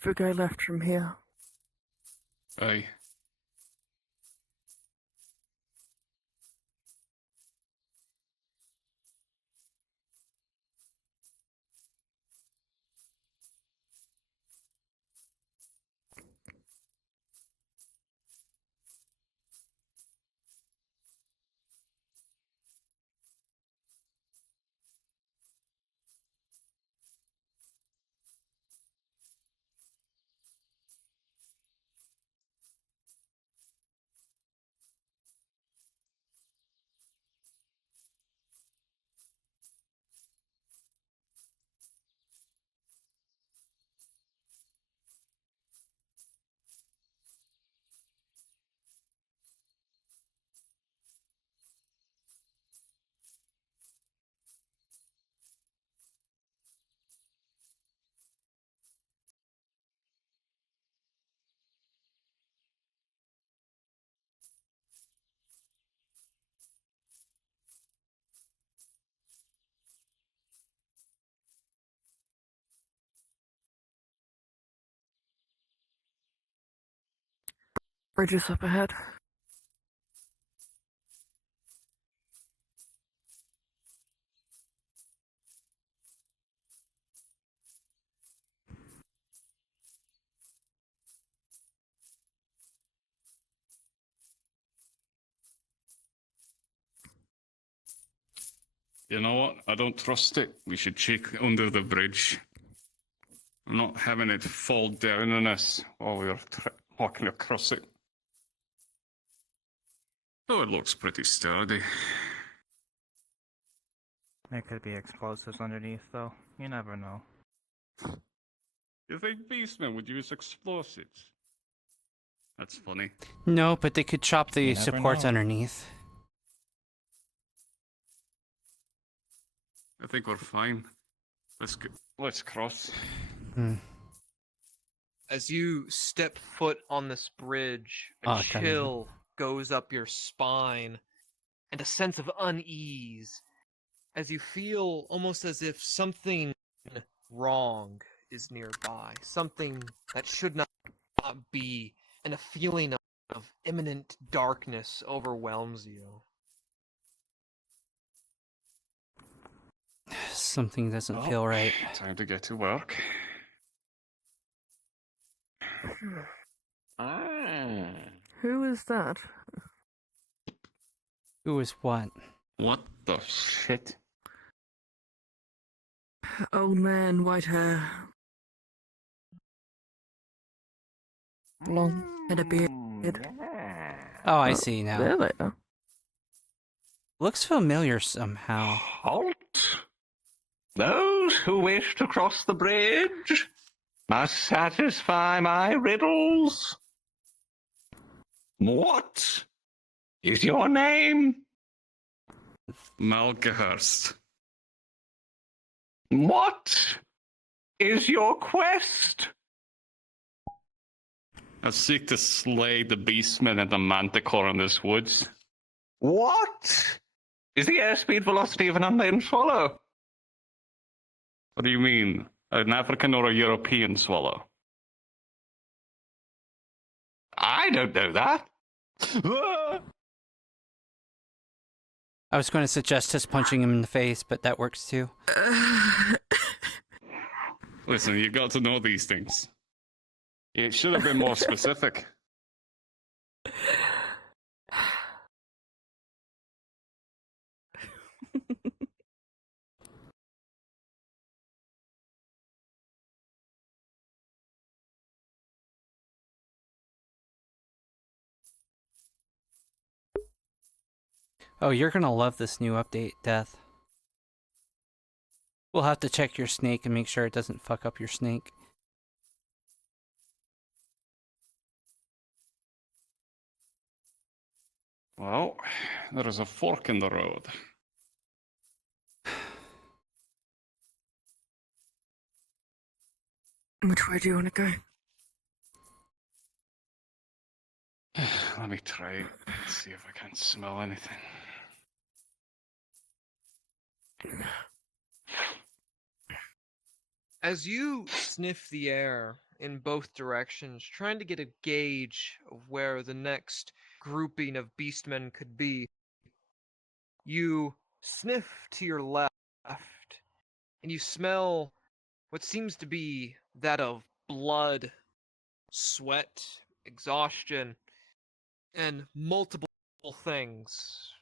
If a guy left from here. Aye. Bridges up ahead. You know what? I don't trust it. We should check under the bridge. I'm not having it fall down on us while we're walking across it. Oh, it looks pretty sturdy. There could be explosives underneath, though. You never know. You think beastmen would use explosives? That's funny. No, but they could chop the You never supports know. underneath. I think we're fine. Let's cross. As you step foot on this bridge, a Ah, kinda. chill goes up your spine, and a sense of unease, as you feel almost as if something wrong is nearby, something that should not be, and a feeling of imminent darkness overwhelms you. Something doesn't Well, feel right. Time to get to work. Who is that? Who is what? What the shit? Old man, white hair. Long head of beard. Oh, I see now. There they are. Looks familiar somehow. Halt! Those who wish to cross the bridge must satisfy my riddles. What is your name? Malgahurst. What is your quest? I seek to slay the beastmen and the manticore in this woods. What is the airspeed velocity of an unnamed swallow? What do you mean? An African or a European swallow? I don't know that. I was going to suggest just punching him in the face, but that works too. Listen, you got to know these things. It should have been more specific. Oh, you're gonna love this new update, Death. We'll have to check your snake and make sure it doesn't fuck up your snake. Well, there is a fork in the road. Which way do you want to go? Let me try. Let's see if I can smell anything. As you sniff the air in both directions, trying to get a gauge of where the next grouping of beastmen could be, you sniff to your left, and you smell what seems to be that of blood, sweat, exhaustion, and multiple things.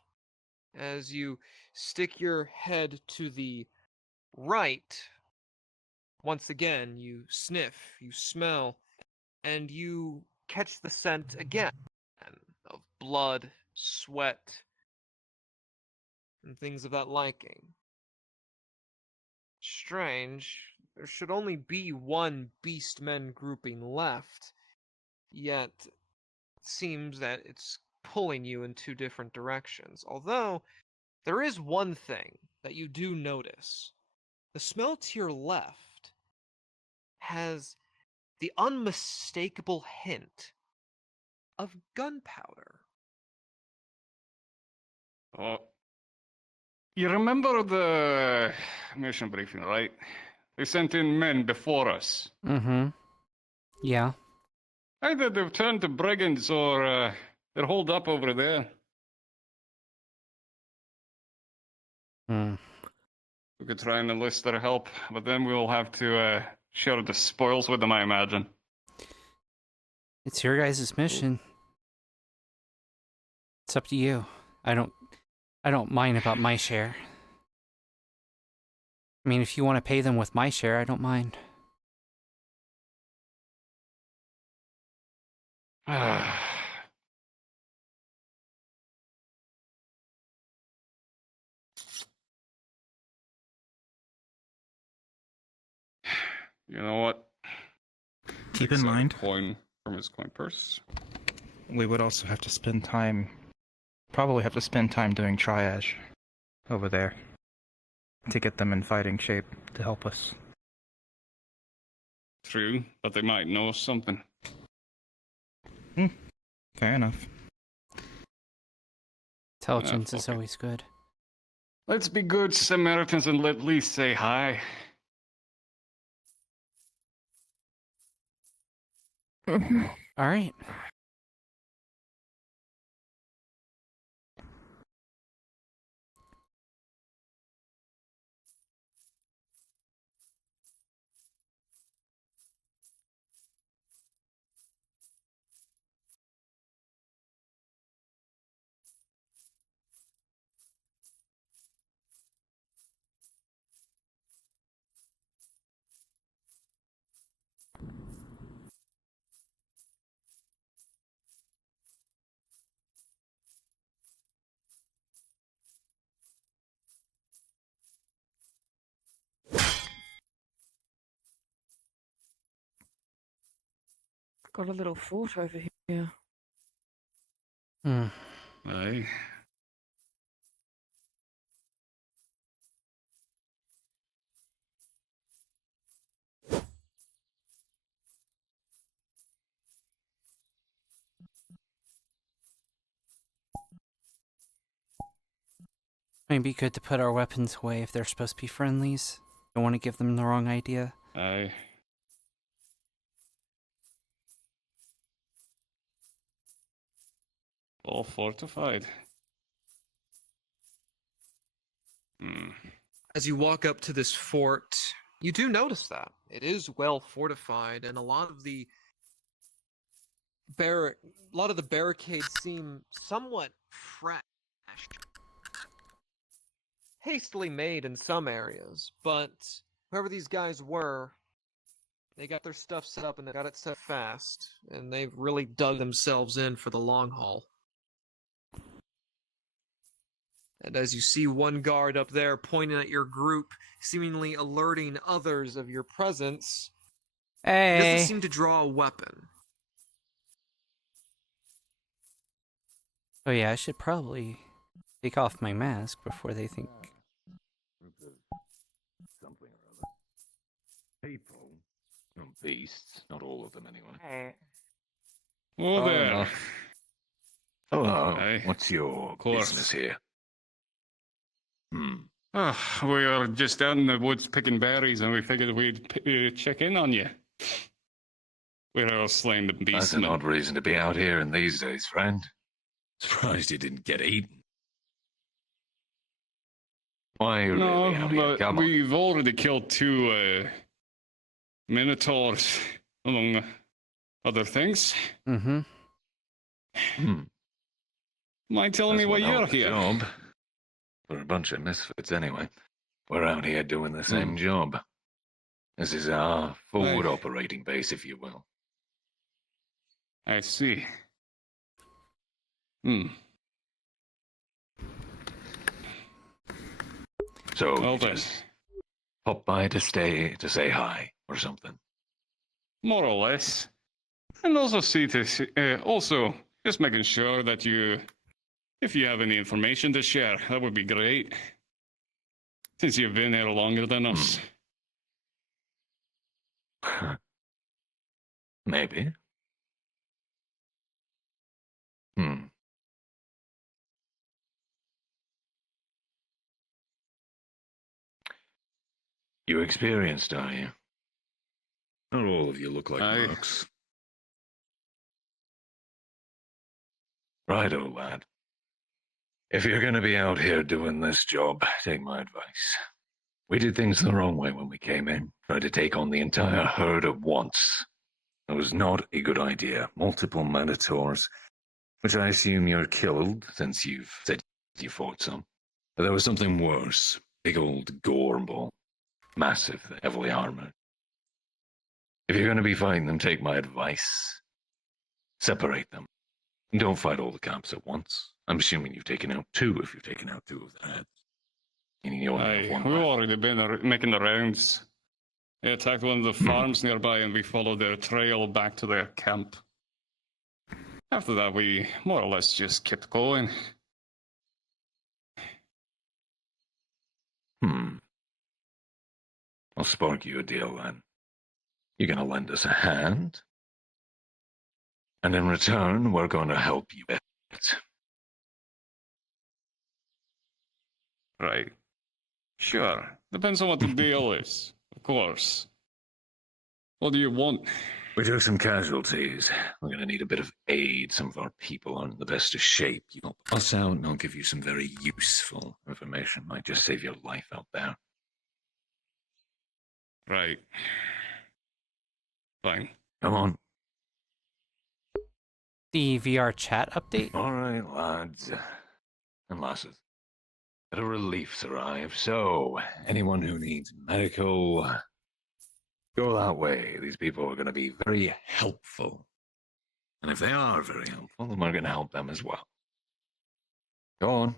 As you stick your head to the right, once again, you sniff, you smell, and you catch the scent again of blood, sweat, and things of that liking. Strange, there should only be one beastmen grouping left, yet it seems that it's pulling you in two different directions. Although, there is one thing that you do notice. The smell to your left has the unmistakable hint of gunpowder. Oh. You remember the mission briefing, right? They sent in men before us. Mm-hmm. Yeah. Either they've turned to brigands or they're holed up over there. We could try and enlist their help, but then we'll have to share the spoils with them, I imagine. It's your guys' mission. It's up to you. I don't mind about my share. I mean, if you want to pay them with my share, I don't mind. You know what? Keep Takes in out a mind, coin from his coin purse. we would also have to spend time, probably have to spend time doing triage over there to get them in fighting shape to help us. True, but they might know something. Fair enough. Intelligence Ah, is fuck it. always good. Let's be good Samaritans and at least say hi. All right. Got a little fort over here. Aye. Maybe good to put our weapons away if they're supposed to be friendlies. Don't want to give them the wrong idea. Aye. All fortified. As you walk up to this fort, you do notice that it is well fortified, and a lot of the barricades seem somewhat fresh, hastily made in some areas. But whoever these guys were, they got their stuff set up and they got it set fast, and they've really dug themselves in for the long haul. And as you see one guard up there pointing at your group, seemingly alerting others of your presence, he Hey. doesn't seem to draw a weapon. Oh yeah, I should probably take off my mask before they think. Something or other. People. Not beasts. Not all of them, anyway. Oh, there. Enough. Hello. Aye. What's your course. business here? Oh, we are just out in the woods picking berries, and we figured we'd check in on you. We're all slaying the That's an beastmen. odd reason to be out here in these days, friend. Surprised you didn't get eaten. Why are you No, really out here? but Come on. we've already killed 2 minotaurs, among other things. Mm-hmm. Mind telling me That's why one hell you're of a here? Job. We're a bunch of misfits anyway. We're out here doing the same job. This is our forward operating base, if you will. I see. So Well you then. just pop by to say hi or something. More or less. And also also just making sure that if you have any information to share, that would be great. Since you've been here longer than us. Maybe. You experienced, are you? Not all of you look like monks. Right, old lad. If you're going to be out here doing this job, take my advice. We did things the wrong way when we came in. Tried to take on the entire herd at once. It was not a good idea. Multiple minotaurs, which I assume you're killed, since you've said you fought some. But there was something worse. Big old gore ball. Massive, heavily armored. If you're going to be fighting them, take my advice. Separate them. Don't fight all the camps at once. I'm assuming you've taken out 2 if you've taken out 2 of the heads. Meaning you only have Aye, 1 we've left. already been making the rounds. They attacked one of the farms nearby and we followed their trail back to their camp. After that, we more or less just kept going. I'll spark you a deal then. You're gonna lend us a hand? And in return, we're gonna help you out. Right. Sure. Depends on what the deal is, of course. What do you want? We took some casualties. We're gonna need a bit of aid. Some of our people aren't in the best of shape. You help us out and I'll give you some very useful information. Might just save your life out there. Right. Fine. Come on. The VRchat update? Alright, lads. And lasses. A relief's arrived, so anyone who needs medical, go that way. These people are going to be very helpful. And if they are very helpful, then we're going to help them as well. Go on.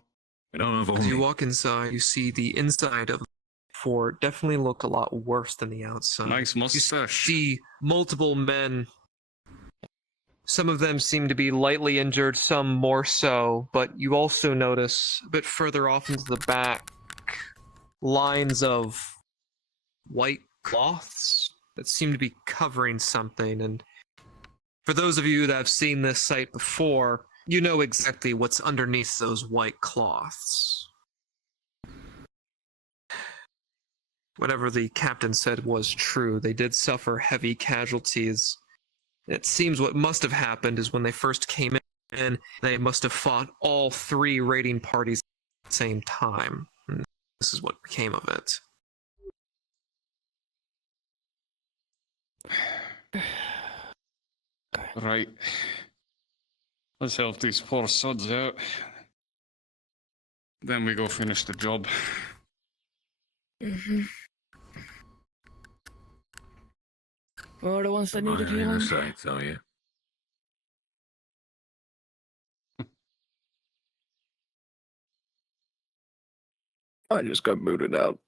We don't have As you only... walk inside, you see the inside of the fort definitely looked a lot worse than the outside. Nice mustache. You see multiple men. Some of them seem to be lightly injured, some more so, but you also notice a bit further off into the back lines of white cloths that seem to be covering something. And for those of you that have seen this site before, you know exactly what's underneath those white cloths. Whatever the captain said was true. They did suffer heavy casualties. It seems what must have happened is when they first came in, they must have fought all 3 raiding parties at the same time. And this is what became of it. Right. Let's help these poor sods out. Then we go finish the job. Mm-hmm. Well, the ones that needed in healing. the sights, are you? I just got booted out.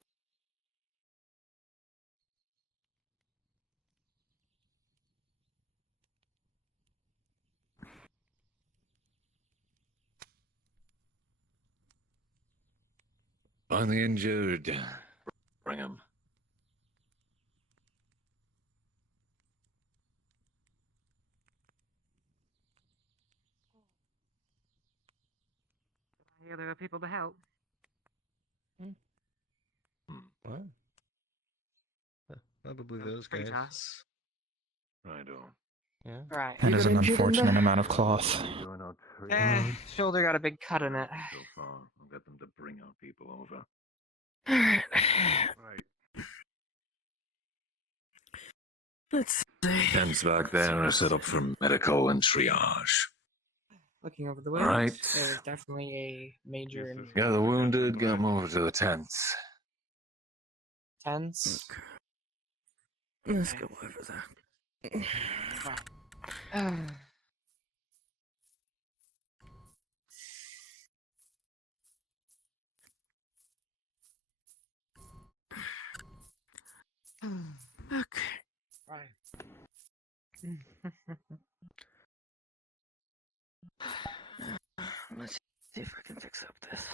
Find the injured. Bring them. I hear there are people to help. What? Probably those Pretty guys. Right on. Yeah. Right. That is an unfortunate amount of cloth. Shoulder got a big cut in it. So far, I'll get them to bring our people over. Alright. Right. Let's see. Tents back there are set up for medical and triage. Looking over the windows, Alright. there's definitely a major Gather the wounded, get them over to the tents. tense. Let's go over that. Okay. Right. Let's see if I can fix up this.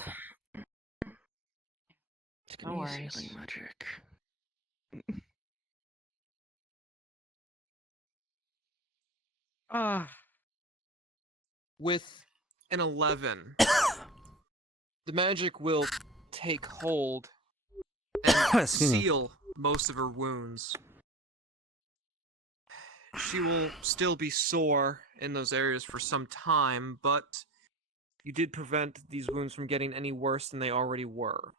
Just No gonna use worries. healing magic. With an 11, the magic will take hold and Excuse me. seal most of her wounds. She will still be sore in those areas for some time, but you did prevent these wounds from getting any worse than they already were.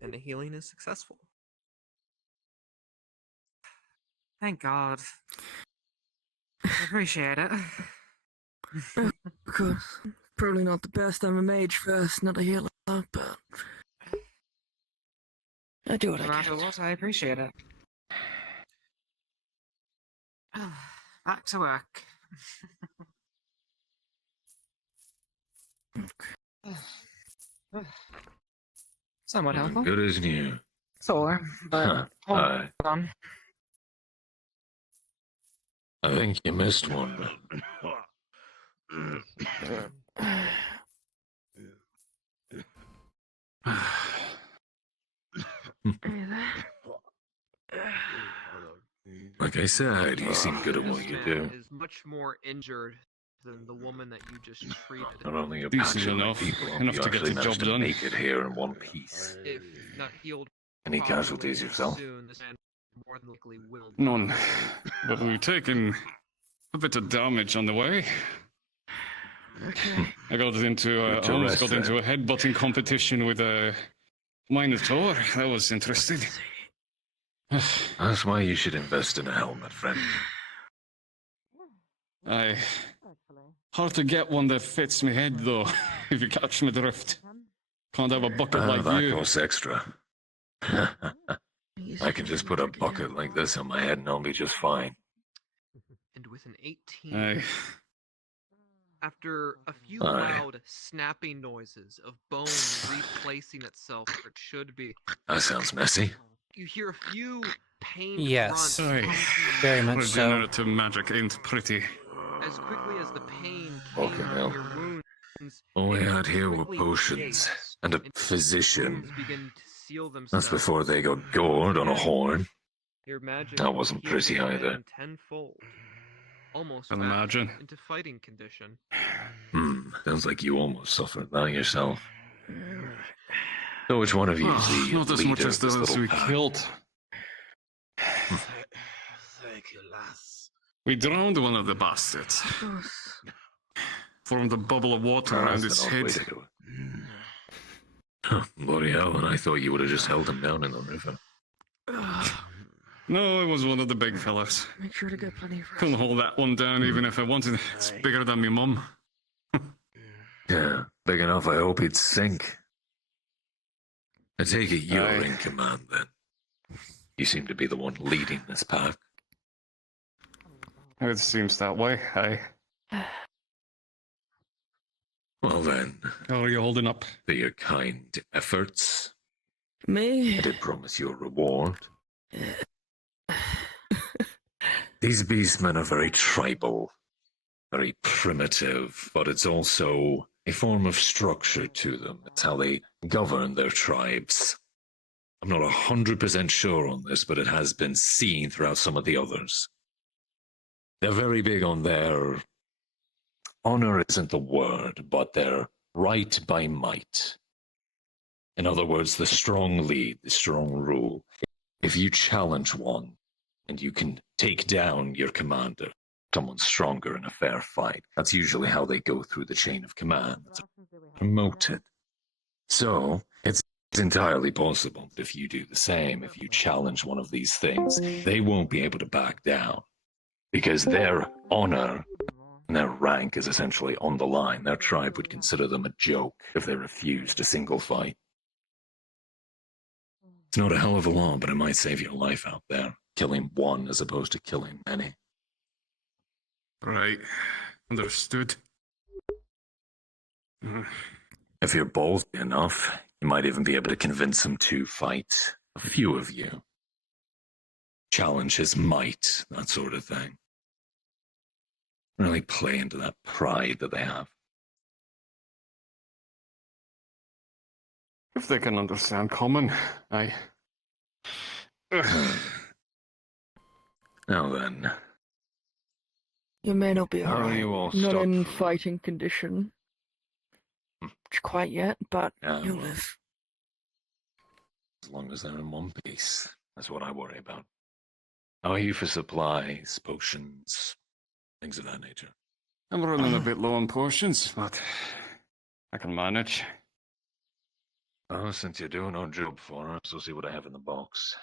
And the healing is successful. Thank God. I appreciate it. Of course, probably not the best. I'm a mage first, not a healer, but I do what No I matter can. what, I appreciate it. Back to work. Somewhat helpful. Good as new. Sore, but hold on. I think you missed one. Like I said, you seem good at what you do. Is much more injured than the woman that you just treated. Not only a Decent patient enough. people, Enough you to get actually the job managed to done. make it here in one piece. If not healed Any casualties yourself? soon, this man more than likely will. None. But we've taken a bit of damage on the way. I got into almost got into a headbutting competition with a Minotaur. That was interesting. That's why you should invest in a helmet, friend. Aye. Hard to get one that fits my head, though, if you catch my drift. Can't have a bucket like that you. costs extra. I can just put a bucket like this on my head and I'll be just fine. And with an 18, Aye. after a few Aye. loud snapping noises of bone replacing itself where it should be, That sounds messy. you hear a few pained Yes. grunts Aye. Very much so. Regenerative magic ain't pretty. as quickly as the pain came Fucking from hell. your wounds. All we it had here were quickly potions fades, and a and physician. wounds begin to seal That's themselves. before they got gored on a horn. Your magic That wasn't heals pretty the man either. tenfold, almost Can back imagine. into fighting condition. Sounds like you almost suffered that yourself. So which one of you is the Not as leader much as of this those little we pack? killed. Thank you, lass. We drowned one of the bastards. Formed a bubble of water around That's its an odd way head. to do it. Bloody hell, and I thought you would have just held him down in the river. No, it was one of the big fellas. Make sure to get plenty of rest. Couldn't hold that one down even if I wanted. It's bigger than me mum. Yeah, big enough I hope he'd sink. I take it you're Aye. in command then. You seem to be the one leading this pack. It seems that way. Aye. Well then, How are you holding up? for your kind efforts, Me? I did promise you a reward. These beastmen are very tribal, very primitive, but it's also a form of structure to them. It's how they govern their tribes. I'm not 100% sure on this, but it has been seen throughout some of the others. They're very big on their honor isn't the word, but their right by might. In other words, the strong lead, the strong rule. If you challenge one and you can take down your commander, someone stronger in a fair fight, that's usually how they go through the chain of command. It's promoted. So, it's entirely possible that if you do the same, if you challenge one of these things, they won't be able to back down. Because their honor and their rank is essentially on the line. Their tribe would consider them a joke if they refused a single fight. It's not a hell of a law, but it might save your life out there, killing one as opposed to killing many. Right. Understood. If you're ballsy enough, you might even be able to convince him to fight a few of you. Challenge his might, that sort of thing. Really play into that pride that they have. If they can understand common, aye. Now then, You may not be how are alright. you all Not stocked? in fighting condition. Quite yet, but Yeah, you'll well, live. as long as they're in one piece, that's what I worry about. How are you for supplies, potions, things of that nature? I'm running a bit low on potions, but I can manage. Oh, since you're doing our job for us, we'll see what I have in the box.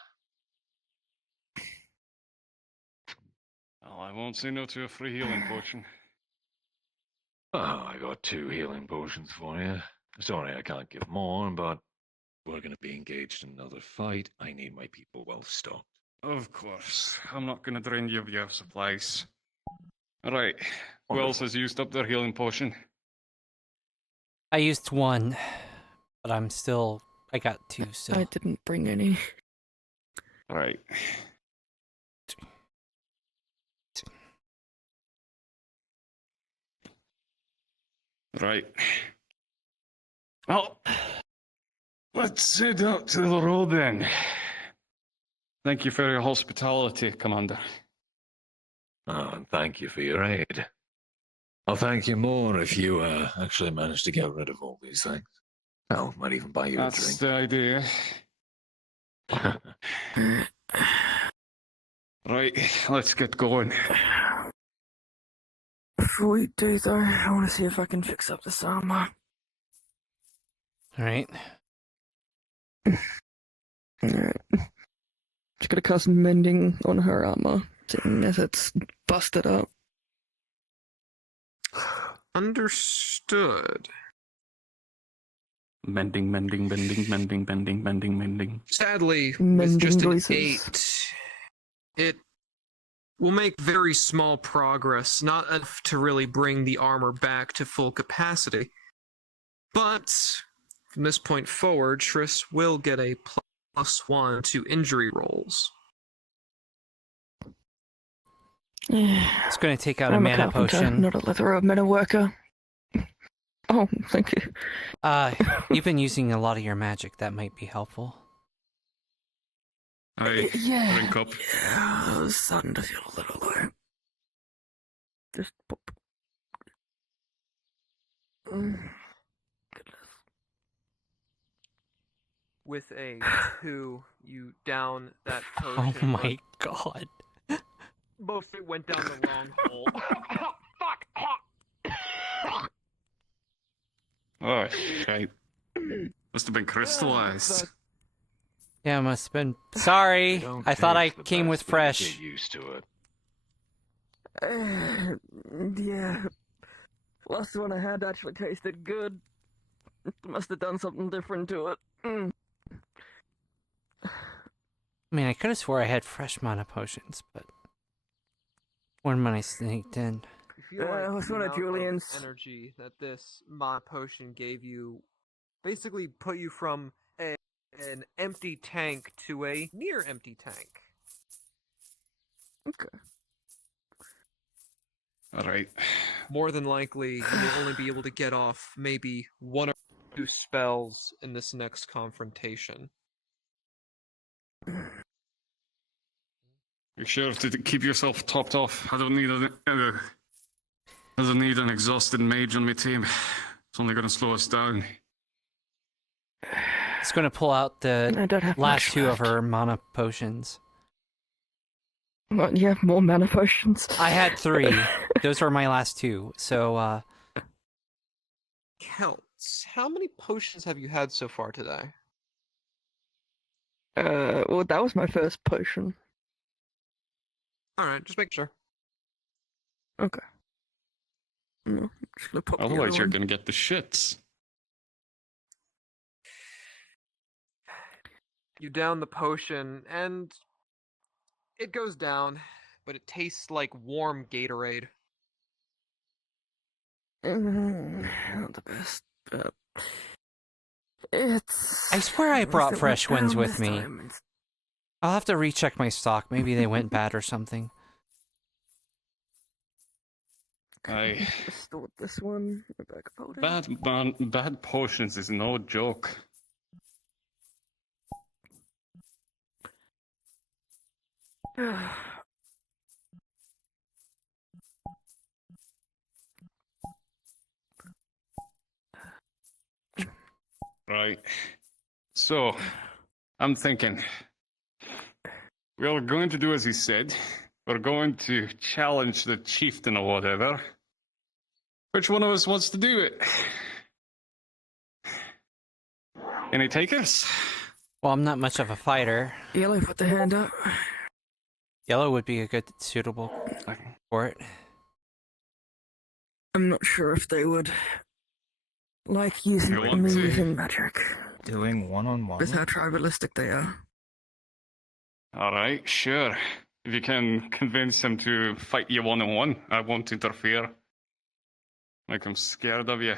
Well, I won't say no to a free healing potion. Oh, I got 2 healing potions for you. Sorry I can't give more, but we're going to be engaged in another fight. I need my people well stocked. Of course. I'm not going to drain you of your supplies. Alright. Who else has used up their healing potion? I used one, but I got two still. I didn't bring any. Alright. Right. Well, let's head out to the road then. Thank you for your hospitality, Commander. Oh, and thank you for your aid. I'll thank you more if you actually manage to get rid of all these things. Hell, might even buy you That's a the idea. Right, let's get going. Before we do though, I want to see if I can fix up this armor. Alright. Alright. Just gonna cast mending on her armor, seeing as it's busted up. Understood. Mending. Sadly, Mending with just an voices. 8, it will make very small progress, not enough to really bring the armor back to full capacity. But from this point forward, Triss will get a +1 to injury rolls. It's going to take out a I'm mana carpenter, potion. not a leather mana worker. Oh, thank you. You've been using a lot of your magic. That might be helpful. I drink up. Yeah, I was starting to feel a little low. Just pop. With a 2, you down that Oh potion. my god. Most of it went down the wrong hole. Oh, shit. Must have been crystallized. Yeah, it must have been. Sorry, I thought I came with fresh. Get used to it. Yeah. Last one I had actually tasted good. Must have done something different to it. I mean, I could have swore I had fresh mana potions, but when I sneaked in. What's one of Julian's? Energy that this mana potion gave you basically put you from an empty tank to a near empty tank. Okay. Alright. More than likely, you will only be able to get off maybe 1 or 2 spells in this next confrontation. Make sure to keep yourself topped off. I don't need an exhausted mage on my team. It's only going to slow us down. It's going to pull out the last 2 of her mana potions. Well, yeah, more mana potions. I had 3. Those were my last 2. So, Celts, how many potions have you had so far today? Well, that was my first potion. Alright, just make sure. Okay. No, just gonna pop the Otherwise, other you're one. going to get the shits. You down the potion, and it goes down, but it tastes like warm Gatorade. Not the best, but it's. I swear I brought it fresh went ones down with this me. time. I'll have to recheck my stock. Maybe they went bad or something. Aye. Stored this one. in a bag of holding. Bad potions is no joke. Right. So, I'm thinking. We're going to do as he said. We're going to challenge the chieftain or whatever. Which one of us wants to do it? Any takers? Well, I'm not much of a fighter. Yellow, put the hand up. Yellow would be a good suitable for it. I'm not sure if they would like using You want me to? using magic. Doing one-on-one? With how tribalistic they are. Alright, sure. If you can convince him to fight you one-on-one, I won't interfere. Like I'm scared of you.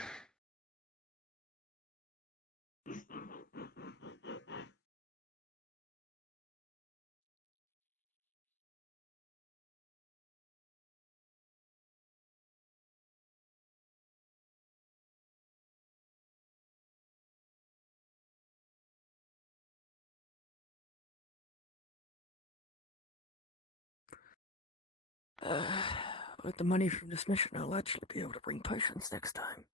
With the money from this mission, I'll actually be able to bring potions next time.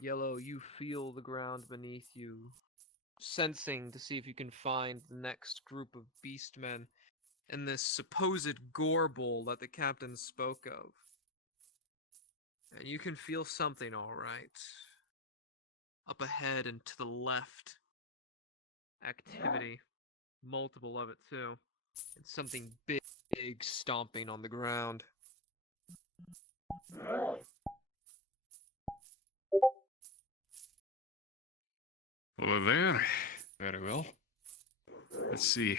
Yellow, you feel the ground beneath you, sensing to see if you can find the next group of beastmen in this supposed gore bowl that the captain spoke of. And you can feel something, all right. Up ahead and to the left. Activity. Multiple of it, too. And something big stomping on the ground. Over there. Very well. Let's see.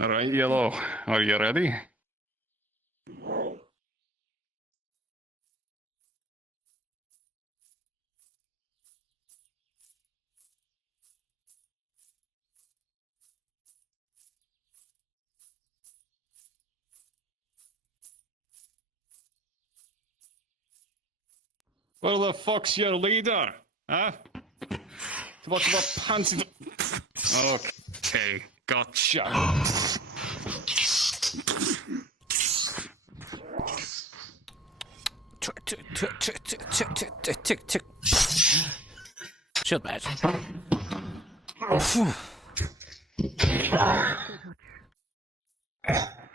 All right, Yellow. Are you ready? Where the fuck's your leader? Huh? What's the pants? Okay, gotcha. Shield badge.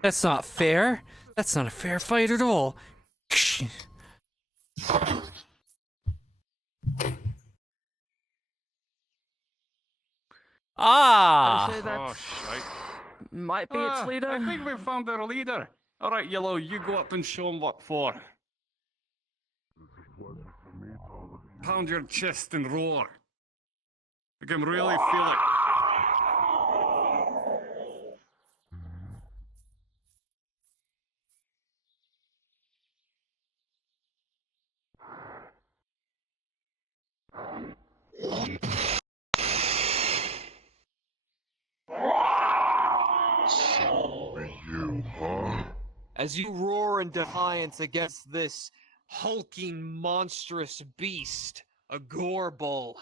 That's not fair. That's not a fair fight at all. Ah! I'd say that Oh, shite. might be its leader. I think we found our leader. All right, Yellow, you go up and show him what for. Pound your chest and roar. I can really feel it. As you roar in defiance against this hulking, monstrous beast, a gore bull,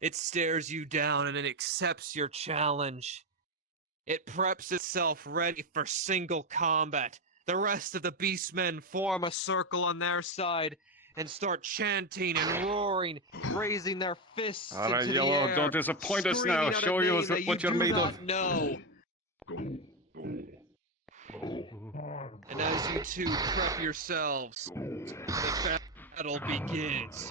it stares you down and it accepts your challenge. It preps itself ready for single combat. The rest of the beastmen form a circle on their side, and start chanting and roaring, raising their fists All right, into the Yellow, air, don't disappoint us screaming now. out a Show you name that what you you're do made not of. know. And as you two prep yourselves, the battle begins.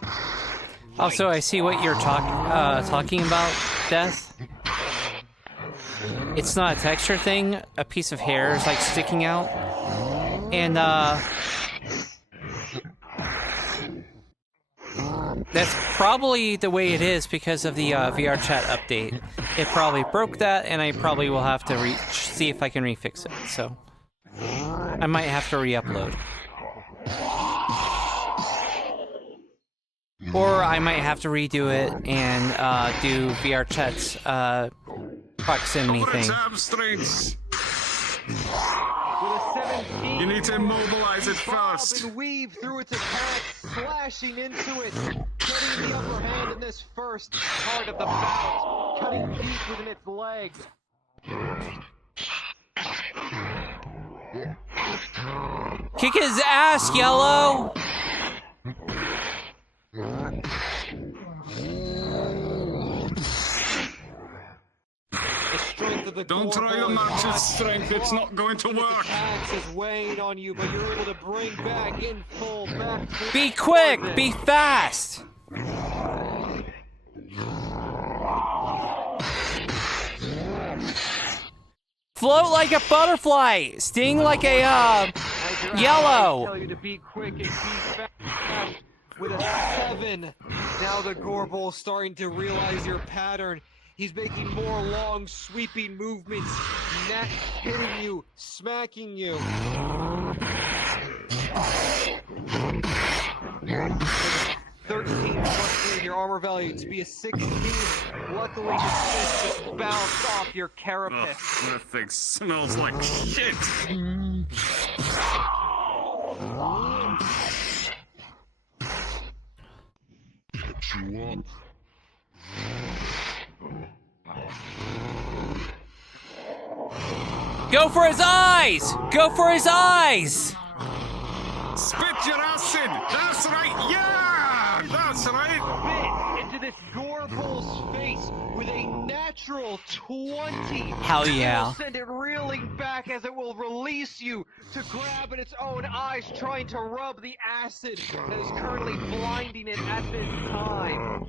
Also, I see what you're talking about, Death. It's not a texture thing. A piece of hair is like sticking out, and that's probably the way it is because of the VRchat update. It probably broke that, and I probably will have to see if I can refix it. So I might have to re-upload. Or I might have to redo it and do VRchat's proximity thing. Hamstrings. You need to immobilize it first. And weave through its attack, slashing into it, getting the upper hand in this first part of the bout, cutting deep within its legs. Kick his ass, Yellow! Don't try your match's strength, it's not going to work. Axe is weighing on you, but you're able to bring back in full back. Be quick! Be fast! Float like a butterfly! Sting like a, yellow! Tell you to be quick and be fast with a 7. Now the Gorbul's starting to realize your pattern. He's making more long, sweeping movements, hitting you, smacking you. 13 plus in your armor value to be a 16. Luckily, his fist just bounced off your carapace. Ugh, that thing smells like shit. Get you up. Go for his eyes! Go for his eyes! Spit your acid! That's right! Yeah! That's right! Spit into this Gorbul's face with a natural 20. Hell yeah. It will send it reeling back as it will release you to grab at its own eyes, trying to rub the acid that is currently blinding it at this time.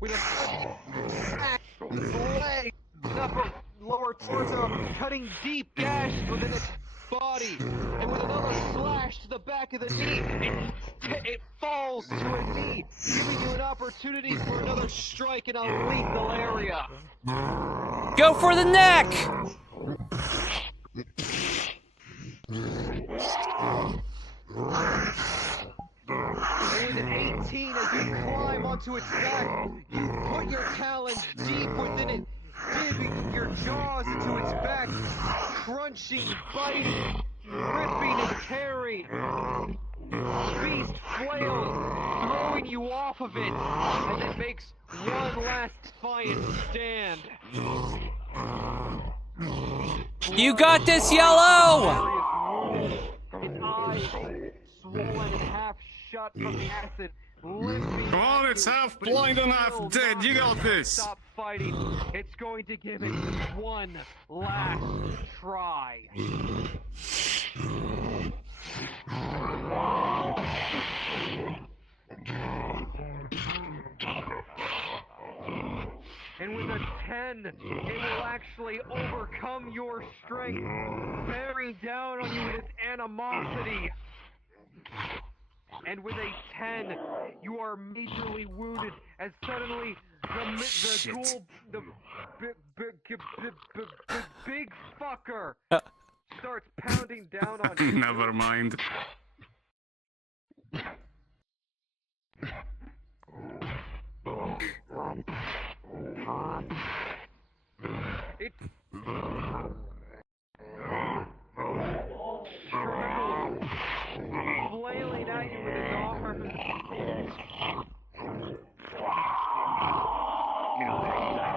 With a leg, upper, lower torso, cutting deep gashes within its body, and with another slash to the back of the knee, it falls to a knee, giving you an opportunity for another strike in a lethal area. Go for the neck! And with an 18, as you climb onto its back, you put your talons deep within it, digging your jaws into its back, crunching, biting, ripping and tearing. The beast flails, throwing you off of it, and it makes one last defiant stand. You got this, Yellow! Its eyes swollen and half shut from the acid. Come on, it's half blind and half dead. You got this. Stop fighting. It's going to give it one last try. And with a 10, it will actually overcome your strength, bearing down on you with its animosity. And with a 10, you are majorly wounded as suddenly the big fucker starts pounding down on you. Never mind.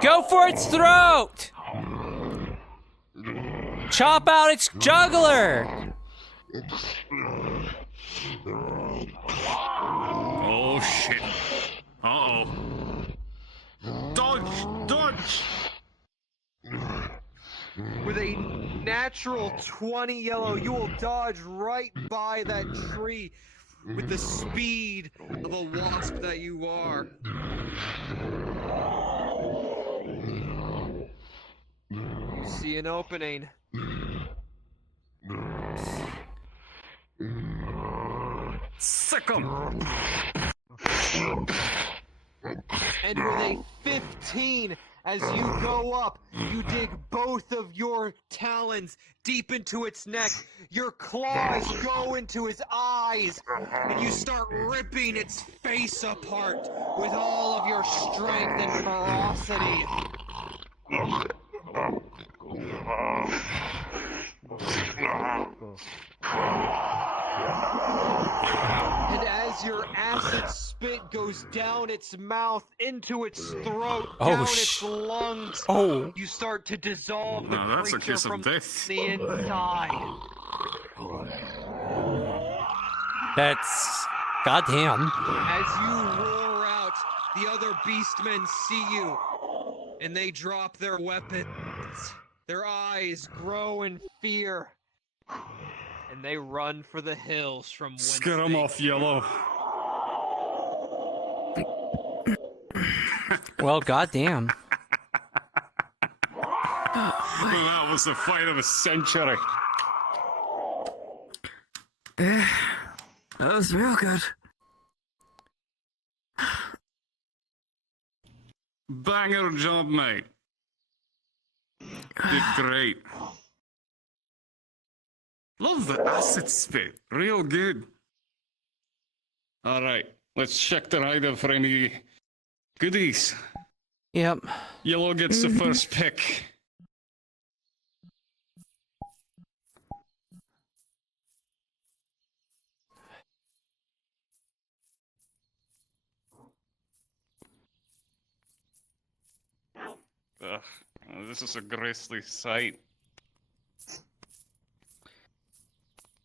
Go for its throat! Chop out its jugular! Oh shit. Uh-oh. Dodge! Dodge! With a natural 20 yellow, you will dodge right by that tree with the speed of a wasp that you are. You see an opening. Sick 'em! And with a 15, as you go up, you dig both of your talons deep into its neck. Your claws go into its eyes, and you start ripping its face apart with all of your strength and ferocity. And as your acid spit goes down its mouth, into its throat, down its lungs, you start to dissolve the No, that's a creature kiss of from death. the inside. That's... goddamn. As you roar out, the other beastmen see you, and they drop their weapons. Their eyes grow in fear, and they run for the hills from whence Scare 'em off, Yellow. Well, goddamn. That was the fight of a century. Yeah, that was real good. Banger job, mate. Did great. Love the acid spit. Real good. Alright, let's check the rider for any goodies. Yep. Yellow gets the first pick. Ugh, this is a grisly sight.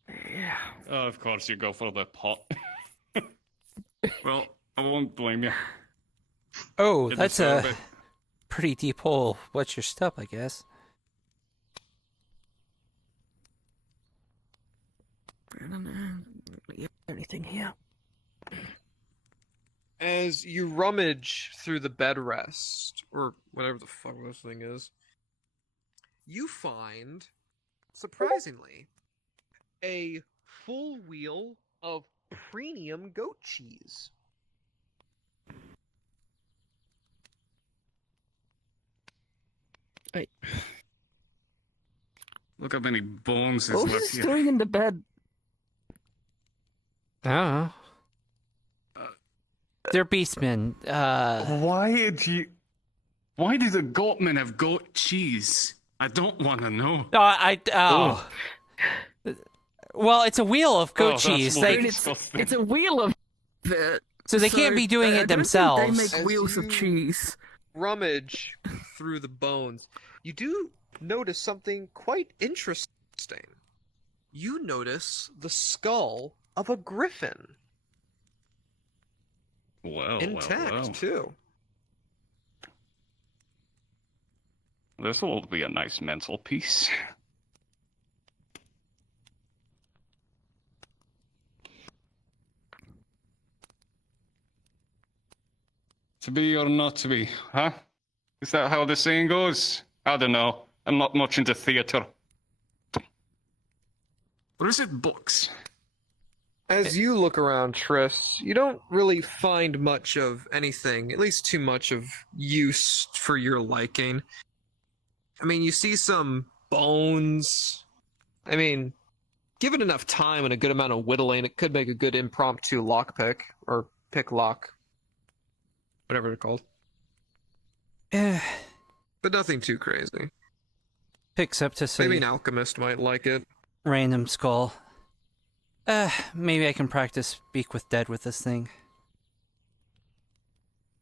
Yeah. Oh, of course you go for the pot. Well, I won't blame you. Oh, You that's deserve a it. pretty deep hole. What's your step, I guess? I don't know. Anything here? As you rummage through the bed rest, or whatever the fuck this thing is, you find, surprisingly, a full wheel of premium goat cheese. Wait. Look how many bones is What left was here. doing in the bed? I don't know. They're beastmen. Why do the goatmen have goat cheese? I don't want to know. Oh. Well, it's a wheel of goat that's cheese. more They, disgusting. It's a wheel of it. so they can't be doing I it don't think themselves. They make wheels of cheese. Rummage through the bones. You do notice something quite interesting. You notice the skull of a griffin. Well, Intact, too. This will be a nice mental piece. To be or not to be, huh? Is that how the saying goes? I don't know. I'm not much into theatre. Or is it books? As you look around, Triss, you don't really find much of anything, at least too much of use for your liking. I mean, you see some bones. I mean, given enough time and a good amount of whittling, it could make a good impromptu lockpick, or pick lock. Whatever they're called. But nothing too crazy. Picks up to say Maybe an alchemist might like it. random skull. Maybe I can practice speak with dead with this thing.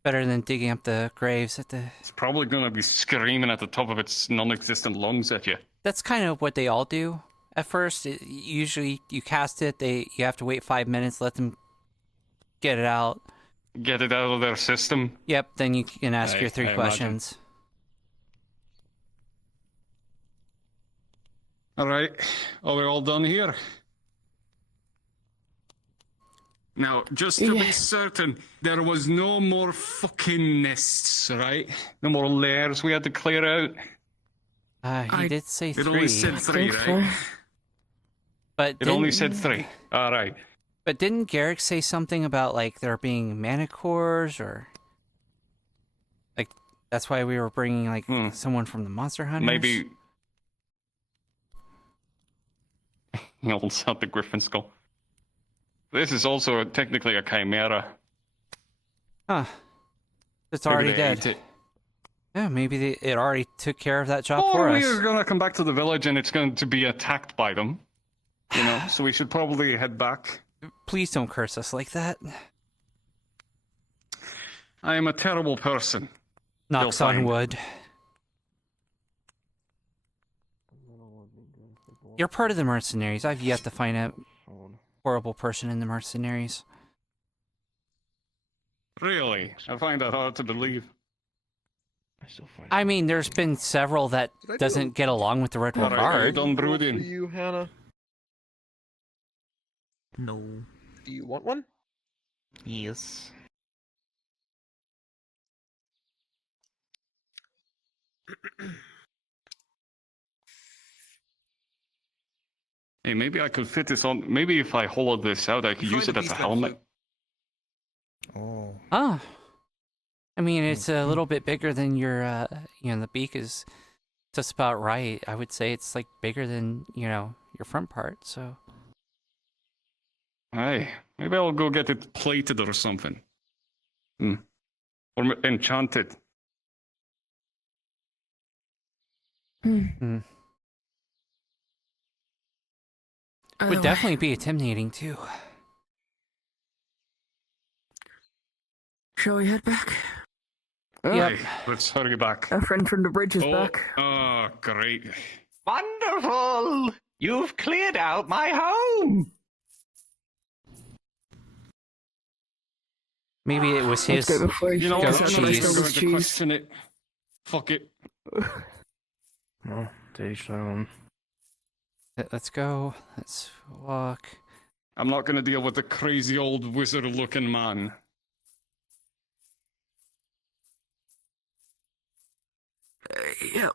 Better than digging up the graves at the... It's probably gonna be screaming at the top of its non-existent lungs at you. That's kind of what they all do at first. Usually you cast it, you have to wait 5 minutes, let them get it out. Get it out of their system. Yep, then you can ask your I 3 questions. Alright, are we all done here? Now, just to be certain, there was no more fucking nests, right? No more layers we had to clear out. He did say 3. It only said 3, right? But it only said 3. Alright. But didn't Garrick say something about, like, there being manicores, or... Like, that's why we were bringing, like, someone from the Monster Hunters? Maybe... He holds out the griffin skull. This is also technically a chimera. Huh. It's Maybe already they dead. ate it. Yeah, maybe it already took care of that job Or for us. we're gonna come back to the village and it's going to be attacked by them. You know, so we should probably head back. Please don't curse us like that. I am a terrible person. Knocks on wood. You're part of the mercenaries. I've yet to find a horrible person in the mercenaries. Really? I find that hard to believe. I mean, there's been several that doesn't get along with the Red Alright, Guard. done brooding. You, Hannah? No. Do you want one? Yes. Hey, maybe I could fit this on. Maybe if I hollowed this out, I could use it as a helmet. Oh. Ah. I mean, it's a little bit bigger than your, the beak is just about right. I would say it's, like, bigger than, your front part, so... Hey, maybe I'll go get it plated or something. Or enchanted. Would definitely be intimidating, too. Shall we head back? Hey, let's hurry back. Our friend from the bridge is back. Oh, great. Wonderful! You've cleared out my home! Maybe it was his You know what? goat I'm not cheese. going to question it. Fuck it. No, to each their own. Let's go. Let's walk. I'm not going to deal with the crazy old wizard-looking man. Yep.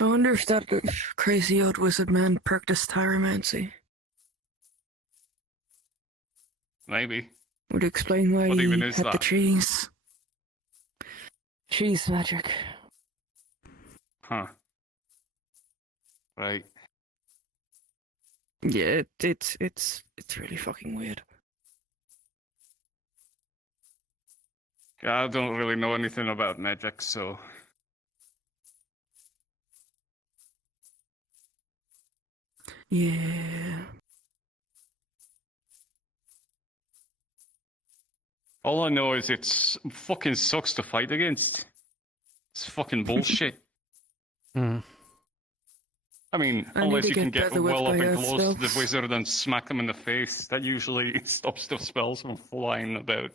I wonder if that crazy old wizard man practiced tyromancy. Maybe. Would explain why What he even had is the that? cheese. Cheese magic. Huh. Right. Yeah, it's really fucking weird. I don't really know anything about magic, so... Yeah. All I know is it's fucking sucks to fight against. It's fucking bullshit. I mean, I need unless to you can get get better with well up my and close to the spells. wizard and smack him in the face, that usually stops the spells from flying about.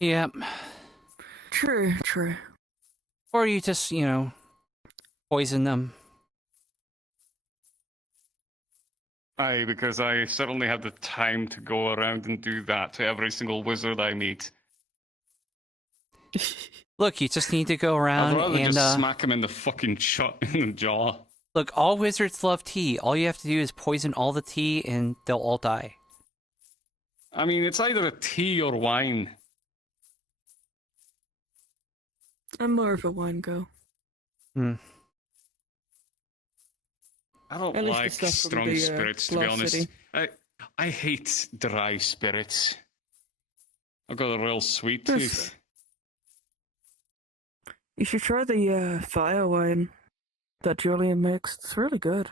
Yep. True, true. Or you just, poison them. Aye, because I certainly have the time to go around and do that to every single wizard I meet. Look, you just need to go I'd around rather and just smack him in the fucking in the jaw. look. All wizards love tea. All you have to do is poison all the tea, and they'll all die. I mean, it's either a tea or wine. I'm more of a wine girl. Hmm. I don't At least the like stuff from strong the, spirits, to be Glass honest. City. I hate dry spirits. I've got a real sweet tooth. You should try the fire wine that Julian makes. It's really good.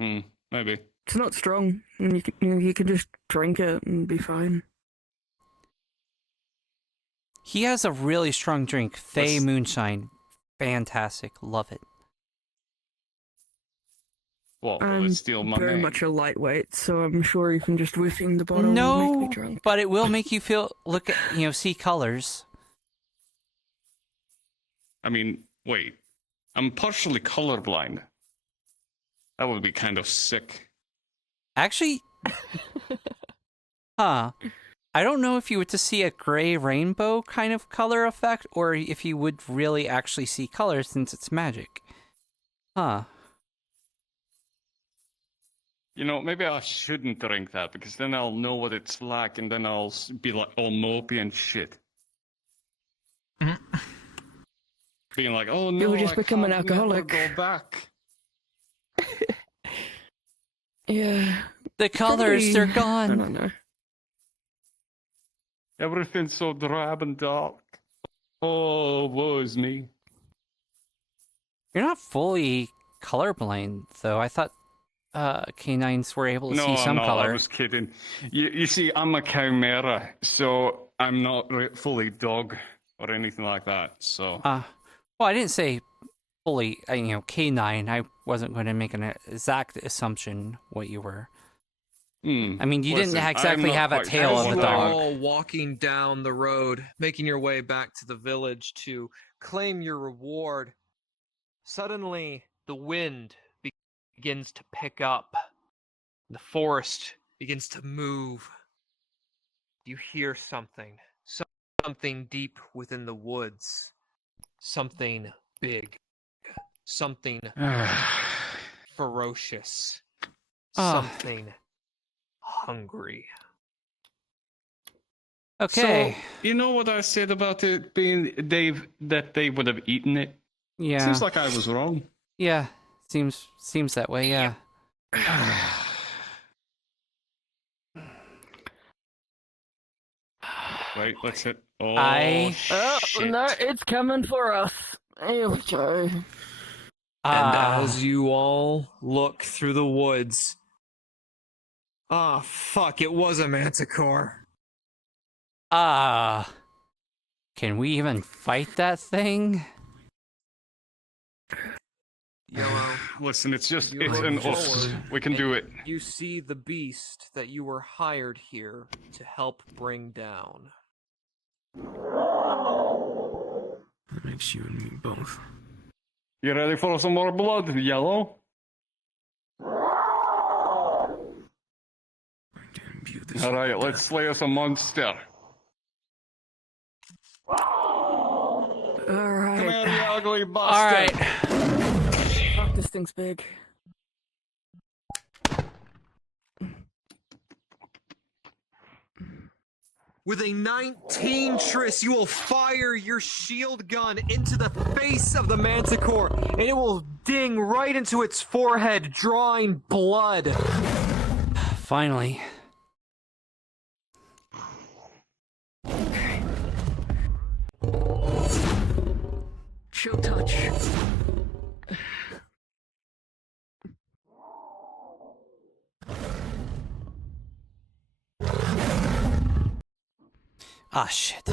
Maybe. It's not strong, and you can just drink it and be fine. He has a really strong drink, Fey Moonshine. Fantastic, love it. What? Will I'm it steal my very name? much a lightweight, so I'm sure even just whiffing the bottle will make No, me drunk. but it will make you feel, look at, see colors. I mean, wait. I'm partially colorblind. That would be kind of sick. Actually, I don't know if you were to see a gray rainbow kind of color effect, or if you would really actually see colors since it's magic. You know, maybe I shouldn't drink that, because then I'll know what it's like, and then I'll be like all mopey and shit. Being like, oh no, You'll just I become an can't never alcoholic. go back. Yeah. The colors, they're gone. I don't know. Everything's so drab and dark. Oh, woe is me. You're not fully colorblind, though. I thought canines were able to No, see some no, color. I was kidding. You see, I'm a chimera, so I'm not fully dog or anything like that. So. Well, I didn't say fully, canine. I wasn't going to make an exact assumption what you were. I mean, you didn't exactly have a tail of a As you are dog. all walking down the road, making your way back to the village to claim your reward, suddenly the wind begins to pick up. The forest begins to move. You hear something. Something deep within the woods. Something big. Something ferocious. Something hungry. Okay. So, you know what I said about it being that they would have eaten it? Yeah. Seems like I was wrong. Yeah, seems that way, yeah. Wait, let's hit. Oh, Oh, shit. no, it's coming for us. Here we go. And as you all look through the woods, fuck, it was a manticore. Can we even fight that thing? Yellow. Listen, it's You an look us. forward, We can and do it. You see the beast that you were hired here to help bring down. That makes you and me both. You ready for some more blood, Yellow? Alright, let's slay us a monster. Alright. Come here, you ugly bastard. Alright. Fuck, this thing's big. With a 19, Triss, you will fire your shield gun into the face of the manticore, and it will ding right into its forehead, drawing blood. Finally. Chill touch. Shit.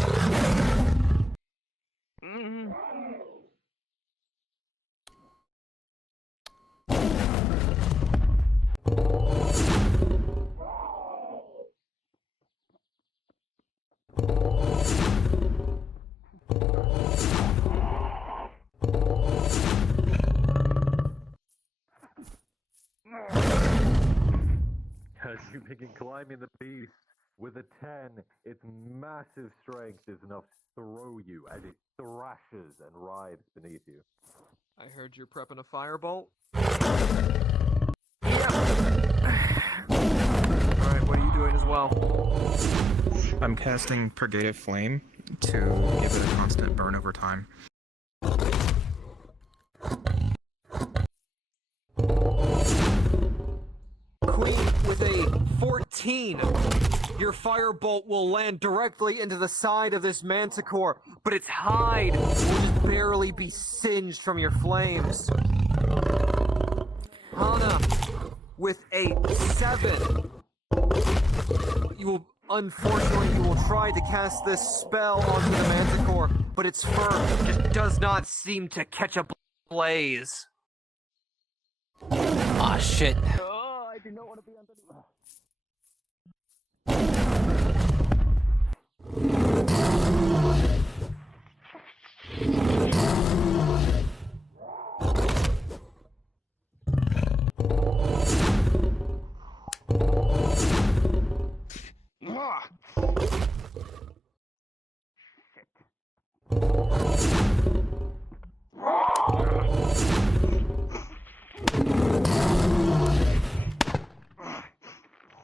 thinking climbing the beast with a 10, its massive strength is enough to throw you as it thrashes and writhes beneath you. I heard you're prepping a firebolt. Alright, what are you doing as well? I'm casting Purgative Flame to give it a constant burn over time. Queen, with a 14, your firebolt will land directly into the side of this manticore, but its hide will just barely be singed from your flames. Hana, with a 7, unfortunately, you will try to cast this spell onto the manticore, but its fur just does not seem to catch a blaze. Aw, shit. Oh, I do not want to be under the...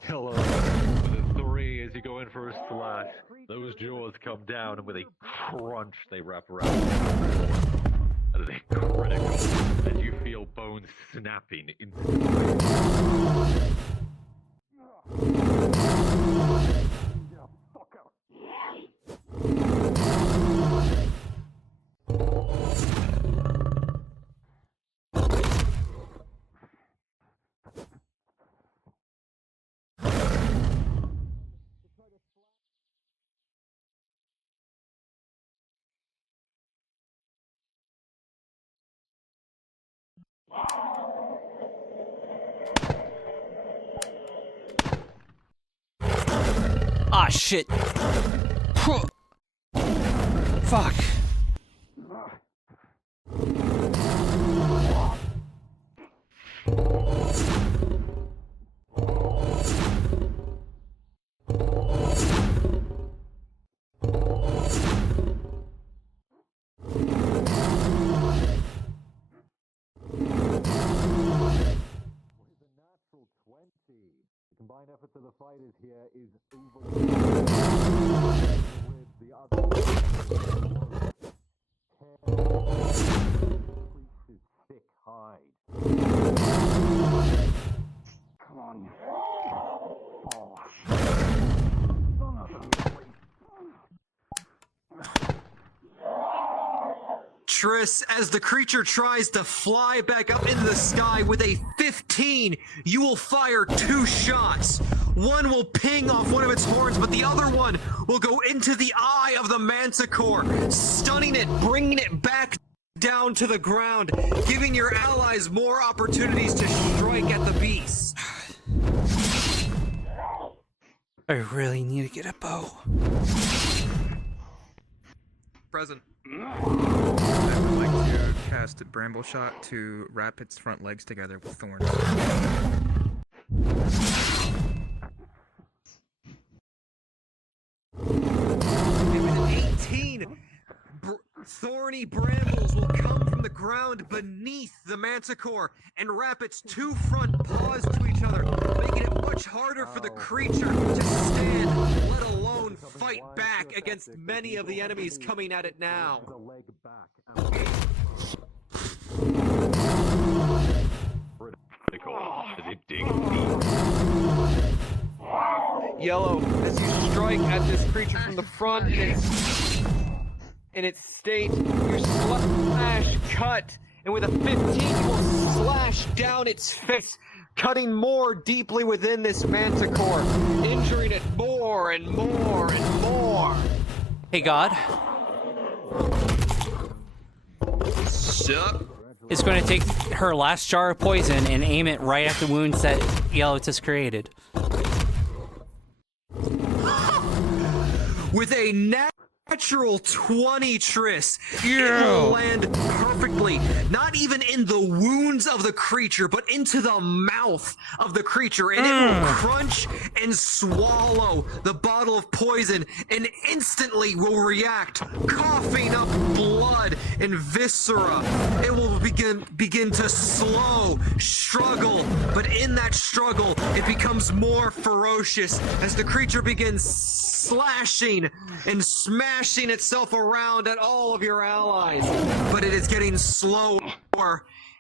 Hello. With a 3 as you go in for a slash, those jaws come down and with a crunch they wrap around. That is a critical as you feel bones snapping instantly. Ah, shit. Fuck. The combined efforts of the fighters here is the other creature's thick hide. Come on. Oh. Tris, as the creature tries to fly back up into the sky with a 15, you will fire 2 shots. One will ping off one of its horns, but the other one will go into the eye of the manticore, stunning it, bringing it back down to the ground, giving your allies more opportunities to strike at the beast. I really need to get a bow. Present. I would like to cast Bramble Shot to wrap its front legs together with thorns. And with an 18, thorny brambles will come from the ground beneath the manticore and wrap its 2 front paws to each other, making it much harder for the creature to stand, let alone fight back against many of the enemies coming at it now. Yellow, as you strike at this creature from the front in its state, you slash, cut, and with a 15 you will slash down its face, cutting more deeply within this manticore, injuring it more and more and more. Hey, God. Sup? Is going to take her last jar of poison and aim it right at the wounds that Yellow just created. With a natural 20, Triss. It will land perfectly, not even in the wounds of the creature, but into the mouth of the creature, and it will crunch and swallow the bottle of poison, and instantly will react, coughing up blood and viscera. It will begin to slow, struggle, but in that struggle, it becomes more ferocious as the creature begins slashing and smashing itself around at all of your allies. But it is getting slower.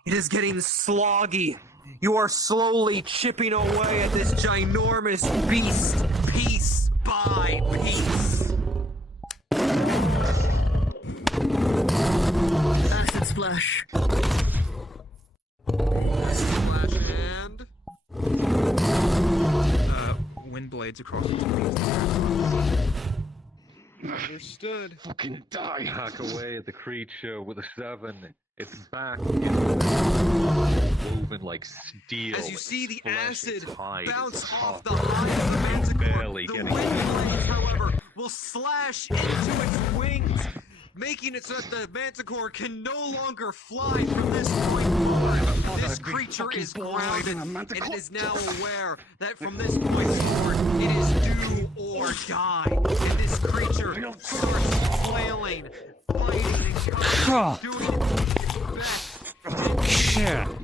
It is getting sloggy. You are slowly chipping away at this ginormous beast, piece by piece. Acid splash. Splash and... Wind blades across its wings. Understood. Fucking die. Hack away at the creature with a 7. Its back is woven like steel. As you see the acid bounce off the tough. hide of the manticore, Barely the getting wind blades, however, will slash into its wings, making it so that the manticore can no longer fly from this point forward. This creature is grounded, and it is now aware that from this point forward, it is do or die. And this creature starts flailing, biting, and doing its best.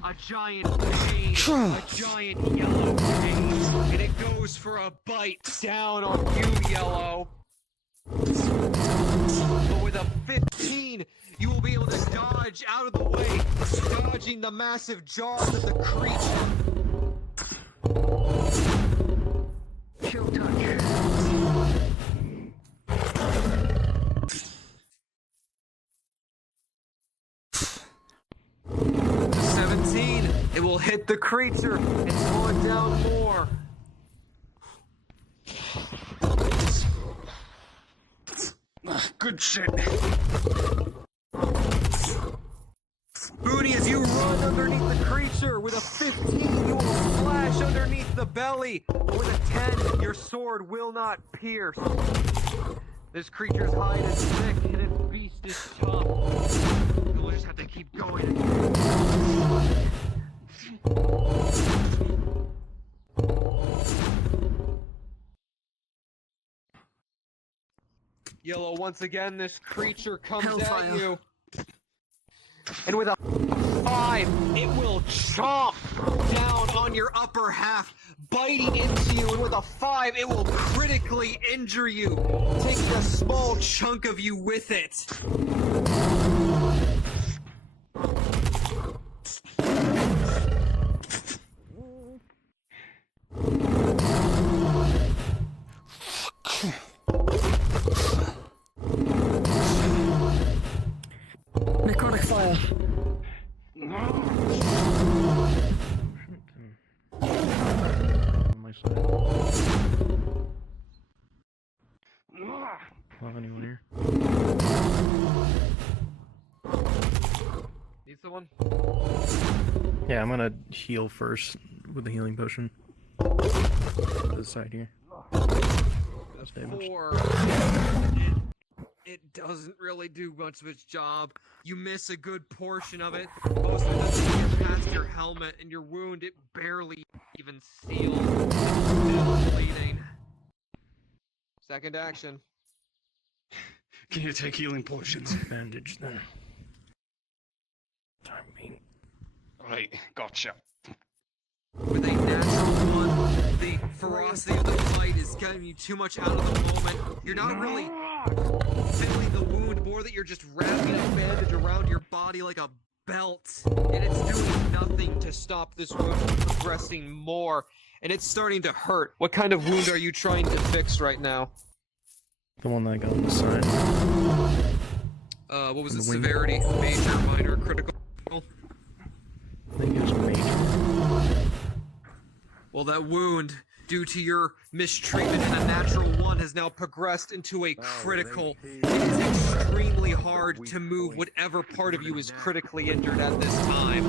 A giant pain, a giant yellow pain, and it goes for a bite down on you, Yellow. But with a 15, you will be able to dodge out of the way, dodging the massive jaws of the creature. Chill touch. The 17, it will hit the creature and slow it down more. Good shit. Booty, as you run underneath the creature, with a 15, you will slash underneath the belly. But with a 10, your sword will not pierce. This creature's hide is thick and its beast is tough. We'll just have to keep going. Yellow, once again, this creature comes Hellfire. at you. And with a 5, it will chomp down on your upper half, biting into you. And with a 5, it will critically injure you, taking a small chunk of you with it. Necrotic fire. On my side. Have anyone here? Need someone? Yeah, I'm gonna heal first with the healing potion. This side here. That's damage. 4. It doesn't really do much of its job. You miss a good portion of it. Most of it doesn't get past your helmet, and your wound, it barely even seals. It's still bleeding. Second action. Can you take healing potions? Bandage then. Time being. Right, gotcha. With a natural 1, the ferocity of the fight is getting you too much out of the moment. You're not really feeling the wound, more that you're just wrapping a bandage around your body like a belt. And it's doing nothing to stop this wound from progressing more. And it's starting to hurt. What kind of wound are you trying to fix right now? The one that I got on the side. What was the wing. severity? Major, minor, critical? I think it was major. Well, that wound, due to your mistreatment in a natural 1, has now progressed into a critical. It is extremely hard to move whatever part of you is critically injured at this time.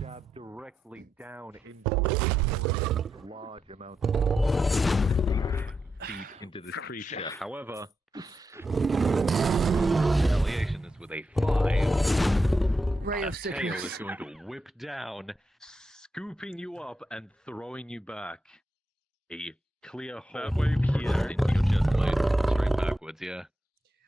Stab directly down into large amounts of blood deep into this creature. However, Retaliation is with a 5. Ray of A tail sickness. is going to whip down, scooping you up and throwing you back. A clear hole pierced into your chest plate. Straight backwards, yeah.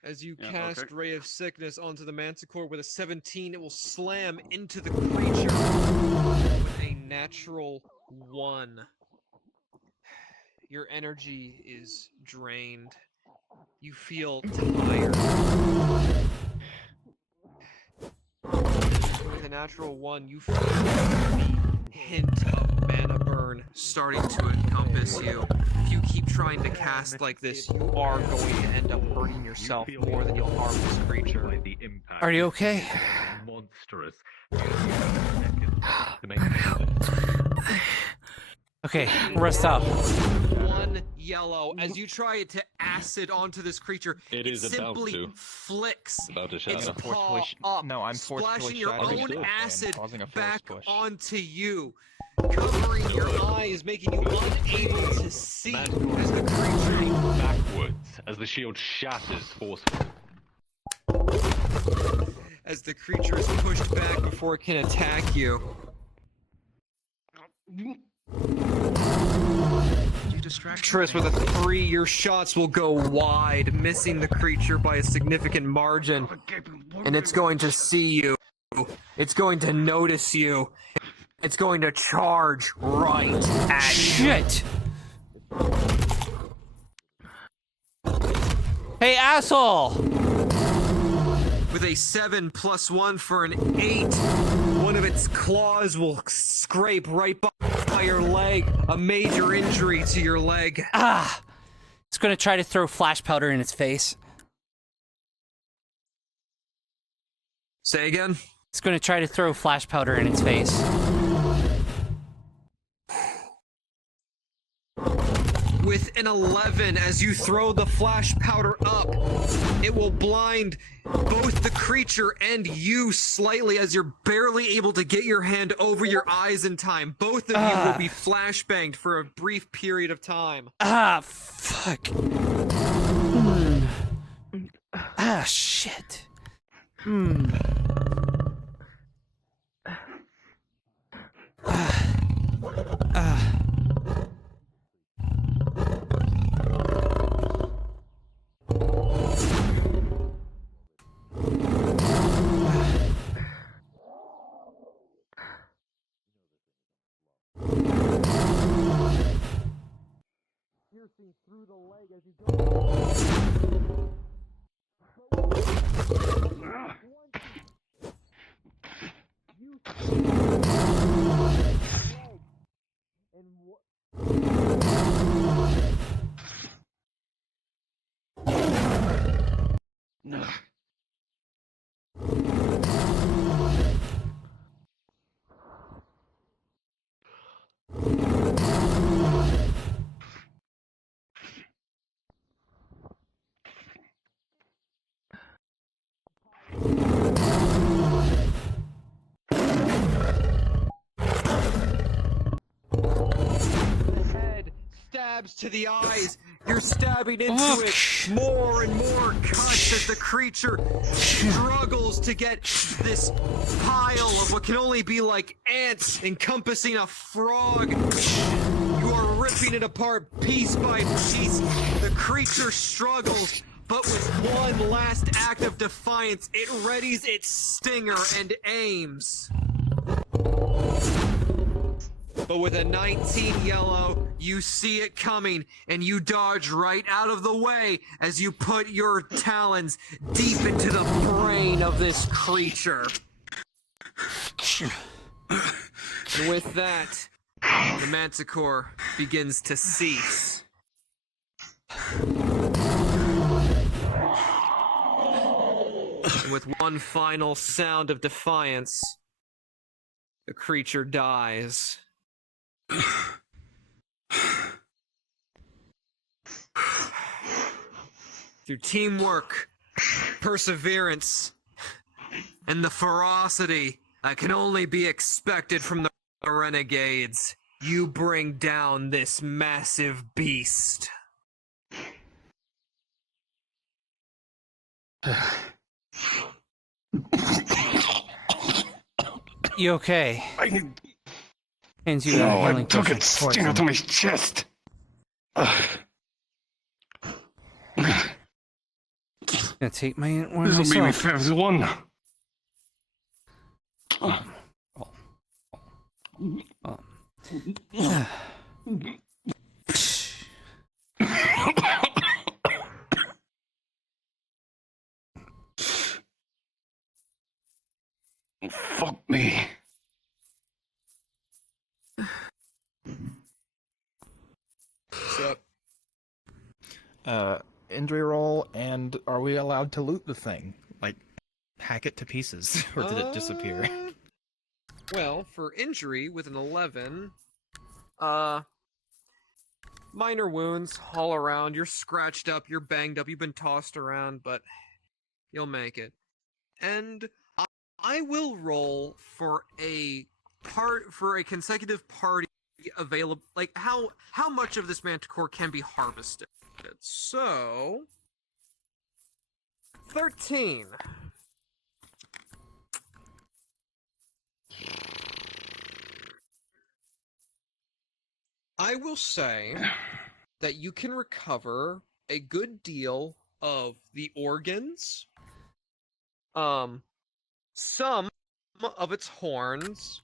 As you cast Ray of Sickness onto the Manticore with a 17, it will slam into the creature with a natural 1. Your energy is drained. You feel tired. With a natural 1, you feel the hint of mana burn starting to encompass you. If you keep trying to cast like this, you are going to end up hurting yourself more than you'll harm this creature. Are you okay? Monstrous. Okay, rest up. 1 yellow. As you try to acid onto this creature, It is about simply to. flicks About to its shatter. paw up, splashing your own acid back onto you, covering your eyes, making you unable to see as the creature backwards as the shield shatters forcefully. as the creature is pushed back before it can attack you. Tris, with a 3, your shots will go wide, missing the creature by a significant margin. And it's going to see you. It's going to notice you. It's going to charge right at you. Shit! Hey, asshole! With a 7 + 1 for an 8, one of its claws will scrape right by your leg, a major injury to your leg. Ah! It's gonna try to throw flash powder in its face. Say again? It's gonna try to throw flash powder in its face. With an 11, as you throw the flash powder up, it will blind both the creature and you slightly as you're barely able to get your hand over your eyes in time. Both of you will be flashbanged for a brief period of time. Ah, fuck. Ah, shit. Piercing through the leg as you go. No. Head stabs to the eyes. You're stabbing into it. More and more cuts as the creature struggles to get this pile of what can only be like ants encompassing a frog. You are ripping it apart piece by piece. The creature struggles, but with one last act of defiance, it readies its stinger and aims. But with a 19 yellow, you see it coming, and you dodge right out of the way as you put your talons deep into the brain of this creature. And with that, the manticore begins to cease. And with one final sound of defiance, the creature dies. Through teamwork, perseverance, and the ferocity that can only be expected from the renegades, you bring down this massive beast. You okay? Hands you No, a I healing took potion. it straight out of my chest. Gonna take my one This will be my myself. first one. Fuck me. Injury roll, and are we allowed to loot the thing? Like, hack it to pieces, or did it disappear? Well, for injury with an 11, minor wounds all around. You're scratched up, you're banged up, you've been tossed around, but you'll make it. And I will roll for a consecutive party available. Like how much of this manticore can be harvested? So 13. I will say that you can recover a good deal of the organs, some of its horns,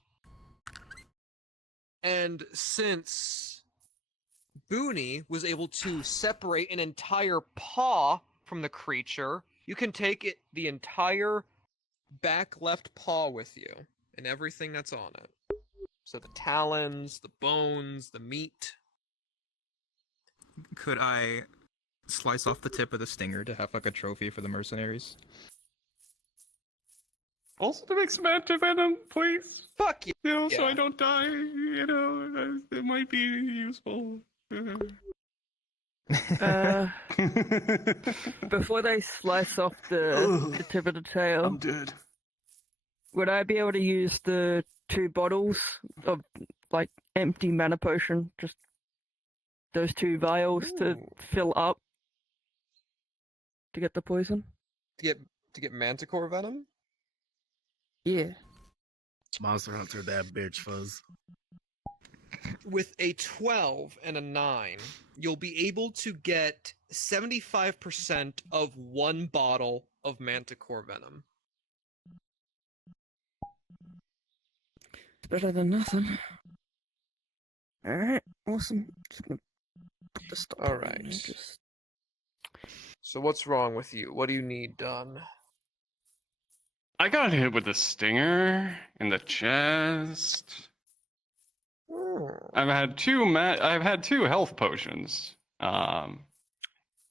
and since Booney was able to separate an entire paw from the creature, you can take the entire back left paw with you and everything that's on it. So the talons, the bones, the meat. Could I slice off the tip of the stinger to have like a trophy for the mercenaries? Also to make some antivenom, please. Fuck you. You know, so I don't die. You know, it might be useful. Before they slice off the tip of the tail, I'm dead. Would I be able to use the 2 bottles of like empty mana potion, just those 2 vials to fill up to get the poison? To get manticore venom? Yeah. Monster Hunter, that bitch fuzz. With a 12 and a 9, you'll be able to get 75% of 1 bottle of manticore venom. It's better than nothing. Alright, awesome. Just gonna put the stuff in Alright. and just... So what's wrong with you? What do you need done? I got hit with a stinger in the chest. I've had 2 health potions, but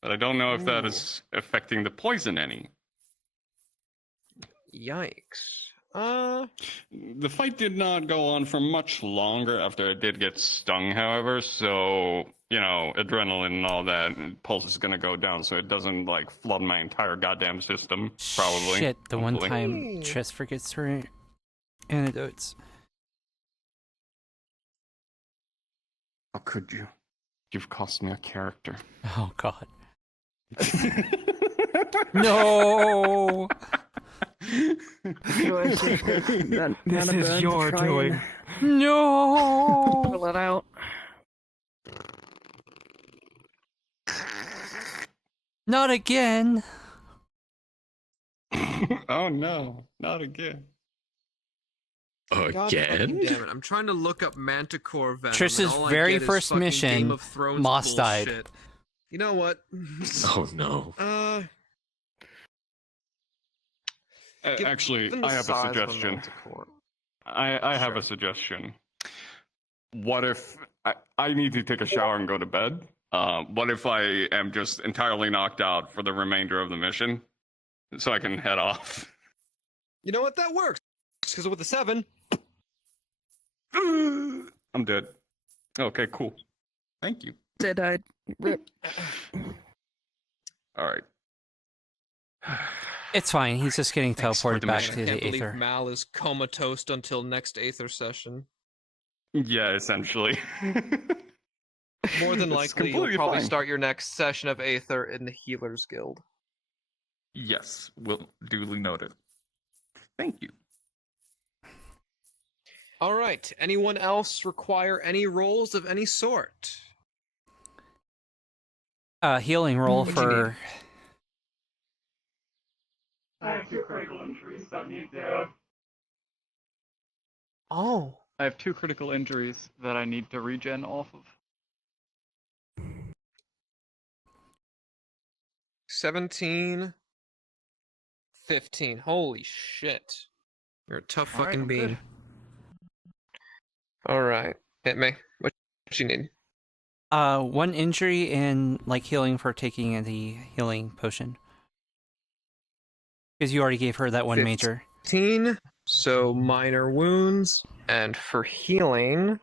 I don't know if that is affecting the poison any. Yikes. The fight did not go on for much longer after I did get stung, however, so, you know, adrenaline and all that, pulse is gonna go down so it doesn't, like, flood my entire goddamn system, probably. Shit, the one hopefully. time Triss forgets her antidotes. How could you? You've cost me a character. Oh, God. No! This is your doing. No! Pull it out. Not again! Oh no, not again. God fucking damn it. I'm trying to look up manticore venom. Trish's and all I very get is first fucking mission, Game of Thrones Moss died. bullshit. You know what? Oh no. Actually, I have a suggestion. I have a suggestion. What if I need to take a shower and go to bed? What if I am just entirely knocked out for the remainder of the mission, so I can head off? You know what? That works. Because with the 7, I'm dead. Okay, cool. Thank you. Dead-eyed. Rip. All right. It's fine. He's just getting teleported back to I can't the believe Aether. Mal is comatose until next Aether session. Yeah, essentially. More than It's likely, you'll completely probably fine. start your next session of Aether in the Healer's Guild. Yes, will duly noted. Thank you. All right. Anyone else require any rolls of any sort? Healing roll What'd you need? for. I have 2 critical injuries that need to. Oh. I have 2 critical injuries that I need to regen off of. 17, 15. Holy shit. You're a tough All right, fucking I'm bean. good. Alright. Hit me. What you need? 1 injury and like healing for taking the healing potion. Because you already gave her that 1 major. 15, so minor wounds. And for healing,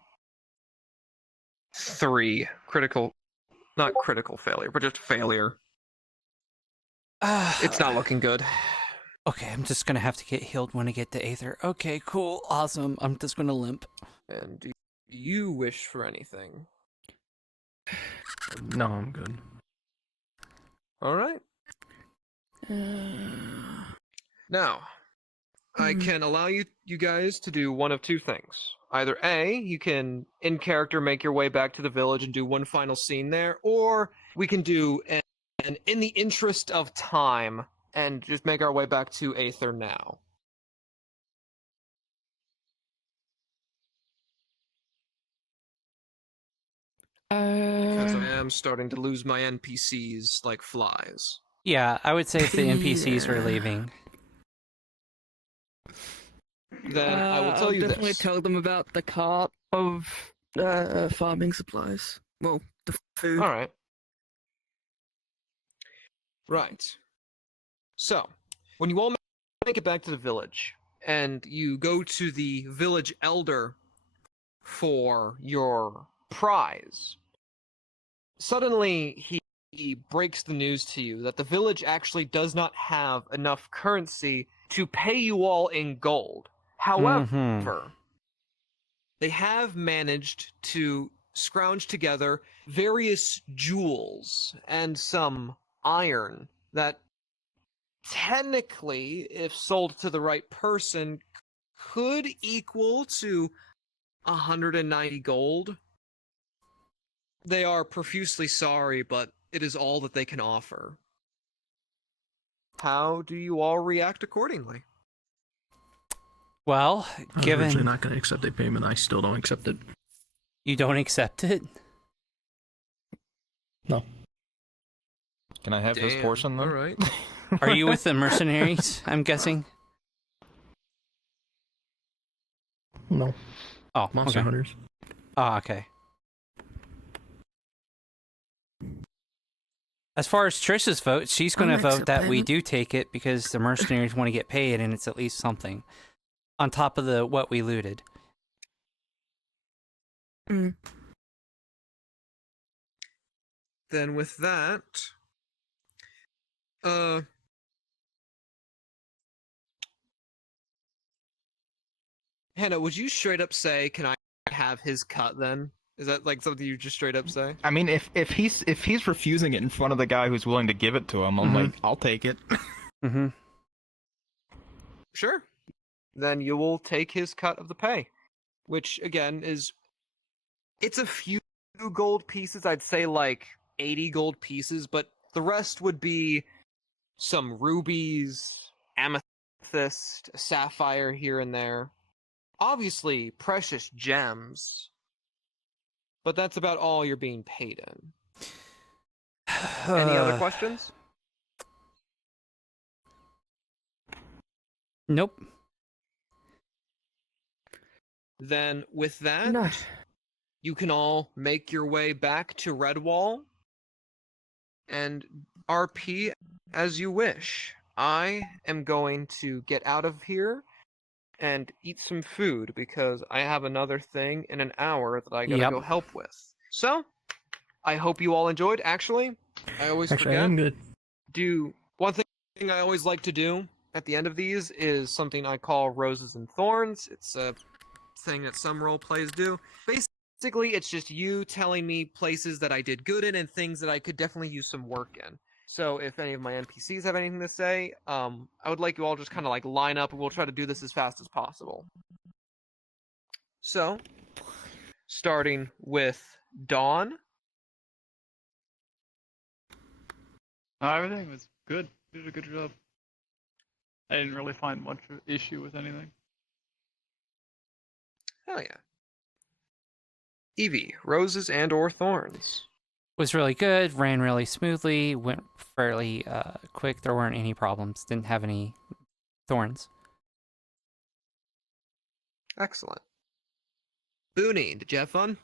3. Critical, not critical failure, but just failure. It's not looking good. Okay, I'm just gonna have to get healed when I get to Aether. Okay, cool, awesome. I'm just gonna limp. And do you wish for anything? No, I'm good. Alright. Now, I can allow you guys to do one of 2 things. Either A, you can, in character, make your way back to the village and do one final scene there, or we can do an in the interest of time and just make our way back to Aether now. Because I am starting to lose my NPCs like flies. Yeah, I would say if the NPCs were leaving. Then I will tell I'll you definitely this. tell them about the cart of farming supplies. Well, the food. Alright. Right. So, when you all make it back to the village, and you go to the village elder for your prize, suddenly he breaks the news to you that the village actually does not have enough currency to pay you all in gold. However, they have managed to scrounge together various jewels and some iron that technically, if sold to the right person, could equal to 190 gold. They are profusely sorry, but it is all that they can offer. How do you all react accordingly? Well, I'm given originally not going to accept a payment. I still don't accept it. you don't accept it. No. Can I have this portion then? Alright. Are you with the mercenaries? I'm guessing. No. Oh, Monster okay. Hunters. Oh, okay. As far as Trish's vote, she's going to vote that we do take it because the mercenaries want to get paid, and it's at least something on top of the what we looted. Mm. Then with that, Hannah, would you straight up say, "Can I have his cut?" Then is that like something you just straight up say? I mean, if he's refusing it in front of the guy who's willing to give it to him, I'm like, I'll take it. Mm-hmm. Sure. Then you will take his cut of the pay, which again it's a few gold pieces. I'd say like 80 gold pieces, but the rest would be some rubies, amethyst, sapphire here and there. Obviously, precious gems. But that's about all you're being paid in. Any other questions? Nope. Then with that, you can all make your way back to Redwall and RP as you wish. I am going to get out of here and eat some food because I have another thing in an hour that I gotta go help with. So, I hope you all enjoyed. Actually, I always forget. I'm good. One thing I always like to do at the end of these is something I call Roses and Thorns. It's a thing that some role plays do. Basically, it's just you telling me places that I did good in and things that I could definitely use some work in. So if any of my NPCs have anything to say, I would like you all just kind of like line up, and we'll try to do this as fast as possible. So, starting with Dawn. Everything was good. You did a good job. I didn't really find much issue with anything. Hell yeah. Evie, roses and or thorns. Was really good, ran really smoothly, went fairly quick. There weren't any problems. Didn't have any thorns. Excellent. Booney, did you have fun?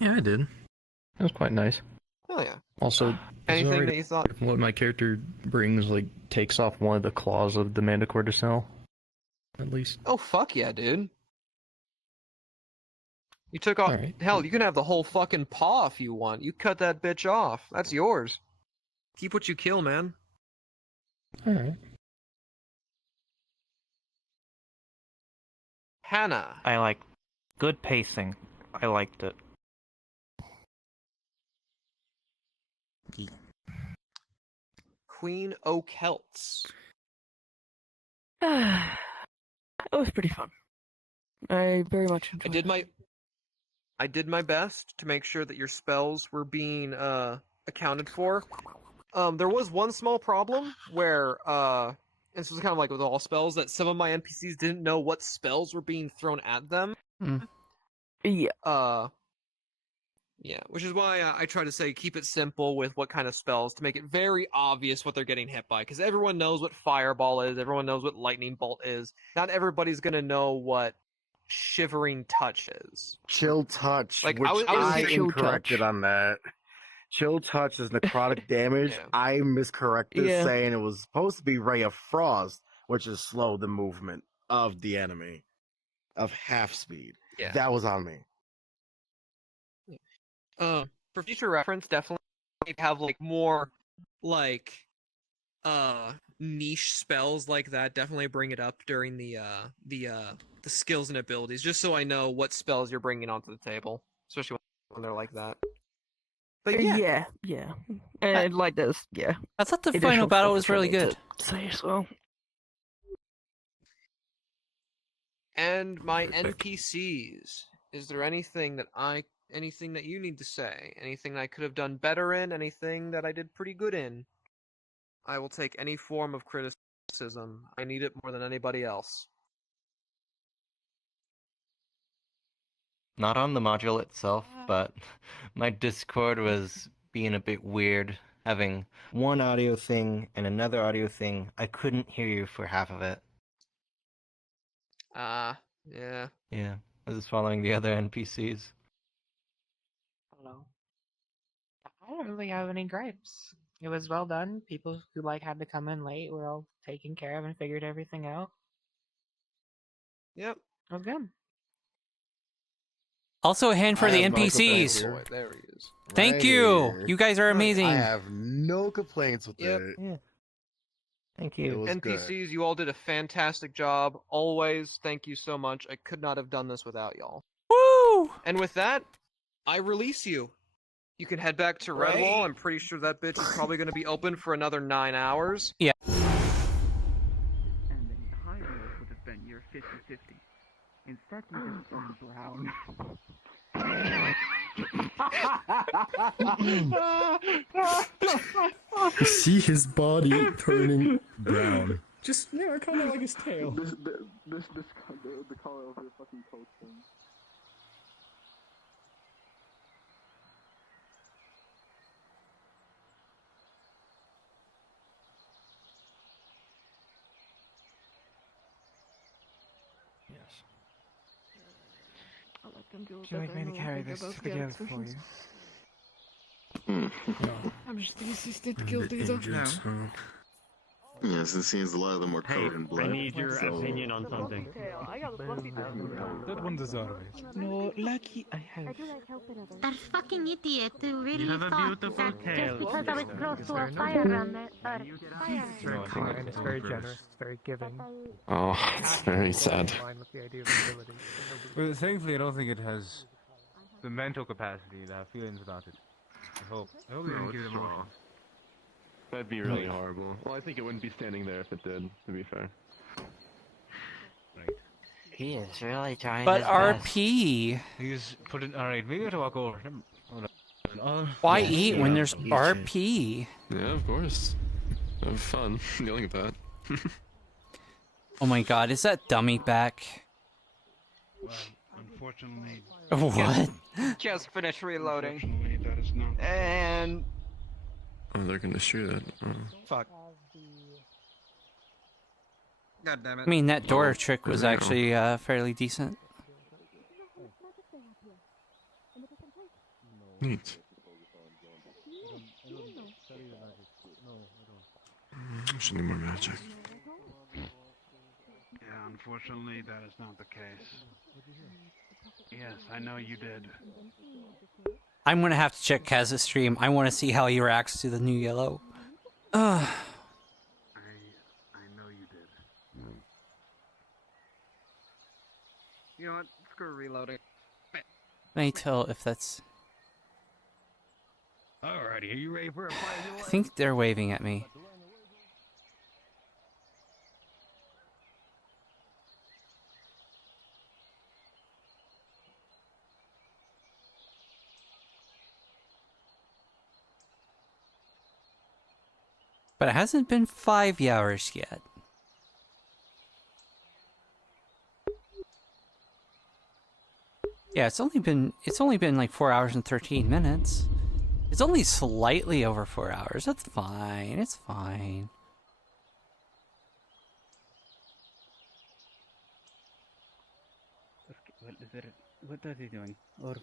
Yeah, I did. It was quite nice. Hell yeah. Also, Anything that you thought? what my character brings, like, takes off one of the claws of the Manticore to sell. At least. Oh, fuck yeah, dude. You took off... Alright. Hell, you can have the whole fucking paw if you want. You cut that bitch off. That's yours. Keep what you kill, man. Alright. Hannah. I like good pacing. I liked it. Queen O'Kelts. It was pretty fun. I very much enjoyed I did my best to make sure that your spells were being accounted for. There was one small problem where and this was kind of like with all spells, that some of my NPCs didn't know what spells were being thrown at them. Yeah. Yeah, which is why I try to say keep it simple with what kind of spells to make it very obvious what they're getting hit by, because everyone knows what Fireball is, everyone knows what Lightning Bolt is. Not everybody's gonna know what Shivering Touch is. Chill Touch, Like, which I was I Chill incorrected Touch. on that. Chill Touch is necrotic damage. I miscorrected, Yeah. saying it was supposed to be Ray of Frost, which is slow the movement of the enemy of half speed. Yeah. That was on me. For future reference, definitely have like more like niche spells like that. Definitely bring it up during the skills and abilities, just so I know what spells you're bringing onto the table, especially when they're like that. But yeah. And like this, yeah. I thought the Additional final battle stuff was I really need to good. Say as well. And my NPCs, is there anything that you need to say? Anything that I could have done better in? Anything that I did pretty good in? I will take any form of criticism. I need it more than anybody else. Not on the module itself, but my Discord was being a bit weird, having one audio thing and another audio thing. I couldn't hear you for half of it. Yeah. Yeah, I was following the other NPCs. Hello. I don't really have any gripes. It was well done. People who had to come in late were all taken care of and figured everything out. Yep. It was good. Also, a hand for the NPCs. There he is. Thank Right you. here. You guys are amazing. I have no complaints with Yep. it. Yeah. Thank It you. was NPCs, good. you all did a fantastic job. Always, thank you so much. I could not have done this without y'all. Woo! And with that, I release you. You can head back to Redwall. I'm pretty sure that bitch is probably going to be open for another 9 hours. Yeah. And then the high road would have been your 50-50. Instead, you just turned brown. See his body turning brown. Just, yeah, kind of like his tail. The color of your fucking coat thing. I'll let them do Would you like me to carry this to the guild for you? I'm just the assistant guild leader. Yes, it seems a lot of them are covered in blood. I need your so- opinion on something. That one deserves it. No, lucky I have. That fucking idiot really You have a thought beautiful that tail. just because I was close to a fire runner, It's very kind, it's very generous, it's very giving. Oh, it's very sad. Well, thankfully, I don't think it has the mental capacity to have feelings about it. I hope. I hope you don't give it emotions. That'd be really horrible. Well, I think it wouldn't be standing there if it did, to be fair. He is really trying But his best. RP. He's putting. Alright, maybe we have to walk over. Hold on. Why eat when there's RP? Yeah, of course. Have fun dealing with that. Oh my god, is that dummy back? Well, unfortunately. What? Just finished reloading. Unfortunately, that is not. And Oh, they're gonna shoot it. Oh. fuck. God damn it. I mean, that door trick was there you actually fairly decent. Neat. I should need more magic. Yeah, unfortunately, that is not the case. Yes, I know you did. I'm gonna have to check Kaz's stream. I want to see how he reacts to the new yellow. I know you did. You know what? Screw reloading. Let me tell if that's. Alrighty, are you ready for a fight? I think they're waving at me. But it hasn't been 5 hours yet. Yeah, it's only been like 4 hours and 13 minutes. It's only slightly over 4 hours. That's fine. It's fine. What are they doing? Or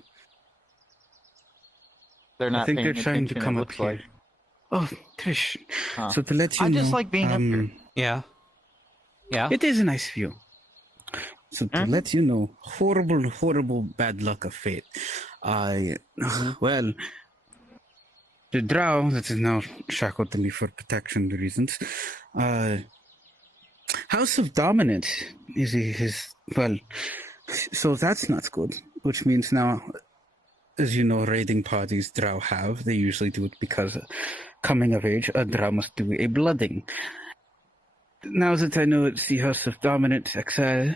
They're not I think paying they're trying to attention, come it up looks here. like. Oh, Trish. Huh. So to let you I know, just like being up here. Yeah. Yeah. It is a nice view. So to let you know, horrible bad luck of fate. Well, the drow that is now shackled to me for protection reasons. House of Dominant is his well. So that's not good. Which means now, as you know, raiding parties drow have. They usually do it because coming of age, a drow must do a blooding. Now that I know it's the House of Dominant Exile,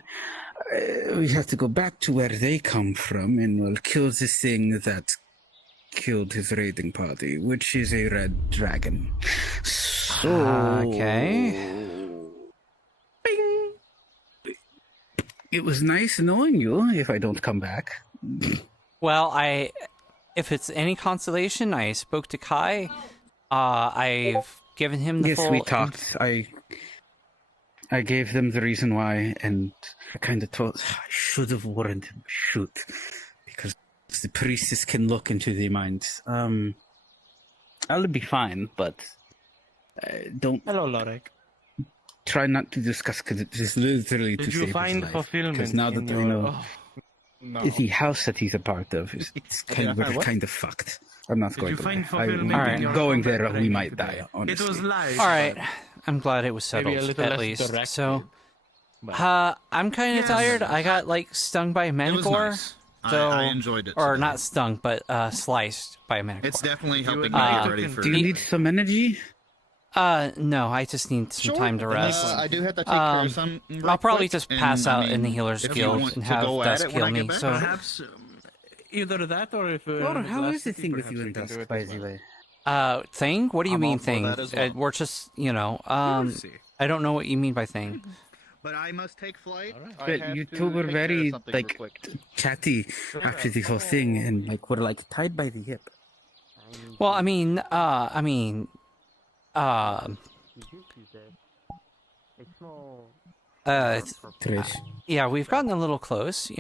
we have to go back to where they come from and we'll kill the thing that killed his raiding party, which is a red dragon. So... Okay. Bing! It was nice knowing you, if I don't come back. Well, if it's any consolation, I spoke to Kai. I've given him the full... Yes, we talked. I gave them the reason why, and I kind of told I should have warned him. Shoot, because the priestess can look into the minds. I'll be fine, but don't. Hello, Lorek. Try not to discuss because it is literally to Did save you his find life. fulfillment? Because now that I know No. the house that he's a part of, it's we're kind of fucked. I'm not Did going you to find lie. fulfillment I'm in your going combat there, we training might today? die. Honestly. It was live. All right. I'm glad it was Maybe a settled, little at less least. direct, So, but- I'm kind of tired. I got, like, stung by a manticore. nice. So, I enjoyed it Or today. not stung, but sliced by a manticore. It's definitely helping me get ready for. Do you need some energy? No, I just need some time to rest. I do have to take care of some. I'll probably just pass out in the healer's if you guild want and to have go at Dusk it when heal I get me. back, So, Perhaps either that or if. Or how last is the city, thing with perhaps you we and can do Dusk, it by as the well. way? thing? What do you I'm mean all for thing? that as well. We're just, I don't know what you mean by thing. But I must take flight. But you two were very like chatty after the whole thing, and like we're like tied by the hip. Well, Trish. yeah, we've gotten a little close,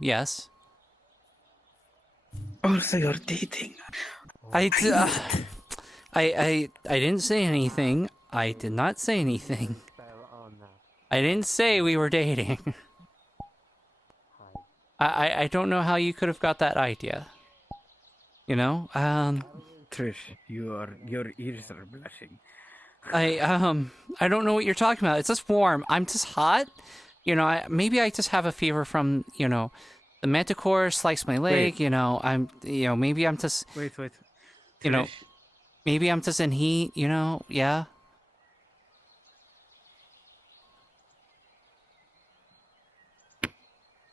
yes. Oh, so you're dating. I didn't say anything. I did not say anything. I didn't say we were dating. I don't know how you could have got that idea. Trish, your ears are blushing. I don't know what you're talking about. It's just warm. I'm just hot. Maybe I just have a fever from, the manticore sliced my leg. Wait. Maybe I'm just. Wait. You know. Trish, Maybe I'm just in heat, you know? Yeah.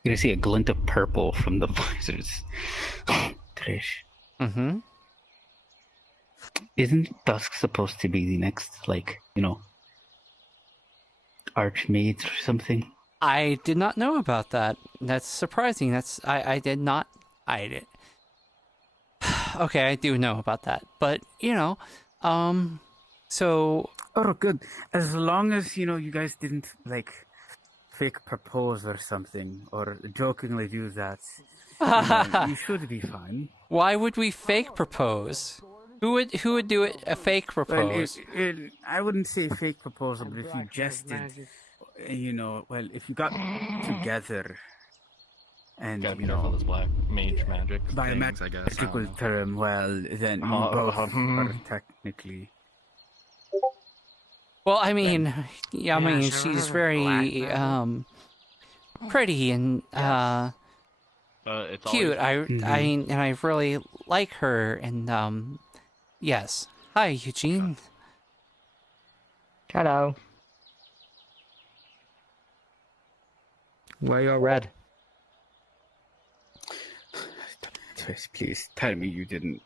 You see a glint of purple from the visors. Trish. Mm-hmm. Isn't Dusk supposed to be the next, like, you know, archmage or something? I did not know about that. That's surprising. I did not. I did. Okay, I do know about that. But, you know, so... Oh, good. As long as, you know, you guys didn't, like, fake propose or something, or jokingly do that, you should be fine. Why would we fake propose? Who would do it a fake propose? Well, I wouldn't say fake proposal, but if you jested, you know, well, if you got together and, Gotta be you careful know, this black mage magic by a things, I guess. I magical don't know. term, well, then you both are technically... Well, I mean, yeah, I mean, she's very, pretty and, it's cute. always- I mean, and I really like her, and, yes. Hi, Eugene. Hello. Why you're red? Please, tell me you didn't...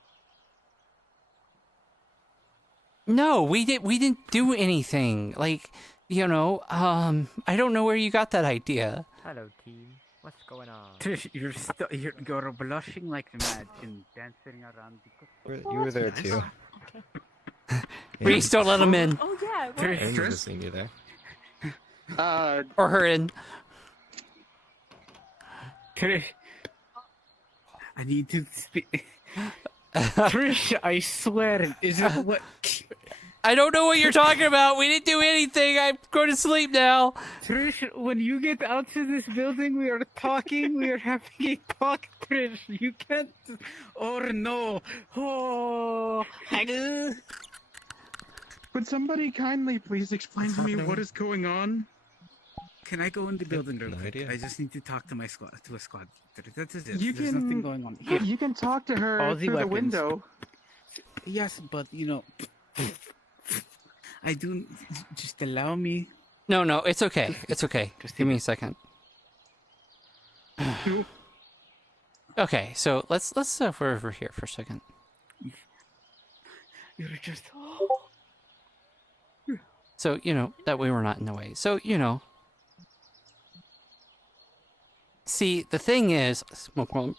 No, we didn't do anything. Like, you know, I don't know where you got that idea. Hello, team. What's going on? Trish, you're blushing like mad and dancing around because... You were there too. Reese, don't let him in. Oh yeah. What? Trish, just seeing you there. Or her in. Trish, I need to speak. Trish, I swear, is it what? I don't know what you're talking about. We didn't do anything. I'm going to sleep now. Trish, when you get out to this building, we are talking. We are having a talk, Trish. You can't. Or no. Oh. Could somebody kindly please explain to me what is going on? Can I go in the building real quick? idea. I just need to talk to my squad. To a squad. That is it. You There's can- nothing going on here. You can talk to her All the through the weapons. window. Yes, but you know, I do. Just allow me. No, it's okay. It's okay. Just give me a second. Okay, so let's we're over here for a second. You're just. So, you know, that way we're not in the way. So, you know. See, the thing is, smoke one.